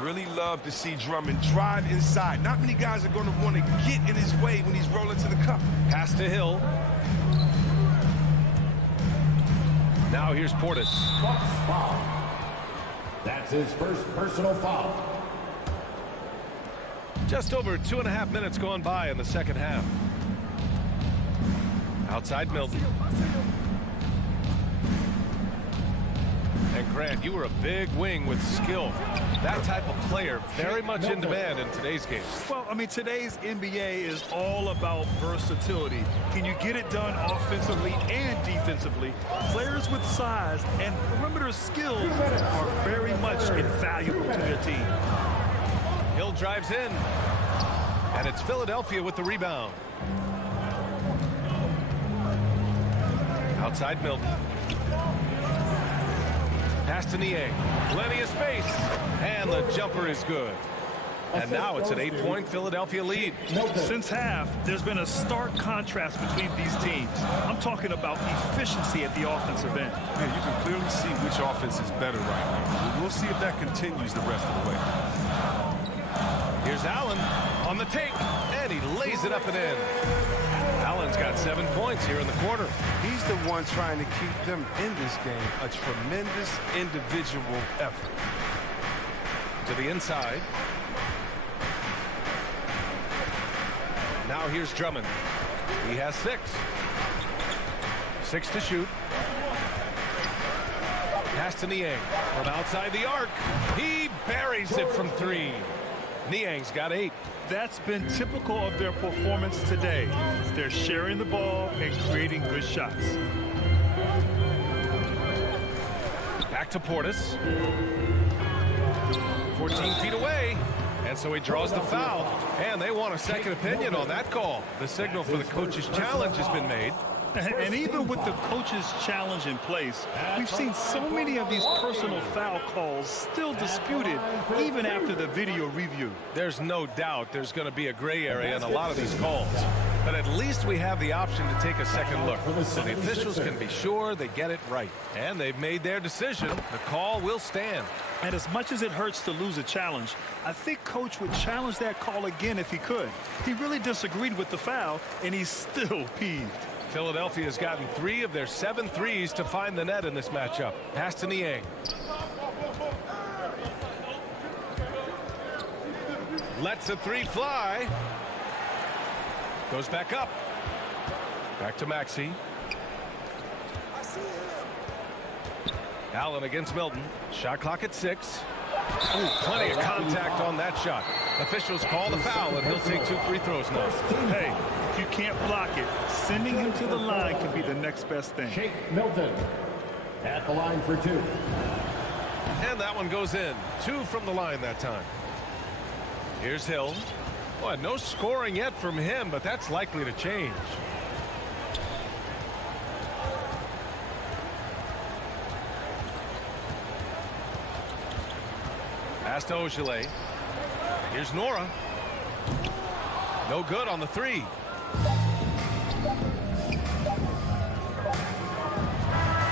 Really love to see Drummond drive inside. Not many guys are going to want to get in his way when he's rolling to the cup. Pass to Hill. Now here's Portis. Foul. That's his first personal foul. Just over 2.5 minutes gone by in the second half. Outside Milton. And Grant, you were a big wing with skill. That type of player very much in demand in today's game. Well, I mean, today's NBA is all about versatility. Can you get it done offensively and defensively? Players with size and perimeter skills are very much invaluable to their team. Hill drives in. And it's Philadelphia with the rebound. Outside Milton. Pass to Niang. Plenty of space. And the jumper is good. And now it's an 8-point Philadelphia lead. Since half, there's been a stark contrast between these teams. I'm talking about efficiency at the offensive end. Yeah, you can clearly see which offense is better right now. We'll see if that continues the rest of the way. Here's Allen on the take. And he lays it up and in. Allen's got 7 points here in the quarter. He's the one trying to keep them in this game. A tremendous individual effort. To the inside. Now here's Drummond. He has 6. 6 to shoot. Pass to Niang. From outside the arc. He buries it from 3. Niang's got 8. That's been typical of their performance today. They're sharing the ball and creating good shots. Back to Portis. 14 feet away. And so he draws the foul. And they want a second opinion on that call. The signal for the coach's challenge has been made. And even with the coach's challenge in place, we've seen so many of these personal foul calls still disputed even after the video review. There's no doubt there's going to be a gray area in a lot of these calls. But at least we have the option to take a second look. So the officials can be sure they get it right. And they've made their decision. The call will stand. And as much as it hurts to lose a challenge, I think Coach would challenge that call again if he could. He really disagreed with the foul, and he's still peeved. Philadelphia has gotten 3 of their 7 threes to find the net in this matchup. Pass to Niang. Lets a 3 fly. Goes back up. Back to Maxey. Allen against Milton. Shot clock at 6. Ooh, plenty of contact on that shot. Officials call the foul, and he'll take 2 free throws now. Hey, if you can't block it, sending him to the line can be the next best thing. Shake Milton at the line for 2. And that one goes in. 2 from the line that time. Here's Hill. Boy, no scoring yet from him, but that's likely to change. Pass to Ogilvy. Here's Nora. No good on the three.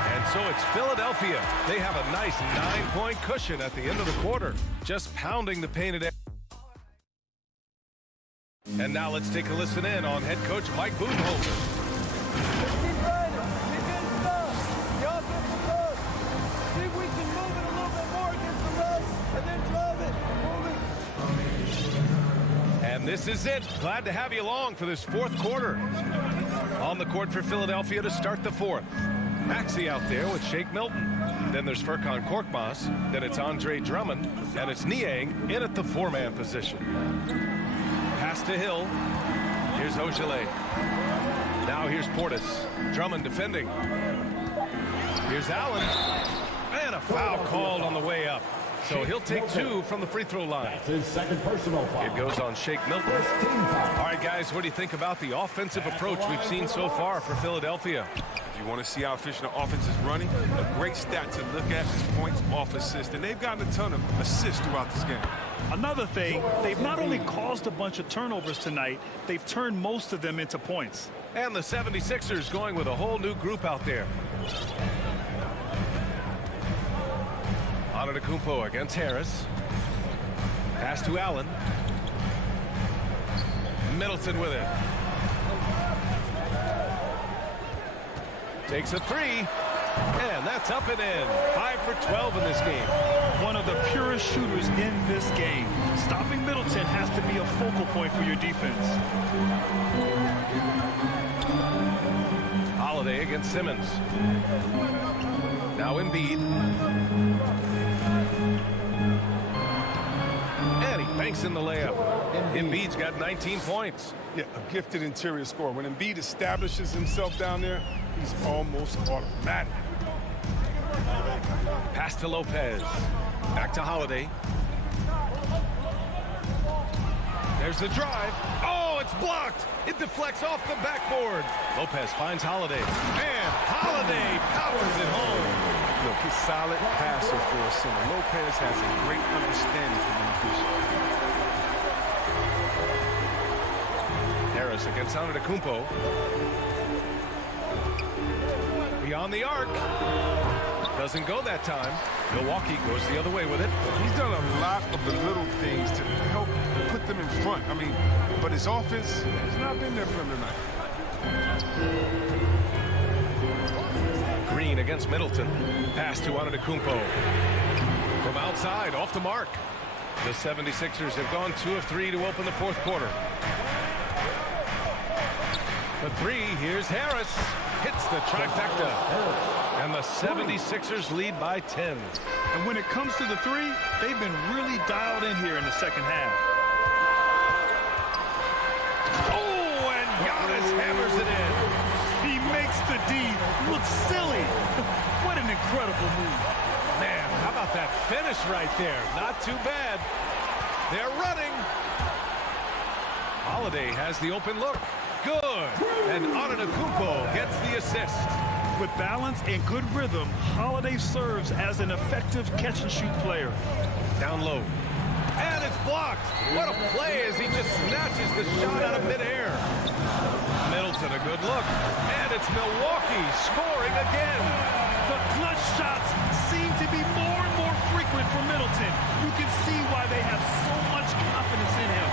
And so it's Philadelphia. They have a nice 9-point cushion at the end of the quarter, just pounding the painted area. And now let's take a listen in on head coach Mike Budenholzer. And this is it. Glad to have you along for this fourth quarter. On the court for Philadelphia to start the fourth. Maxey out there with Shake Milton. Then there's Furkan Korkmaz. Then it's Andre Drummond. And it's Niang in at the four-man position. Pass to Hill. Here's Ogilvy. Now here's Portis. Drummond defending. Here's Allen. And a foul called on the way up. So he'll take two from the free throw line. That's his second personal foul. It goes on Shake Milton. All right, guys, what do you think about the offensive approach we've seen so far for Philadelphia? If you want to see how efficient the offense is running, a great stat to look at is points off assist. And they've gotten a ton of assists throughout this game. Another thing, they've not only caused a bunch of turnovers tonight, they've turned most of them into points. And the 76ers going with a whole new group out there. Antetokounmpo against Harris. Pass to Allen. Middleton with it. Takes a three. And that's up and in. 5 for 12 in this game. One of the purest shooters in this game. Stopping Middleton has to be a focal point for your defense. Holiday against Simmons. Now Embiid. And he banks in the layup. Embiid's got 19 points. Yeah, a gifted interior scorer. When Embiid establishes himself down there, he's almost automatic. Pass to Lopez. Back to Holiday. There's the drive. Oh, it's blocked. It deflects off the backboard. Lopez finds Holiday. And Holiday powers it home. Look, he's a solid passer for a center. Lopez has a great understanding for the position. Harris against Antetokounmpo. Beyond the arc. Doesn't go that time. Milwaukee goes the other way with it. He's done a lot of the little things to help put them in front. I mean, but his offense has not been there for him tonight. Green against Middleton. Pass to Antetokounmpo. From outside, off the mark. The 76ers have gone 2 of 3 to open the fourth quarter. The three, here's Harris. Hits the trifecta. And the 76ers lead by 10. And when it comes to the three, they've been really dialed in here in the second half. Oh, and Giannis hammers it in. He makes the D look silly. What an incredible move. Man, how about that finish right there? Not too bad. They're running. Holiday has the open look. Good. And Antetokounmpo gets the assist. With balance and good rhythm, Holiday serves as an effective catch-and-shoot player. Down low. And it's blocked. What a play as he just snatches the shot out of midair. Middleton, a good look. And it's Milwaukee scoring again. The clutch shots seem to be more and more frequent for Middleton. You can see why they have so much confidence in him.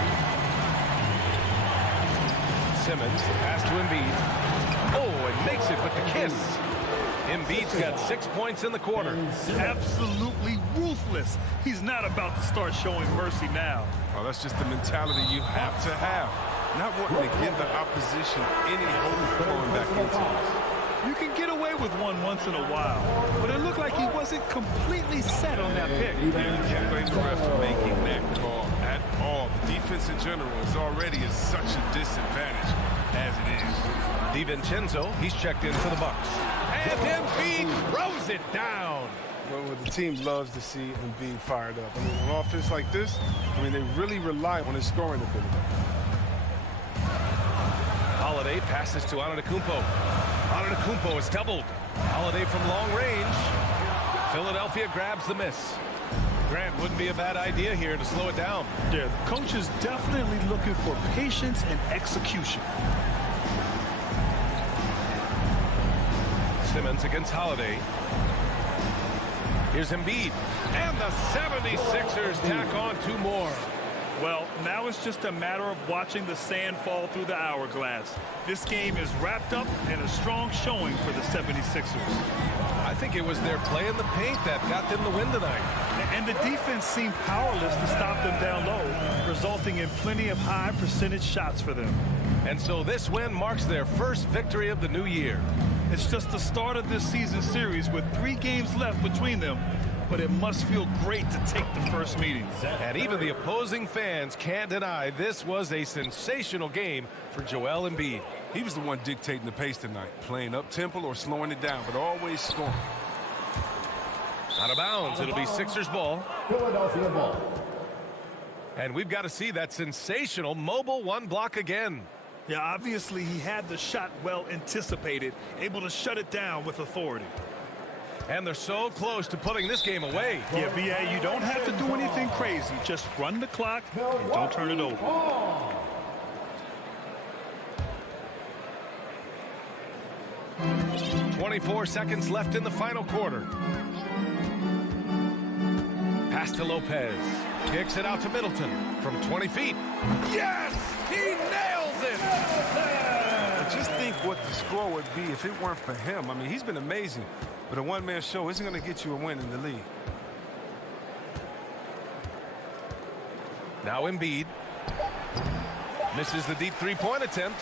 Simmons, pass to Embiid. Oh, and makes it with the kiss. Embiid's got 6 points in the quarter. Absolutely ruthless. He's not about to start showing mercy now. Oh, that's just the mentality you have to have. Not wanting to give the opposition any hope going back into this. You can get away with one once in a while, but it looked like he wasn't completely set on that pick. Yeah, you can't blame the ref for making that call at all. The defense in general is already at such a disadvantage as it is. DiVincenzo, he's checked in for the Bucks. And Embiid throws it down. what the team loves to see Embiid fired up. I mean, on offense like this, I mean, they really rely on his scoring ability. Holiday passes to Antetokounmpo. Antetokounmpo is doubled. Holiday from long range. Philadelphia grabs the miss. Grant, wouldn't be a bad idea here to slow it down. Yeah, the coach is definitely looking for patience and execution. Simmons against Holiday. Here's Embiid. And the 76ers tack on 2 more. Well, now it's just a matter of watching the sand fall through the hourglass. This game is wrapped up in a strong showing for the 76ers. I think it was their play in the paint that got them the win tonight. And the defense seemed powerless to stop them down low, resulting in plenty of high percentage shots for them. And so this win marks their first victory of the new year. It's just the start of this season series with 3 games left between them, but it must feel great to take the first meeting. And even the opposing fans can't deny this was a sensational game for Joel Embiid. He was the one dictating the pace tonight, playing up-tempo or slowing it down, but always scoring. Out of bounds, it'll be Sixers ball. Philadelphia ball. And we've got to see that sensational mobile 1 block again. Yeah, obviously he had the shot well anticipated, able to shut it down with authority. And they're so close to putting this game away. Yeah, BA, you don't have to do anything crazy. Just run the clock and don't turn it over. 24 seconds left in the final quarter. Pass to Lopez. Kicks it out to Middleton from 20 feet. Yes! He nails it! But just think what the score would be if it weren't for him. I mean, he's been amazing. But a one-man show isn't going to get you a win in the league. Now Embiid. Misses the deep 3-point attempt.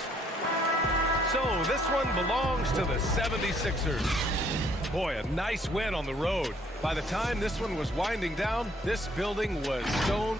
So this one belongs to the 76ers. Boy, a nice win on the road. By the time this one was winding down, this building was stone.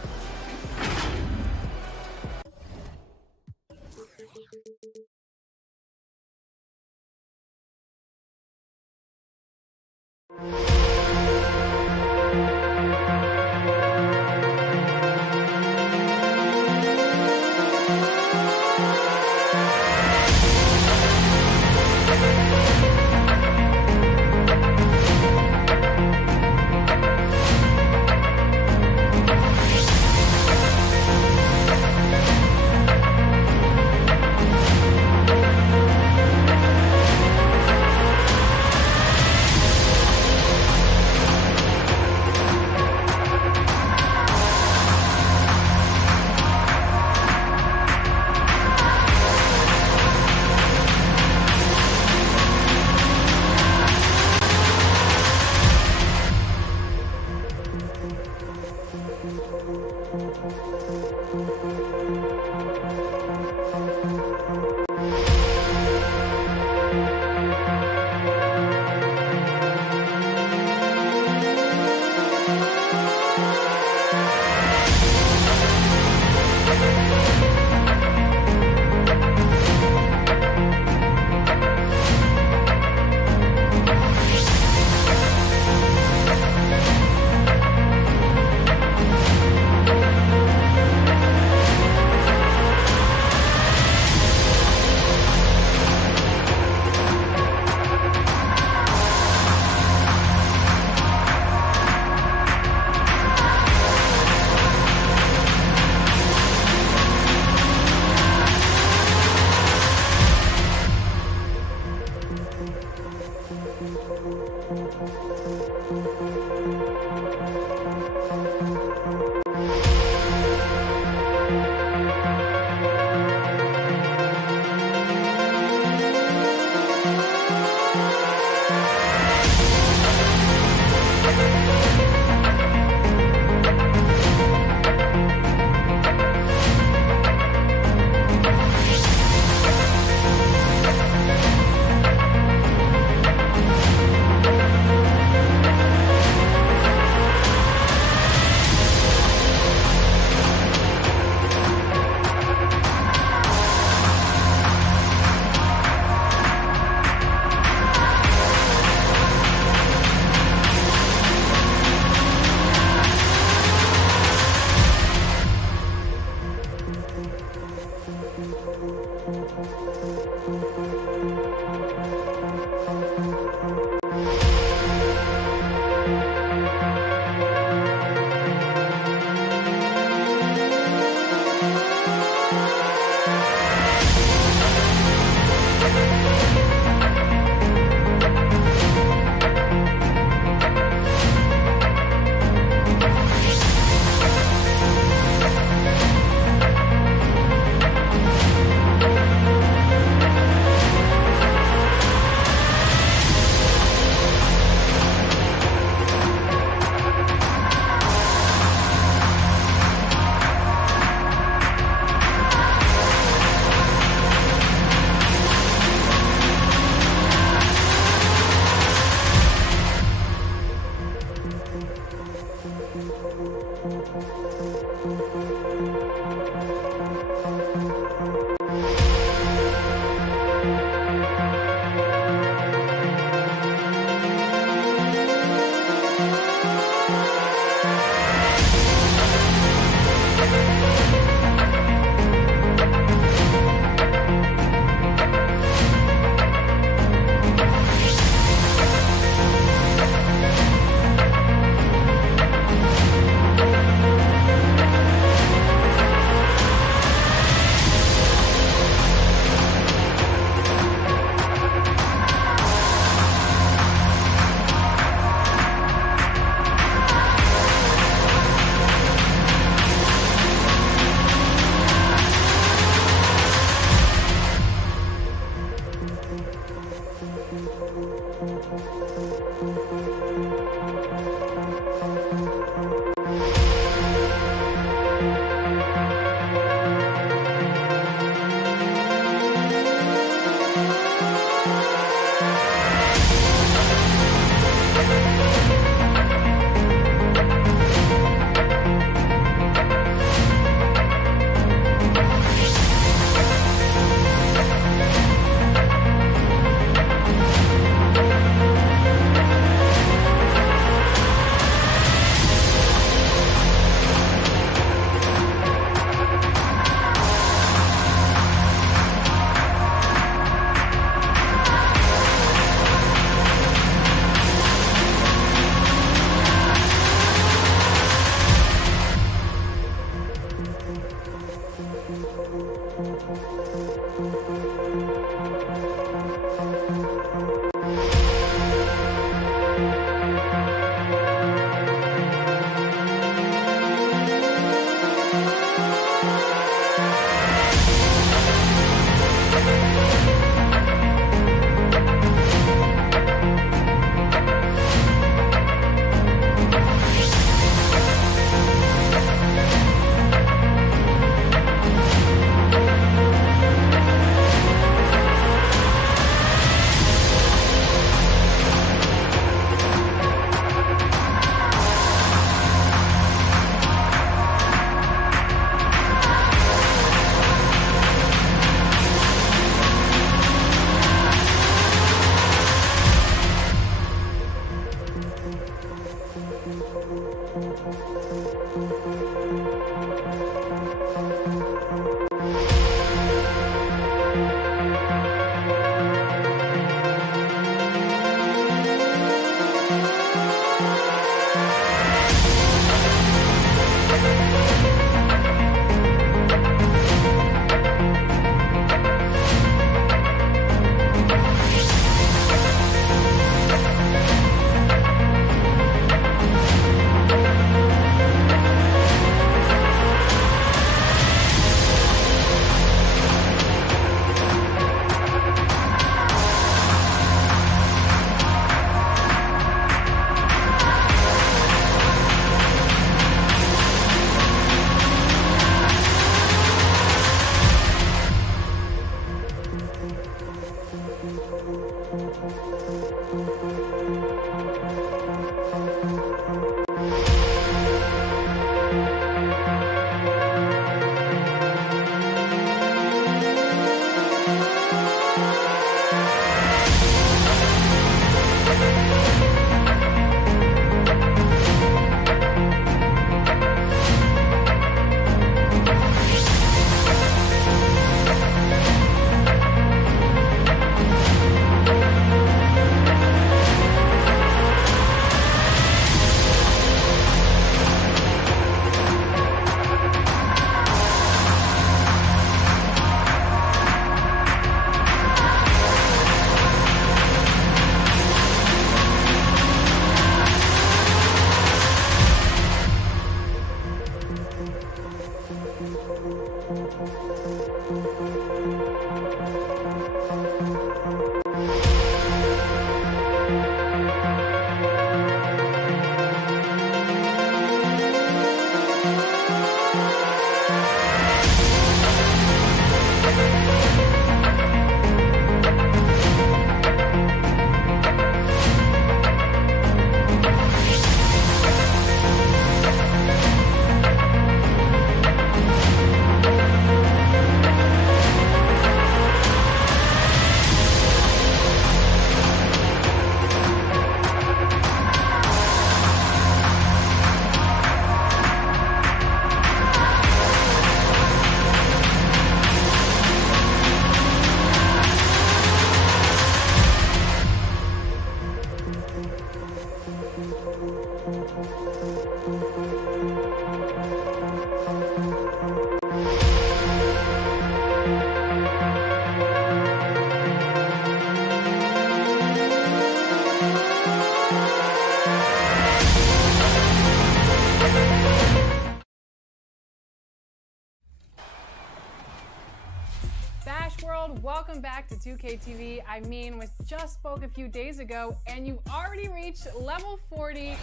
Welcome back to 2K TV. I mean, we just spoke a few days ago, and you already reached level 40.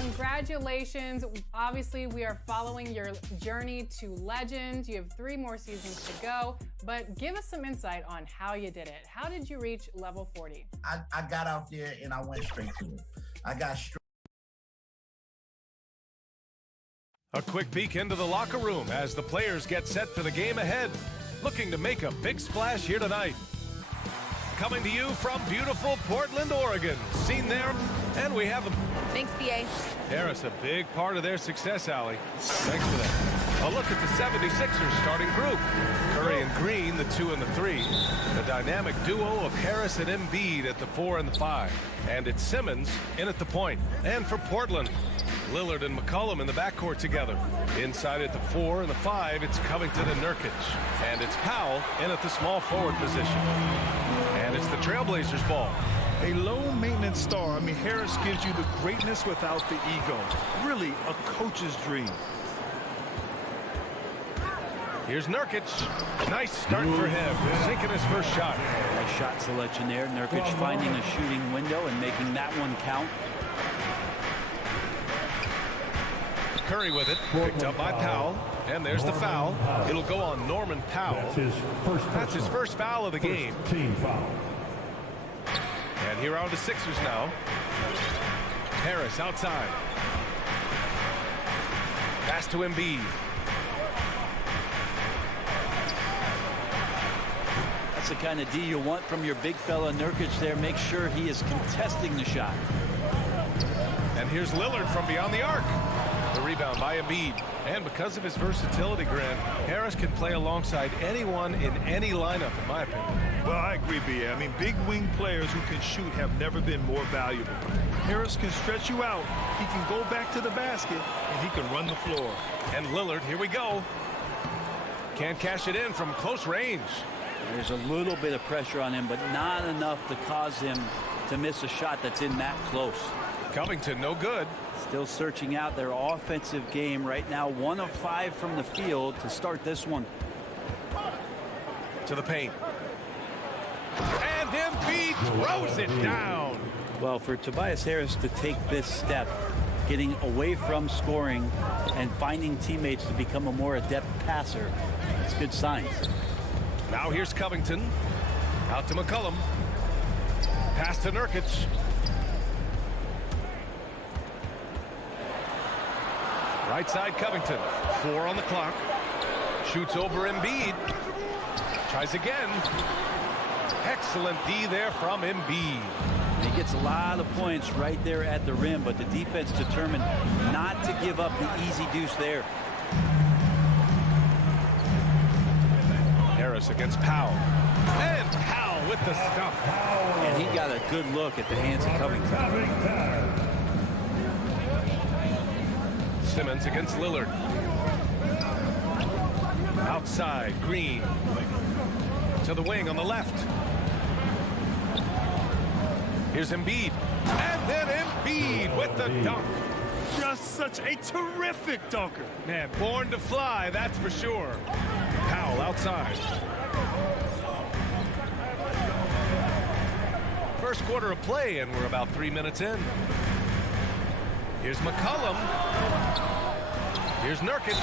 Congratulations. Obviously, we are following your journey to legend. You have 3 more seasons to go, but give us some insight on how you did it. How did you reach level 40? I got out there and I went straight to it. I got straight. A quick peek into the locker room as the players get set for the game ahead. Looking to make a big splash here tonight. Coming to you from beautiful Portland, Oregon. Seen there, and we have them. Thanks, BA. Harris, a big part of their success, Allie. Thanks for that. A look at the 76ers starting group. Curry and Green, the 2 and the 3. The dynamic duo of Harris and Embiid at the 4 and the 5. And it's Simmons in at the point. And for Portland, Lillard and McCollum in the backcourt together. Inside at the 4 and the 5, it's Covington and Nurkic. And it's Powell in at the small forward position. And it's the Trailblazers ball. A low-maintenance star. I mean, Harris gives you the greatness without the ego. Really a coach's dream. Here's Nurkic. Nice start for him. Sinking his first shot. Nice shot selection there. Nurkic finding a shooting window and making that one count. Curry with it, picked up by Powell, and there's the foul. It'll go on Norman Powell. That's his first foul of the game. Team foul. And here are the Sixers now. Harris outside. Pass to Embiid. That's the kind of D you want from your big fella Nurkic there. Make sure he is contesting the shot. And here's Lillard from beyond the arc. The rebound by Embiid. And because of his versatility, Grant, Harris can play alongside anyone in any lineup, in my opinion. Well, I agree, B.A. I mean, big wing players who can shoot have never been more valuable. Harris can stretch you out. He can go back to the basket, and he can run the floor. And Lillard, here we go. Can't cash it in from close range. There's a little bit of pressure on him, but not enough to cause him to miss a shot that's in that close. Covington, no good. Still searching out their offensive game right now. 1 of 5 from the field to start this one. To the paint. And Embiid throws it down. Well, for Tobias Harris to take this step, getting away from scoring and finding teammates to become a more adept passer, it's good signs. Now here's Covington. Out to McCollum. Pass to Nurkic. Right side Covington. 4 on the clock. Shoots over Embiid. Tries again. Excellent D there from Embiid. He gets a lot of points right there at the rim, but the defense determined not to give up the easy deuce there. Harris against Powell. And Powell with the stuff. And he got a good look at the hands of Covington. Simmons against Lillard. Outside, Green. To the wing on the left. Here's Embiid. And then Embiid with the dunk. Just such a terrific dunker. Man, born to fly, that's for sure. Powell outside. First quarter of play, and we're about 3 minutes in. Here's McCollum. Here's Nurkic.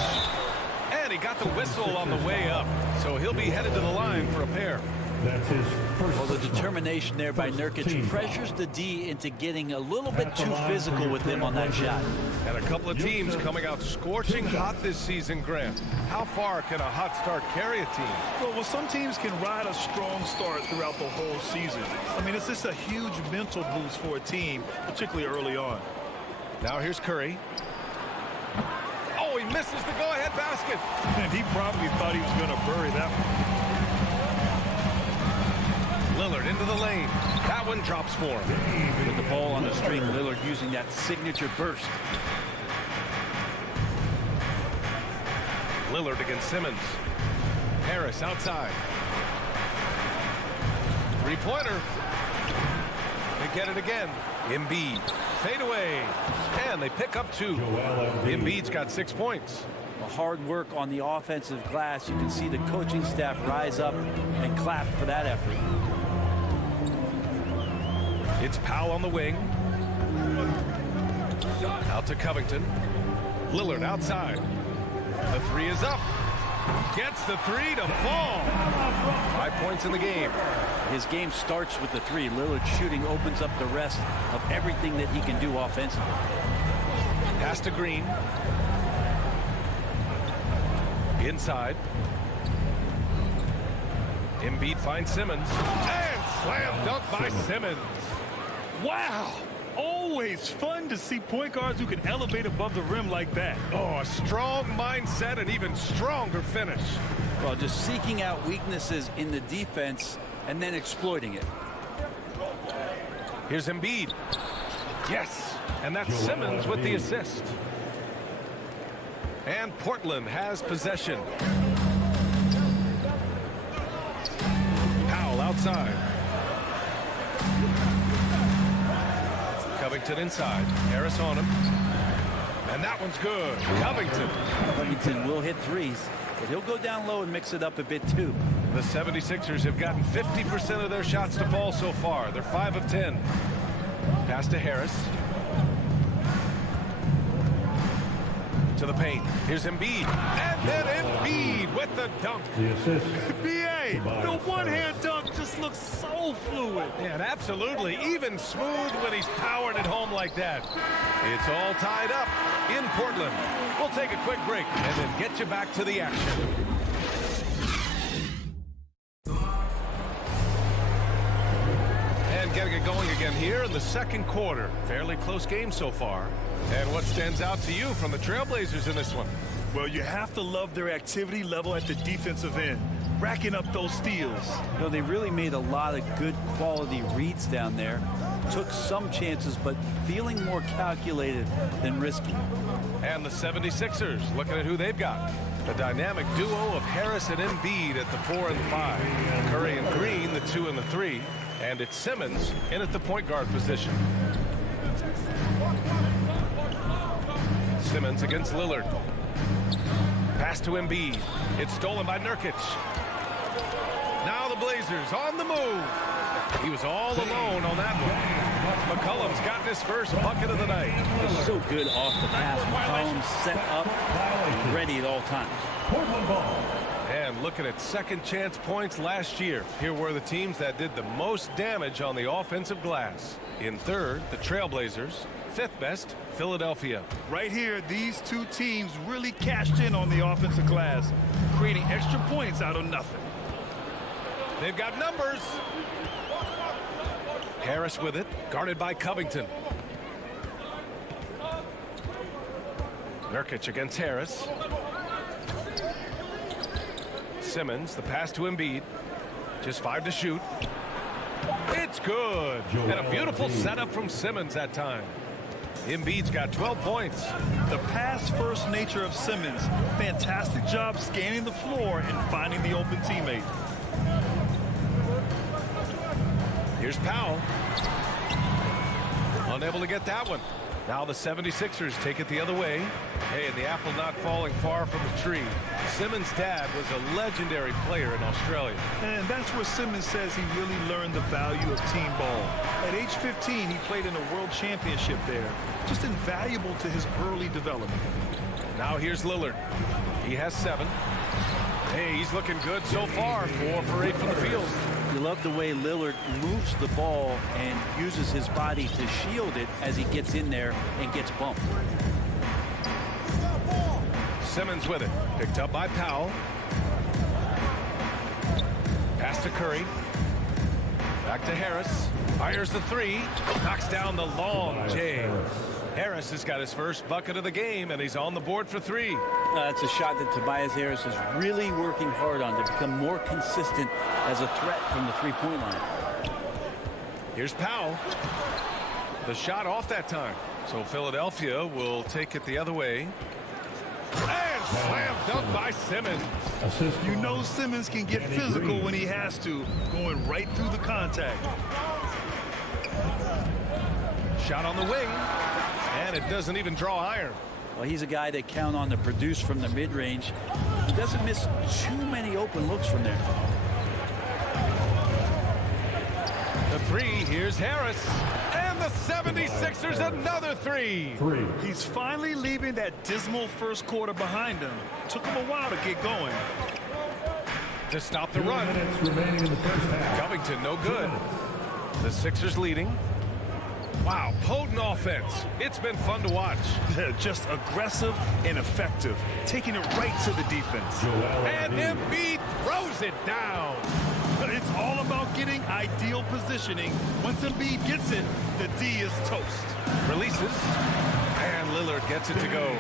And he got the whistle on the way up. So he'll be headed to the line for a pair. That's his first. Well, the determination there by Nurkic pressures the D into getting a little bit too physical with him on that shot. And a couple of teams coming out scorching hot this season, Grant. How far can a hot start carry a team? Well, some teams can ride a strong start throughout the whole season. I mean, it's just a huge mental boost for a team, particularly early on. Now here's Curry. Oh, he misses the go-ahead basket. And he probably thought he was going to bury that one. Lillard into the lane. That one drops for him. With the ball on the string, Lillard using that signature burst. Lillard against Simmons. Harris outside. Three-pointer. They get it again. Embiid. Fade away. And they pick up 2. Embiid's got 6 points. Hard work on the offensive glass. You can see the coaching staff rise up and clap for that effort. It's Powell on the wing. Out to Covington. Lillard outside. The 3 is up. Gets the 3 to fall. 5 points in the game. His game starts with the 3. Lillard shooting opens up the rest of everything that he can do offensively. Pass to Green. Inside. Embiid finds Simmons. And slam dunk by Simmons. Wow. Always fun to see point guards who can elevate above the rim like that. Oh, a strong mindset and even stronger finish. Well, just seeking out weaknesses in the defense and then exploiting it. Here's Embiid. Yes. And that's Simmons with the assist. And Portland has possession. Powell outside. Covington inside. Harris on him. And that one's good. Covington will hit 3s, but he'll go down low and mix it up a bit too. The 76ers have gotten 50% of their shots to fall so far. They're 5 of 10. Pass to Harris. To the paint. Here's Embiid. And then Embiid with the dunk. The assist. B.A. The one-hand dunk just looks so fluid. Yeah, and absolutely even smooth when he's powering it home like that. It's all tied up in Portland. We'll take a quick break and then get you back to the action. And getting it going again here in the second quarter. Fairly close game so far. And what stands out to you from the Trailblazers in this one? Well, you have to love their activity level at the defensive end, racking up those steals. You know, they really made a lot of good quality reads down there. Took some chances, but feeling more calculated than risky. And the 76ers, looking at who they've got. The dynamic duo of Harris and Embiid at the 4 and 5. Curry and Green, the 2 and the 3. And it's Simmons in at the point guard position. Simmons against Lillard. Pass to Embiid. It's stolen by Nurkic. Now the Blazers on the move. He was all alone on that one. McCollum's gotten his first bucket of the night. It's so good off the pass. McCollum set up and ready at all times. And looking at second chance points last year, here were the teams that did the most damage on the offensive glass. In third, the Trailblazers. Fifth best, Philadelphia. Right here, these two teams really cashed in on the offensive glass, creating extra points out of nothing. They've got numbers. Harris with it, guarded by Covington. Nurkic against Harris. Simmons, the pass to Embiid. Just 5 to shoot. It's good. And a beautiful setup from Simmons that time. Embiid's got 12 points. The pass-first nature of Simmons. Fantastic job scanning the floor and finding the open teammate. Here's Powell. Unable to get that one. Now the 76ers take it the other way. Hey, and the apple not falling far from the tree. Simmons' dad was a legendary player in Australia. And that's where Simmons says he really learned the value of team ball. At age 15, he played in a world championship there. Just invaluable to his early development. Now here's Lillard. He has 7. Hey, he's looking good so far. 4 for 8 from the field. You love the way Lillard moves the ball and uses his body to shield it as he gets in there and gets bumped. Simmons with it. Picked up by Powell. Pass to Curry. Back to Harris. Fires the 3. Knocks down the long J. Harris has got his first bucket of the game, and he's on the board for 3. That's a shot that Tobias Harris is really working hard on to become more consistent as a threat from the three-point line. Here's Powell. The shot off that time. So Philadelphia will take it the other way. And Slam dunk by Simmons. You know Simmons can get physical when he has to, going right through the contact. Shot on the wing, and it doesn't even draw iron. Well, he's a guy they count on to produce from the mid-range. He doesn't miss too many open looks from there. The three, here's Harris. And the 76ers another three. He's finally leaving that dismal first quarter behind him. Took him a while to get going. To stop the run. 2 minutes remaining in the first half. Covington, no good. The Sixers leading. Wow, potent offense. It's been fun to watch. Just aggressive and effective, taking it right to the defense. And Embiid throws it down. It's all about getting ideal positioning. Once Embiid gets it, the D is toast. Releases. And Lillard gets it to go.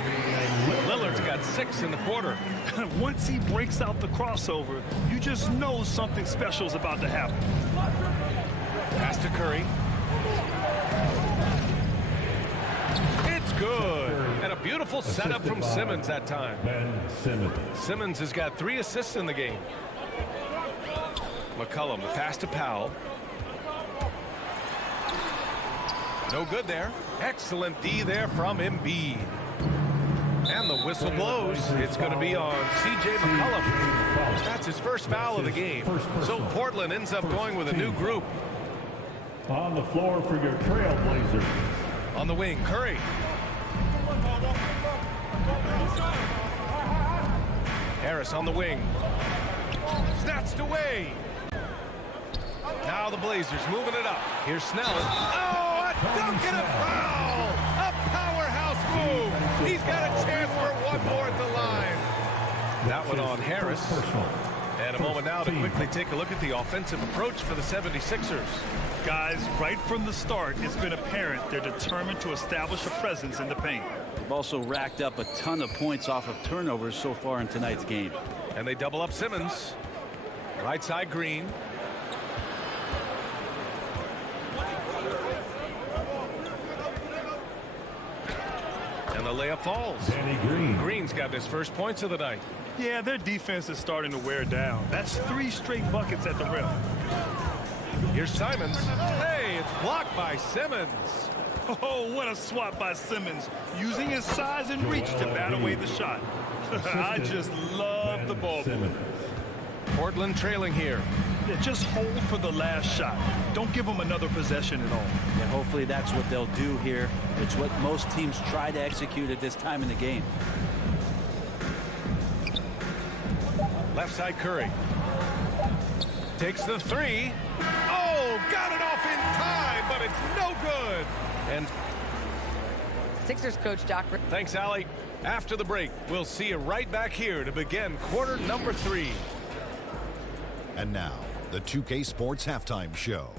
Lillard's got 6 in the quarter. Once he breaks out the crossover, you just know something special is about to happen. Pass to Curry. It's good. And a beautiful setup from Simmons that time. Simmons has got 3 assists in the game. McCollum, the pass to Powell. No good there. Excellent D there from Embiid. And the whistle blows. It's going to be on C.J. McCollum. That's his first foul of the game. So Portland ends up going with a new group. On the floor for your Trailblazers. On the wing, Curry. Harris on the wing. Snatched away. Now the Blazers moving it up. Here's Snell. Oh, a dunk and a foul! A powerhouse move. He's got a chance for one more at the line. That one on Harris. And a moment now to quickly take a look at the offensive approach for the 76ers. Guys, right from the start, it's been apparent they're determined to establish a presence in the paint. They've also racked up a ton of points off of turnovers so far in tonight's game. And they double up Simmons. Right side, Green. And the layup falls. Green's got his first points of the night. Yeah, their defense is starting to wear down. That's 3 straight buckets at the rim. Here's Simons. Hey, it's blocked by Simmons. Oh, what a swat by Simmons, using his size and reach to bat away the shot. I just love the ball. Portland trailing here. Yeah, just hold for the last shot. Don't give them another possession at all. And hopefully that's what they'll do here. It's what most teams try to execute at this time in the game. Left side, Curry. Takes the 3. Oh, got it off in time, but it's no good. And Sixers coach Doc. Thanks, Allie. After the break, we'll see you right back here to begin quarter number 3. And now, the 2K Sports Halftime Show.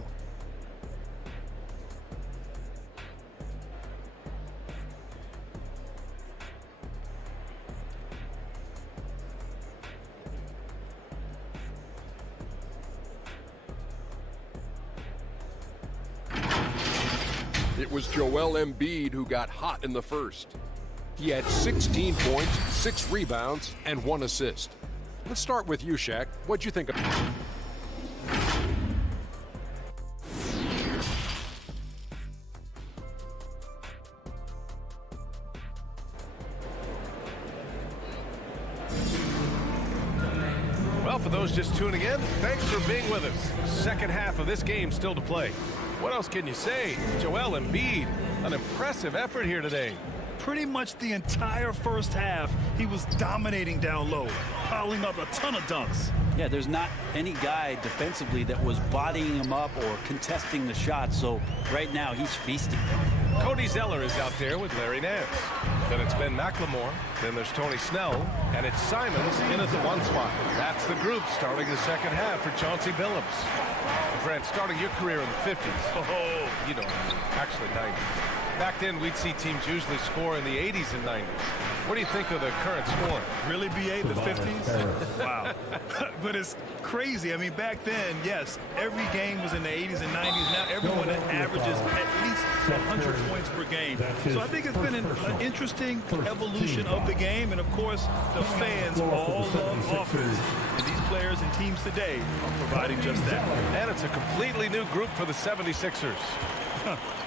It was Joel Embiid who got hot in the first. He had 16 points, 6 rebounds, and 1 assist. Let's start with you, Shaq. What'd you think of it? Well, for those just tuning in, thanks for being with us. Second half of this game still to play. What else can you say? Joel Embiid, an impressive effort here today. Pretty much the entire first half, he was dominating down low, piling up a ton of dunks. Yeah, there's not any guy defensively that was bodying him up or contesting the shot, so right now he's feasting. Cody Zeller is out there with Larry Nance. Then it's Ben McLemore. Then there's Tony Snell. And it's Simons in at the 1 spot. That's the group starting the second half for Chauncey Billups. Brent, starting your career in the 50s. Oh, you know, actually 90s. Back then, we'd see teams usually score in the 80s and 90s. What do you think of the current scoring? Really, BA, the 50s? Wow. But it's crazy. I mean, back then, yes, every game was in the 80s and 90s. Now everyone averages at least 100 points per game. So I think it's been an interesting evolution of the game. And, of course, the fans all love offense. And these players and teams today are providing just that. And it's a completely new group for the 76ers.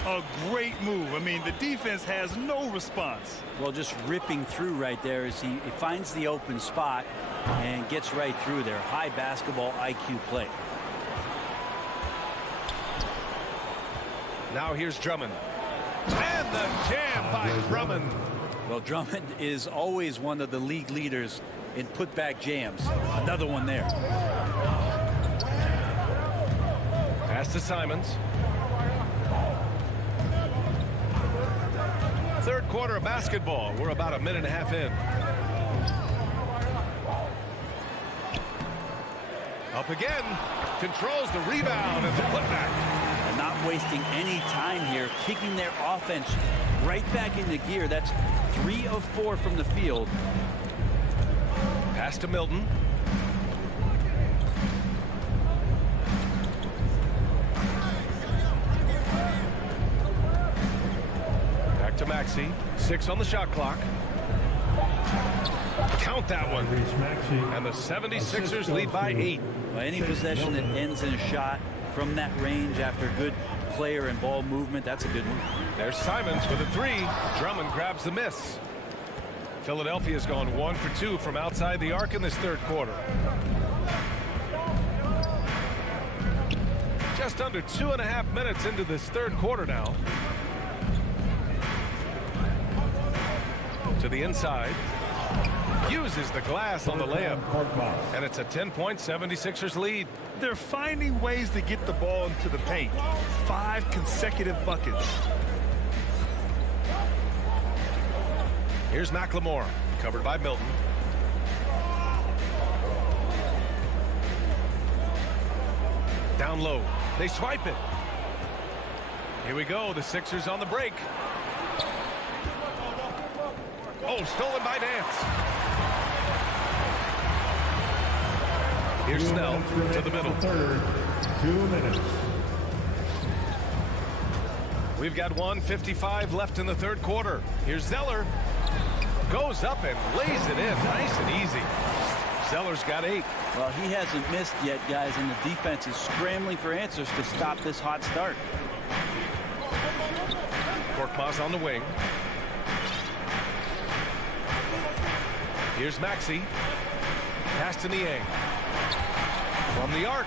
A great move. I mean, the defense has no response. Well, just ripping through right there as he finds the open spot and gets right through there. High basketball IQ play. Now here's Drummond. And the jam by Drummond. Well, Drummond is always one of the league leaders in putback jams. Another one there. Pass to Simons. Third quarter of basketball. We're about a minute and a half in. Up again. Controls the rebound and the putback. And not wasting any time here. Kicking their offense right back into gear. That's 3 of 4 from the field. Pass to Milton. Back to Maxey. 6 on the shot clock. Count that one. And the 76ers lead by 8. Well, any possession that ends in a shot from that range after good player and ball movement, that's a good one. There's Simons with a 3. Drummond grabs the miss. Philadelphia's gone 1 for 2 from outside the arc in this third quarter. Just under 2.5 minutes into this third quarter now. To the inside. Uses the glass on the layup. And it's a 10-point 76ers lead. They're finding ways to get the ball into the paint. 5 consecutive buckets. Here's McLemore, covered by Milton. Down low. They swipe it. Here we go. The Sixers on the break. Oh, stolen by Nance. Here's Snell to the middle. Third, 2 minutes. We've got 1:55 left in the third quarter. Here's Zeller. Goes up and lays it in. Nice and easy. Zeller's got 8. Well, he hasn't missed yet, guys, and the defense is scrambling for answers to stop this hot start. Korkmaz on the wing. Here's Maxey. Pass to Niang. From the arc.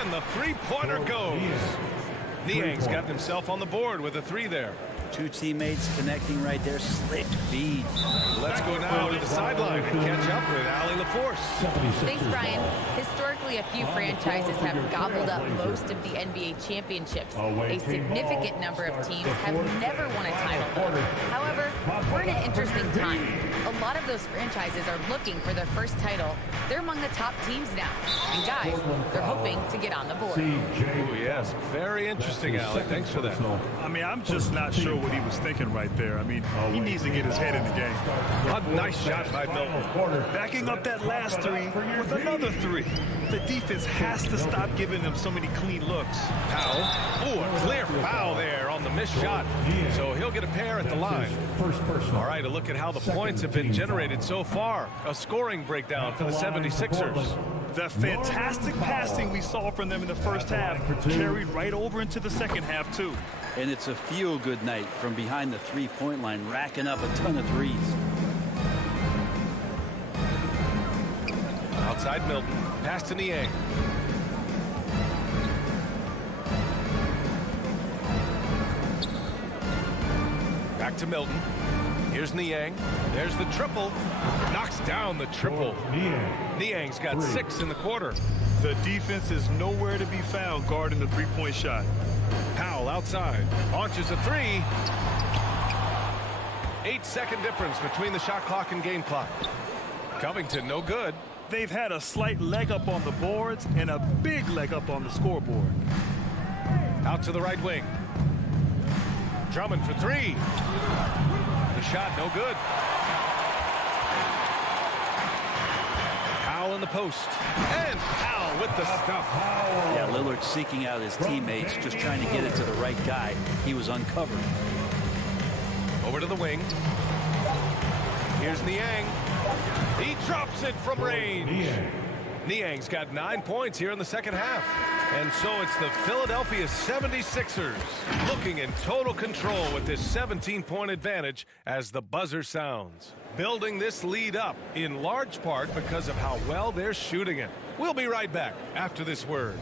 And the three-pointer goes. Niang's got himself on the board with a 3 there. 2 teammates connecting right there. Slick feed. Let's go now to the sideline and catch up with Allie LaForce. Thanks, Brian. Historically, a few franchises have gobbled up most of the NBA championships. A significant number of teams have never won a title, though. However, we're in an interesting time. A lot of those franchises are looking for their first title. They're among the top teams now. And guys, they're hoping to get on the board. Oh, yes. Very interesting, Allie. Thanks for that. I mean, I'm just not sure what he was thinking right there. I mean, he needs to get his head in the game. A nice shot by Milton. Backing up that last 3 with another 3. The defense has to stop giving them so many clean looks. Powell. Oh, a clear foul there on the missed shot. So he'll get a pair at the line. All right, a look at how the points have been generated so far. A scoring breakdown for the 76ers. The fantastic passing we saw from them in the first half carried right over into the second half, too. And it's a feel-good night from behind the three-point line, racking up a ton of threes. Outside Milton. Pass to Niang. Back to Milton. Here's Niang. There's the triple. Knocks down the triple. Niang's got 6 in the quarter. The defense is nowhere to be found guarding the three-point shot. Powell outside. Launches a 3. 8-second difference between the shot clock and game clock. Covington, no good. They've had a slight leg up on the boards and a big leg up on the scoreboard. Out to the right wing. Drummond for three. The shot no good. Powell in the post. And Powell with the stuff. Yeah, Lillard seeking out his teammates, just trying to get it to the right guy. He was uncovered. Over to the wing. Here's Niang. He drops it from range. Niang's got 9 points here in the second half. And so it's the Philadelphia 76ers looking in total control with this 17-point advantage as the buzzer sounds. Building this lead up in large part because of how well they're shooting it. We'll be right back after this word.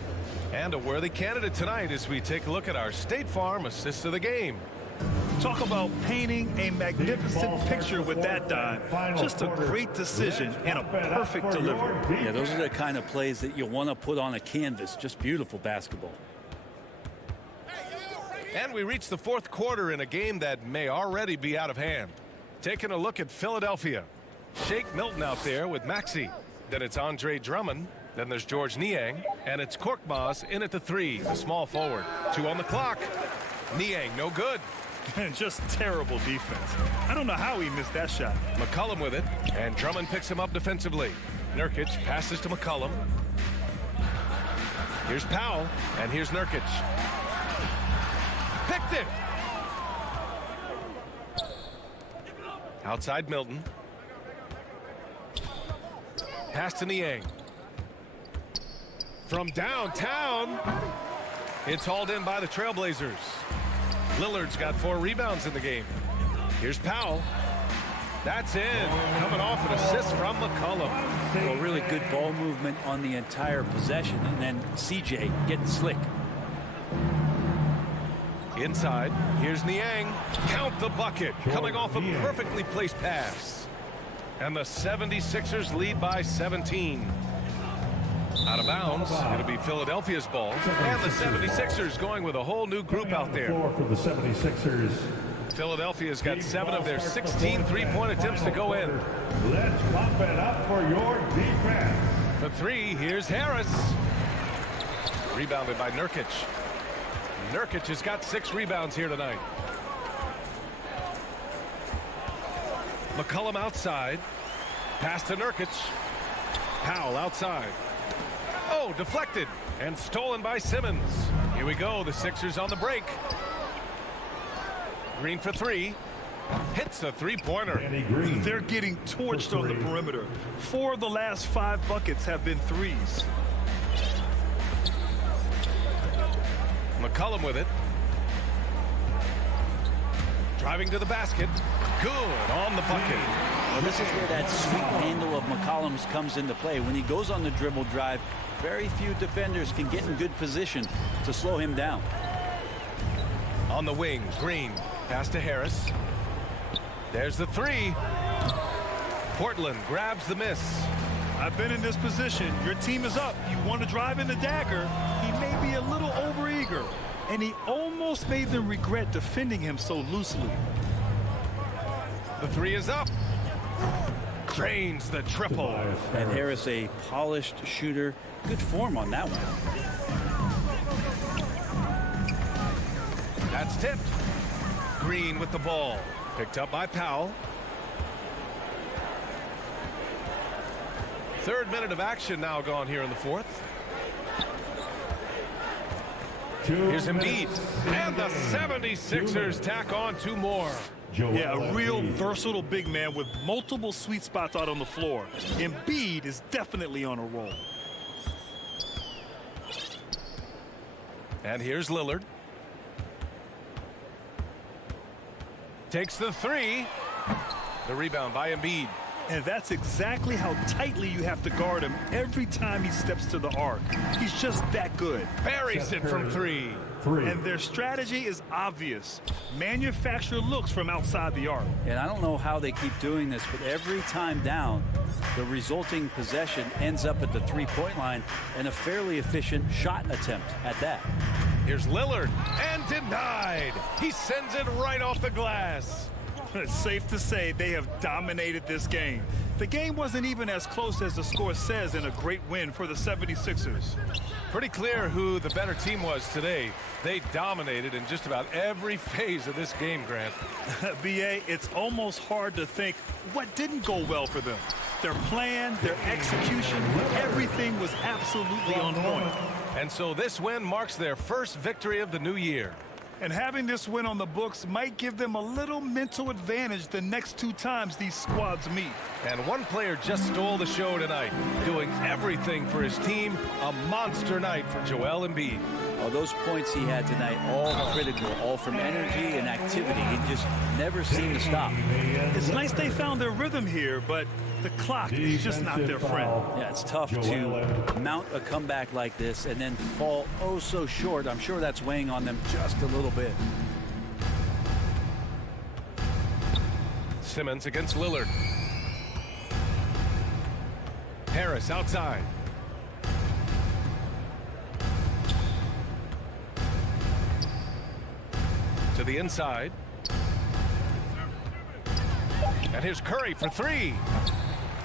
And a worthy candidate tonight as we take a look at our State Farm assist of the game. Talk about painting a magnificent picture with that dive. Just a great decision and a perfect delivery. Yeah, those are the kind of plays that you want to put on a canvas. Just beautiful basketball. And we reach the fourth quarter in a game that may already be out of hand. Taking a look at Philadelphia. Shake Milton out there with Maxey. Then it's Andre Drummond. Then there's George Niang. And it's Korkmaz in at the three, the small forward. 2 on the clock. Niang, no good. And just terrible defense. I don't know how he missed that shot. McCollum with it. And Drummond picks him up defensively. Nurkic passes to McCollum. Here's Powell. And here's Nurkic. Picked it. Outside Milton. Pass to Niang. From downtown. It's hauled in by the Trailblazers. Lillard's got 4 rebounds in the game. Here's Powell. That's in. Coming off an assist from McCollum. Well, really good ball movement on the entire possession. And then CJ getting slick. Inside. Here's Niang. Count the bucket. Coming off a perfectly placed pass. And the 76ers lead by 17. Out of bounds. It'll be Philadelphia's ball. And the 76ers going with a whole new group out there. For the 76ers. Philadelphia's got 7 of their 16 three-point attempts to go in. Let's pump it up for your defense. For 3, here's Harris. Rebounded by Nurkic. Nurkic has got 6 rebounds here tonight. McCollum outside. Pass to Nurkic. Powell outside. Oh, deflected and stolen by Simmons. Here we go. The Sixers on the break. Green for 3. Hits a three-pointer. They're getting torched on the perimeter. 4 of the last 5 buckets have been threes. McCollum with it. Driving to the basket. Good on the bucket. Well, this is where that sweet handle of McCollum's comes into play. When he goes on the dribble drive, very few defenders can get in good position to slow him down. On the wing, Green. Pass to Harris. There's the 3. Portland grabs the miss. I've been in this position. Your team is up. You want to drive in the dagger. He may be a little overeager. And he almost made them regret defending him so loosely. The 3 is up. Drains the triple. And Harris, a polished shooter. Good form on that one. That's tipped. Green with the ball. Picked up by Powell. 3rd minute of action now gone here in the 4th. Here's Embiid. And the 76ers tack on 2 more. Yeah, a real versatile big man with multiple sweet spots out on the floor. Embiid is definitely on a roll. And here's Lillard. Takes the 3. The rebound by Embiid. And that's exactly how tightly you have to guard him every time he steps to the arc. He's just that good. Buries it from 3. And their strategy is obvious. Manufacture looks from outside the arc. And I don't know how they keep doing this, but every time down, the resulting possession ends up at the three-point line and a fairly efficient shot attempt at that. Here's Lillard, and denied. He sends it right off the glass. It's safe to say they have dominated this game. The game wasn't even as close as the score says in a great win for the 76ers. Pretty clear who the better team was today. They dominated in just about every phase of this game, Grant. BA, it's almost hard to think what didn't go well for them. Their plan, their execution, everything was absolutely on point. And so this win marks their first victory of the new year. And having this win on the books might give them a little mental advantage the next 2 times these squads meet. And one player just stole the show tonight, doing everything for his team. A monster night for Joel Embiid. Oh, those points he had tonight, all critical, all from energy and activity. He just never seemed to stop. It's nice they found their rhythm here, but the clock is just not their friend. Yeah, it's tough to mount a comeback like this and then fall oh so short. I'm sure that's weighing on them just a little bit. Simmons against Lillard. Harris outside. To the inside. And here's Curry for 3.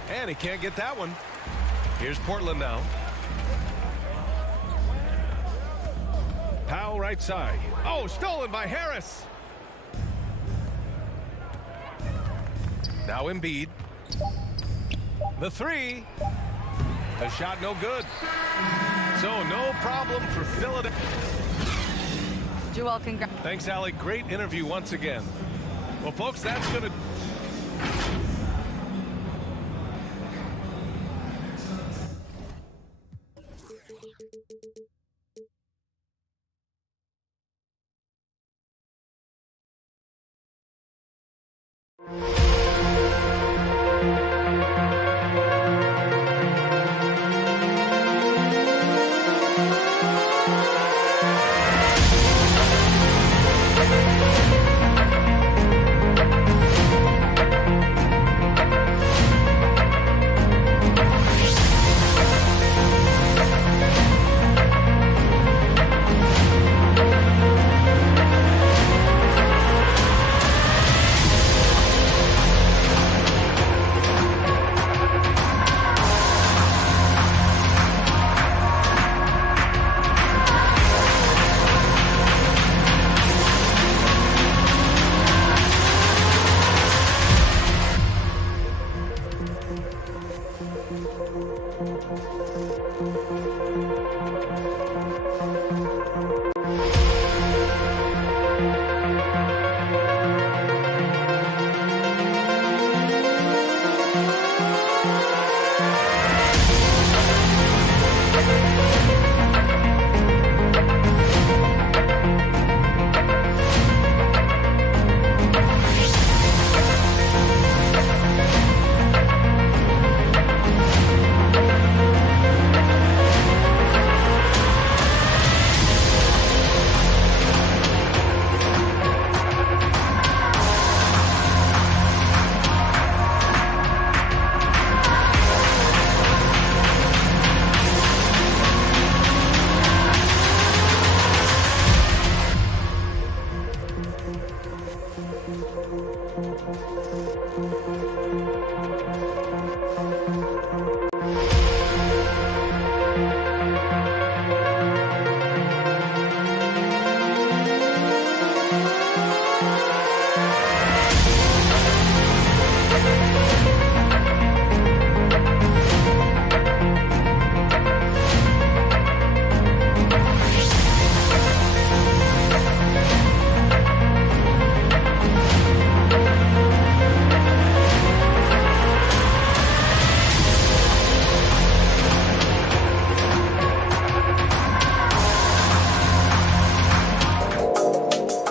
And he can't get that one. Here's Portland now. Powell right side. Oh, stolen by Harris. Now Embiid. The 3. The shot no good. So no problem for Philadelphia. Joel, congrats. Thanks, Allie. Great interview once again. Well, folks, that's going to...